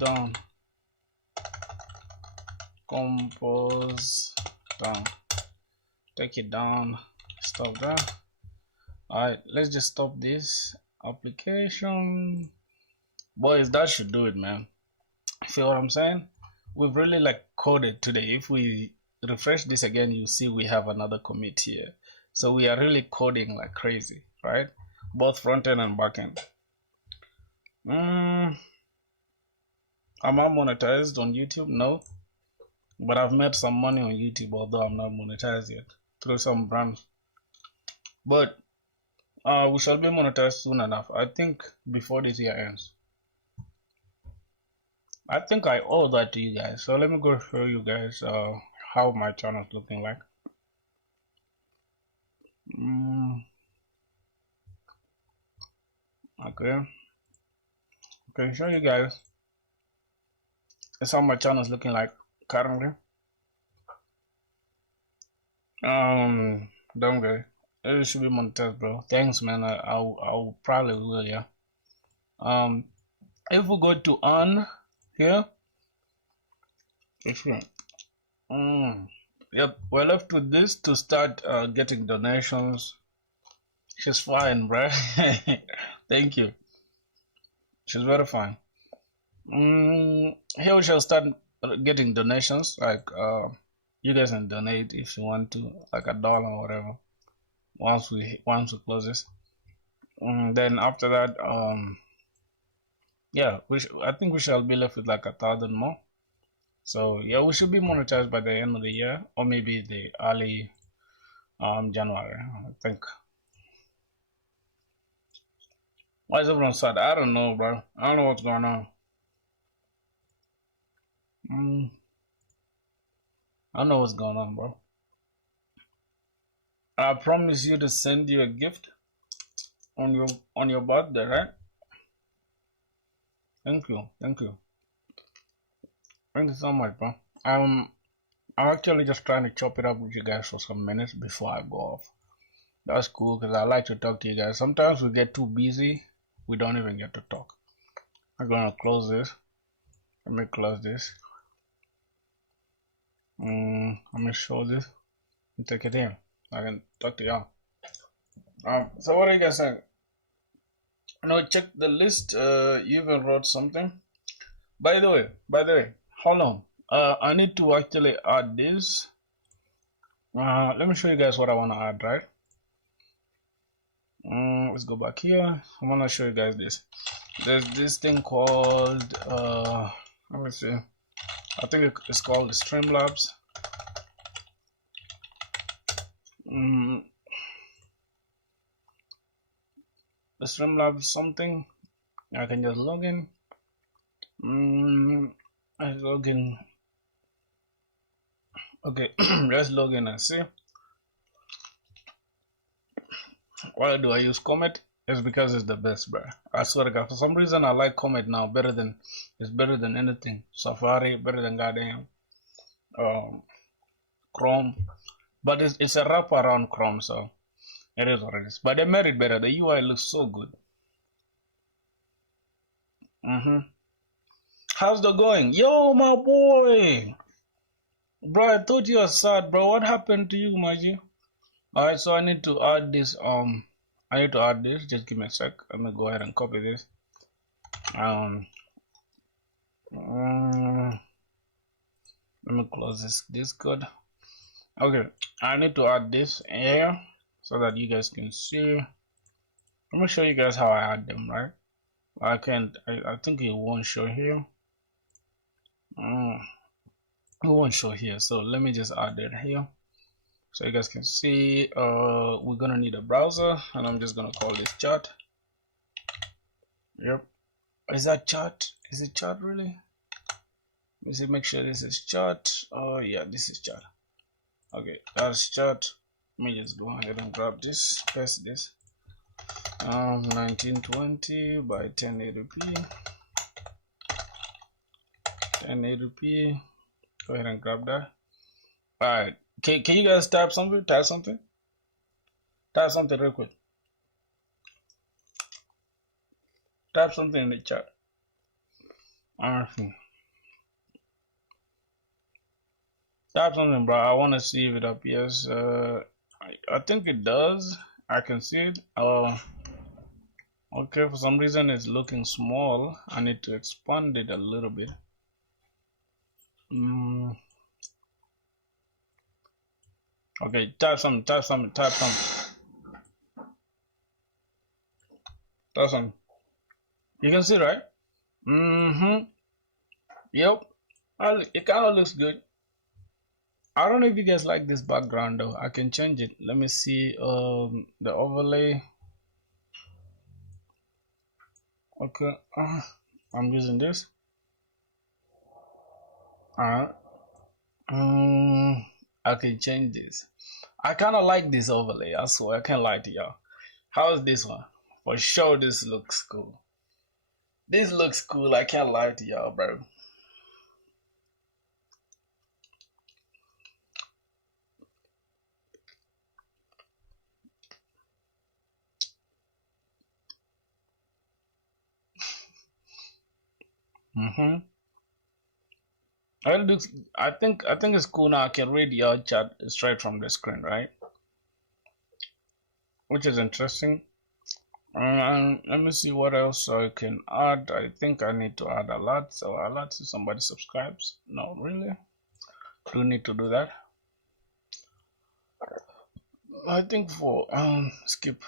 down, compose down, take it down, stop that. Alright, let's just stop this application. Boys, that should do it, man. Feel what I'm saying? We've really like coded today. If we refresh this again, you see we have another commit here. So we are really coding like crazy, right? Both front end and back end. Am I monetized on YouTube? No, but I've made some money on YouTube, although I'm not monetized yet, through some brands. But we shall be monetized soon enough. I think before this year ends. I think I owe that to you guys. So let me go show you guys how my channel is looking like. Okay, show you guys. That's how my channel is looking like currently. Don't go. It should be monetized, bro. Thanks, man. I'll probably will, yeah. If we go to earn here, yep, we're left with this to start getting donations. She's fine, bro. Thank you. She's very fine. Here we shall start getting donations. Like you guys can donate if you want to, like $1 or whatever. Once we close this, then after that, yeah, I think we shall be left with like 1,000 more. So yeah, we should be monetized by the end of the year, or maybe the early January, I think. Why is everyone sad? I don't know, bro. I don't know what's going on. I don't know what's going on, bro. I promise you to send you a gift on your birthday, right? Thank you. Thank you so much, bro. I'm actually just trying to chop it up with you guys for some minutes before I go off. That's cool because I like to talk to you guys. Sometimes we get too busy, we don't even get to talk. I'm gonna close this. Let me close this. Let me show this and take it in. I can talk to y'all. So what are you guys saying? No, check the list. You even wrote something. By the way, hold on. I need to actually add this. Let me show you guys what I want to add, right? Let's go back here. I want to show you guys this. There's this thing called let me see. I think it's called the Streamlabs. The Streamlabs something. I can just log in. I log in. Okay, let's log in and see. Why do I use Comet? It's because it's the best, bro. I swear to God, for some reason I like Comet now it's better than anything. Safari, better than goddamn Chrome. But it's a wrap around Chrome, so it is what it is. But they made it better. The UI looks so good. How's the going? Yo, my boy! Bro, I thought you were sad, bro. What happened to you, my G? Alright, so I need to add this. Just give me a sec. Let me go ahead and copy this. Let me close this Discord. Okay, I need to add this here so that you guys can see. Let me show you guys how I add them, right? I think it won't show here. It won't show here, so let me just add it here so you guys can see. We're gonna need a browser, and I'm just gonna call this chat. Yep. Is that chat? Is it chat really? Let me make sure this is chat. Oh yeah, this is chat. Okay, that's chat. Let me just go ahead and grab this, paste this. 1920 by 1080p. 1080p. Go ahead and grab that. Alright. Can you guys type something? Type something real quick. Type something in the chat. Type something, bro. I want to see if it appears. I think it does. I can see it. Okay, for some reason it's looking small. I need to expand it a little bit. Okay, type something. You can see, right? Yep. It kind of looks good. I don't know if you guys like this background though. I can change it. Let me see the overlay. Okay, I'm using this. I can change this. I kind of like this overlay. I swear, I can't lie to y'all. How is this one? For sure, this looks cool. This looks cool. I can't lie to y'all, bro. I think it's cool now. I can read your chat straight from the screen, right? Which is interesting. Let me see what else I can add. I think I need to add a lot. So a lot if somebody subscribes. No, really? Do need to do that? I think for skip.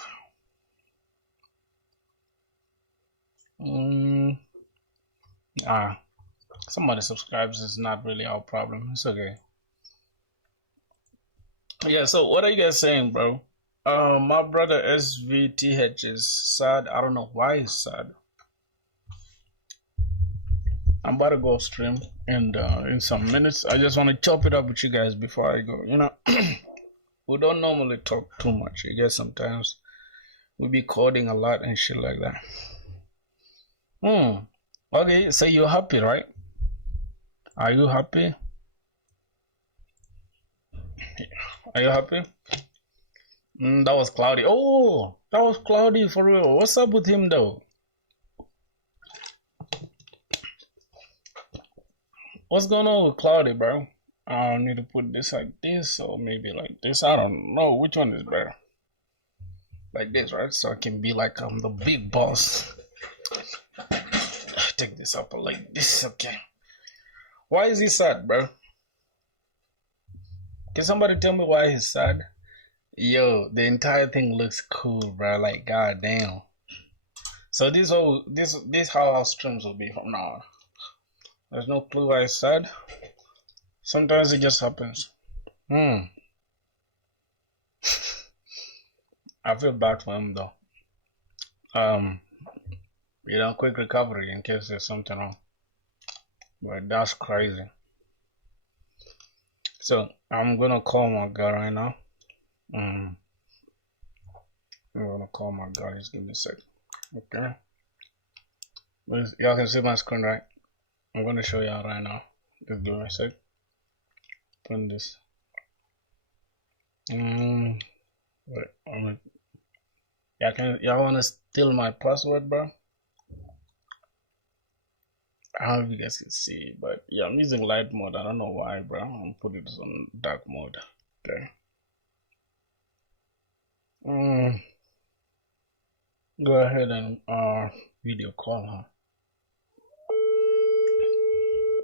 Somebody subscribes is not really our problem. It's okay. Yeah, so what are you guys saying, bro? My brother SVTH is sad. I don't know why he's sad. I'm about to go stream, and in some minutes, I just want to chop it up with you guys before I go. You know, we don't normally talk too much. I guess sometimes we be coding a lot and shit like that. Okay, so you're happy, right? Are you happy? Are you happy? That was Cloudy. Oh, that was Cloudy for real. What's up with him though? What's going on with Cloudy, bro? I need to put this like this or maybe like this. I don't know which one is better. Like this, right? So I can be like I'm the big boss. Take this up like this, okay? Why is he sad, bro? Can somebody tell me why he's sad? Yo, the entire thing looks cool, bro. Like, goddamn. So this how our streams will be from now on. There's no clue why it's sad. Sometimes it just happens. I feel bad for him though. You know, quick recovery in case there's something wrong. But that's crazy. So I'm gonna call my guy right now. I'm gonna call my guy. Just give me a sec. Okay. Y'all can see my screen, right? I'm gonna show y'all right now. Just give me a sec. Put this. Wait, y'all wanna steal my password, bro? I don't know if you guys can see, but yeah, I'm using light mode. I don't know why, bro. I'm putting this on dark mode. Okay. Go ahead and video call her.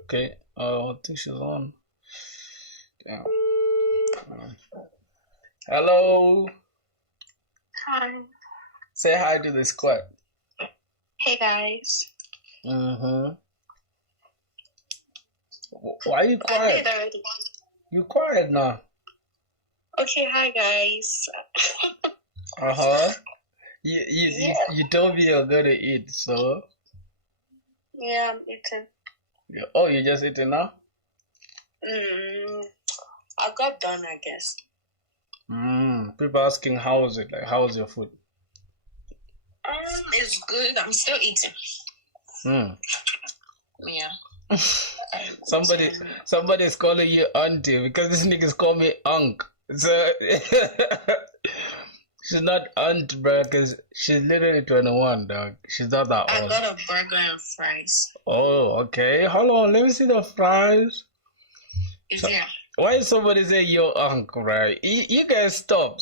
Okay. I think she's on. Damn. Hello. Hi. Say hi to the squad. Hey guys. Why are you quiet? You quiet now. Okay, hi guys. You told me you're gonna eat, so. Yeah, I'm eating. Yeah. Oh, you just eating now? I got done, I guess. People asking how is it? Like, how's your food? It's good. I'm still eating. Yeah. Somebody's calling you auntie because this niggas call me unk. So she's not aunt, bro, because she's literally 21, dog. She's not that old. I got a burger and fries. Oh, okay. Hold on, let me see the fries. Yeah. Why is somebody say your unk, right? You guys stop.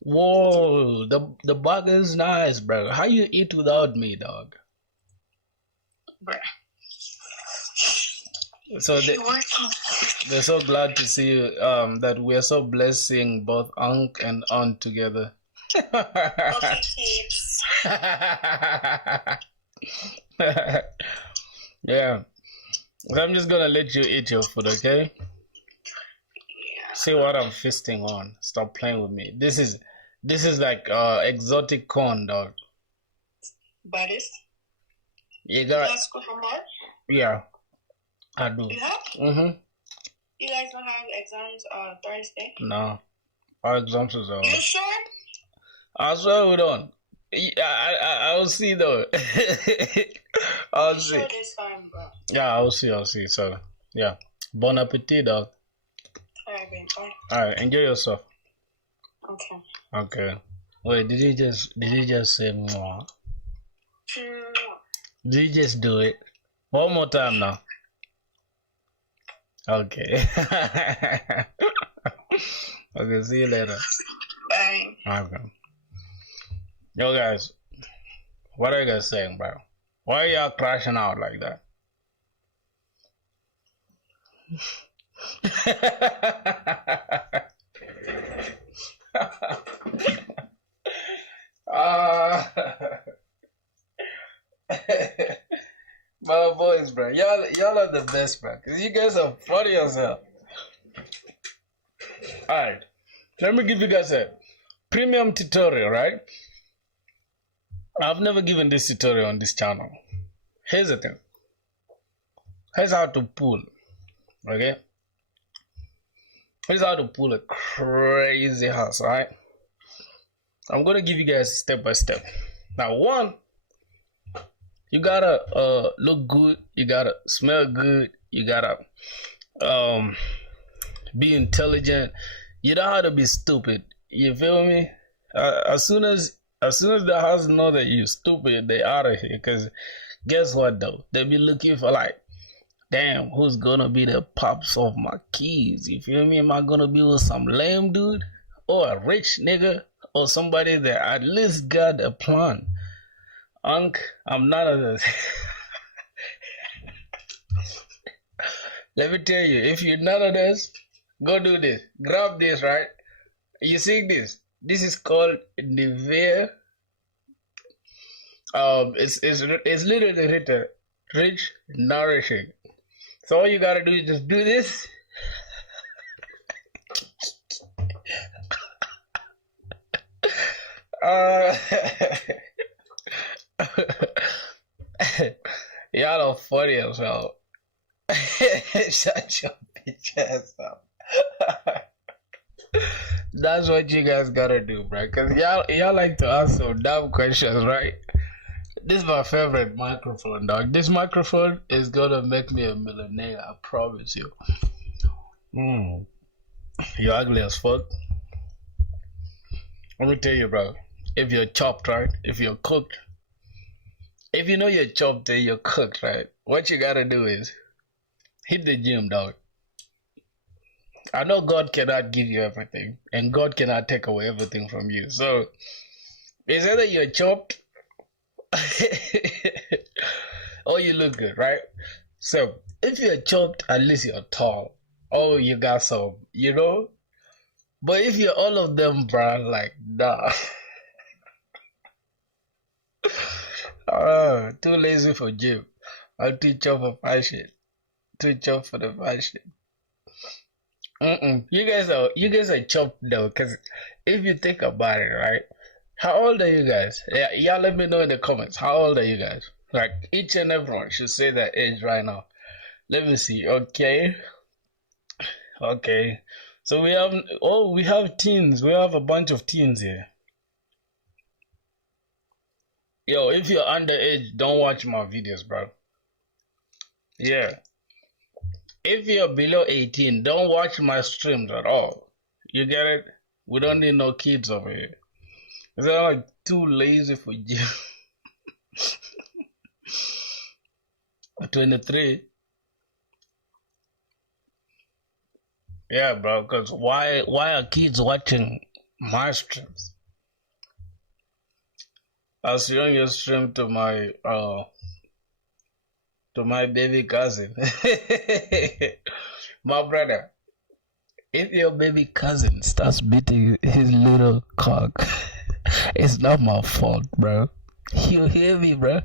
Whoa, the burger is nice, bro. How you eat without me, dog? Bruh. So they're so glad to see you. That we're so blessed seeing both Unc and Aunt together. Okay, kids. Yeah. So I'm just gonna let you eat your food, okay? Yeah. See what I'm feasting on. Stop playing with me. This is like exotic corn, dog. Buddies? You got school for more? Yeah, I do. You have? You guys don't have exams Thursday? No. Our exams is You sure? I swear we don't. I'll see though. I'll see. Sure this time, bro. Yeah, I'll see. So yeah. Bon appetit, dog. Alright, babe. Bye. Alright, enjoy yourself. Okay. Okay. Wait, did you just say more? Did you just do it? One more time now. Okay. Okay, see you later. Bye. Okay. Yo guys, what are you guys saying, bro? Why are y'all crashing out like that? My boys, bro, y'all are the best, bro. Cause you guys are funny as hell. Alright, let me give you guys a premium tutorial, right? I've never given this tutorial on this channel. Here's the thing. Here's how to pull. Okay? Here's how to pull a crazy house, alright? I'm gonna give you guys step by step. Now, one, you gotta look good, you gotta smell good, you gotta be intelligent. You don't have to be stupid. You feel me? As soon as the house know that you're stupid, they out of here. Cause guess what though? They be looking for like, damn, who's gonna be the pops of my kids? You feel me? Am I gonna be with some lame dude or a rich nigga or somebody that at least got a plan? Unc, I'm none of this. Let me tell you, if you're none of this, go do this. Grab this, right? You see this? This is called Nivea. It's literally written rich, nourishing. So all you gotta do is just do this. Y'all are funny as hell. Shut your bitch ass up. That's what you guys gotta do, bro. Cause y'all like to ask some dumb questions, right? This is my favorite microphone, dog. This microphone is gonna make me a millionaire, I promise you. You're ugly as fuck. Let me tell you, bro. If you're chopped, right? If you're cooked, if you know you're chopped and you're cooked, right? What you gotta do is hit the gym, dog. I know God cannot give you everything, and God cannot take away everything from you. So it's either you're chopped or you look good, right? So if you're chopped, at least you're tall. Oh, you got some, you know? But if you're all of them, bro, like, nah. Too lazy for gym. I'm too chopped for fashion. Too chopped for the fashion. You guys are chopped though, because if you think about it, right? How old are you guys? Yeah, y'all let me know in the comments. How old are you guys? Like each and everyone should say their age right now. Let me see. Okay. So we have teens. We have a bunch of teens here. Yo, if you're underage, don't watch my videos, bro. Yeah. If you're below 18, don't watch my streams at all. You get it? We don't need no kids over here. They're like too lazy for you. 23. Yeah, bro, because why are kids watching my streams? I'll showing your stream to my baby cousin. My brother, if your baby cousin starts beating his little cock, it's not my fault, bro. You hear me, bro?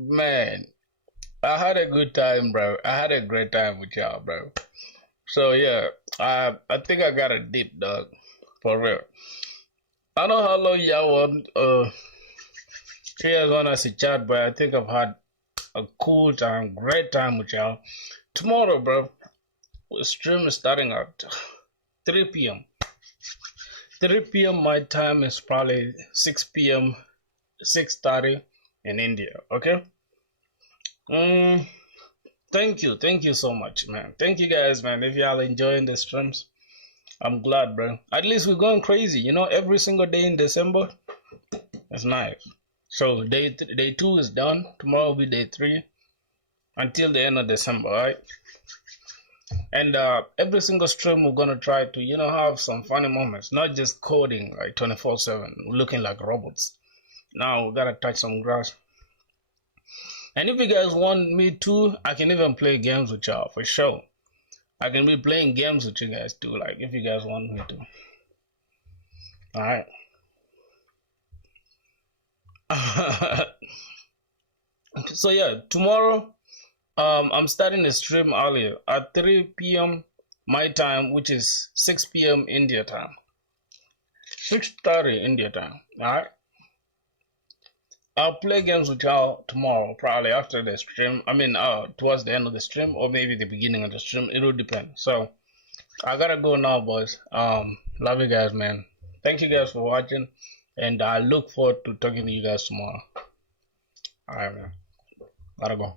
Man, I had a good time, bro. I had a great time with y'all, bro. So yeah, I think I got a deep, dog, for real. I don't know how long y'all want want us to chat, but I think I've had a cool time, great time with y'all. Tomorrow, bro, the stream is starting at 3 p.m. 3 p.m. my time is probably 6 p.m. 6:30 in India. Okay. Thank you so much, man. Thank you guys, man. If y'all enjoying the streams, I'm glad, bro. At least we're going crazy, you know. Every single day in December, it's nice. So day 2 is done. Tomorrow will be day 3 until the end of December, right? And every single stream we're gonna try to, you know, have some funny moments, not just coding like 24/7, looking like robots. Now we gotta touch some grass. And if you guys want me to, I can even play games with y'all for sure. I can be playing games with you guys too, like if you guys want me to. Alright. So yeah, tomorrow I'm starting the stream earlier at 3 p.m. my time, which is 6 p.m. India time. 6:30 India time. Alright. I'll play games with y'all tomorrow, probably after the stream. I mean, towards the end of the stream, or maybe the beginning of the stream. It will depend. So I gotta go now, boys. Love you guys, man. Thank you guys for watching, and I look forward to talking to you guys tomorrow. All right, man. Gotta go.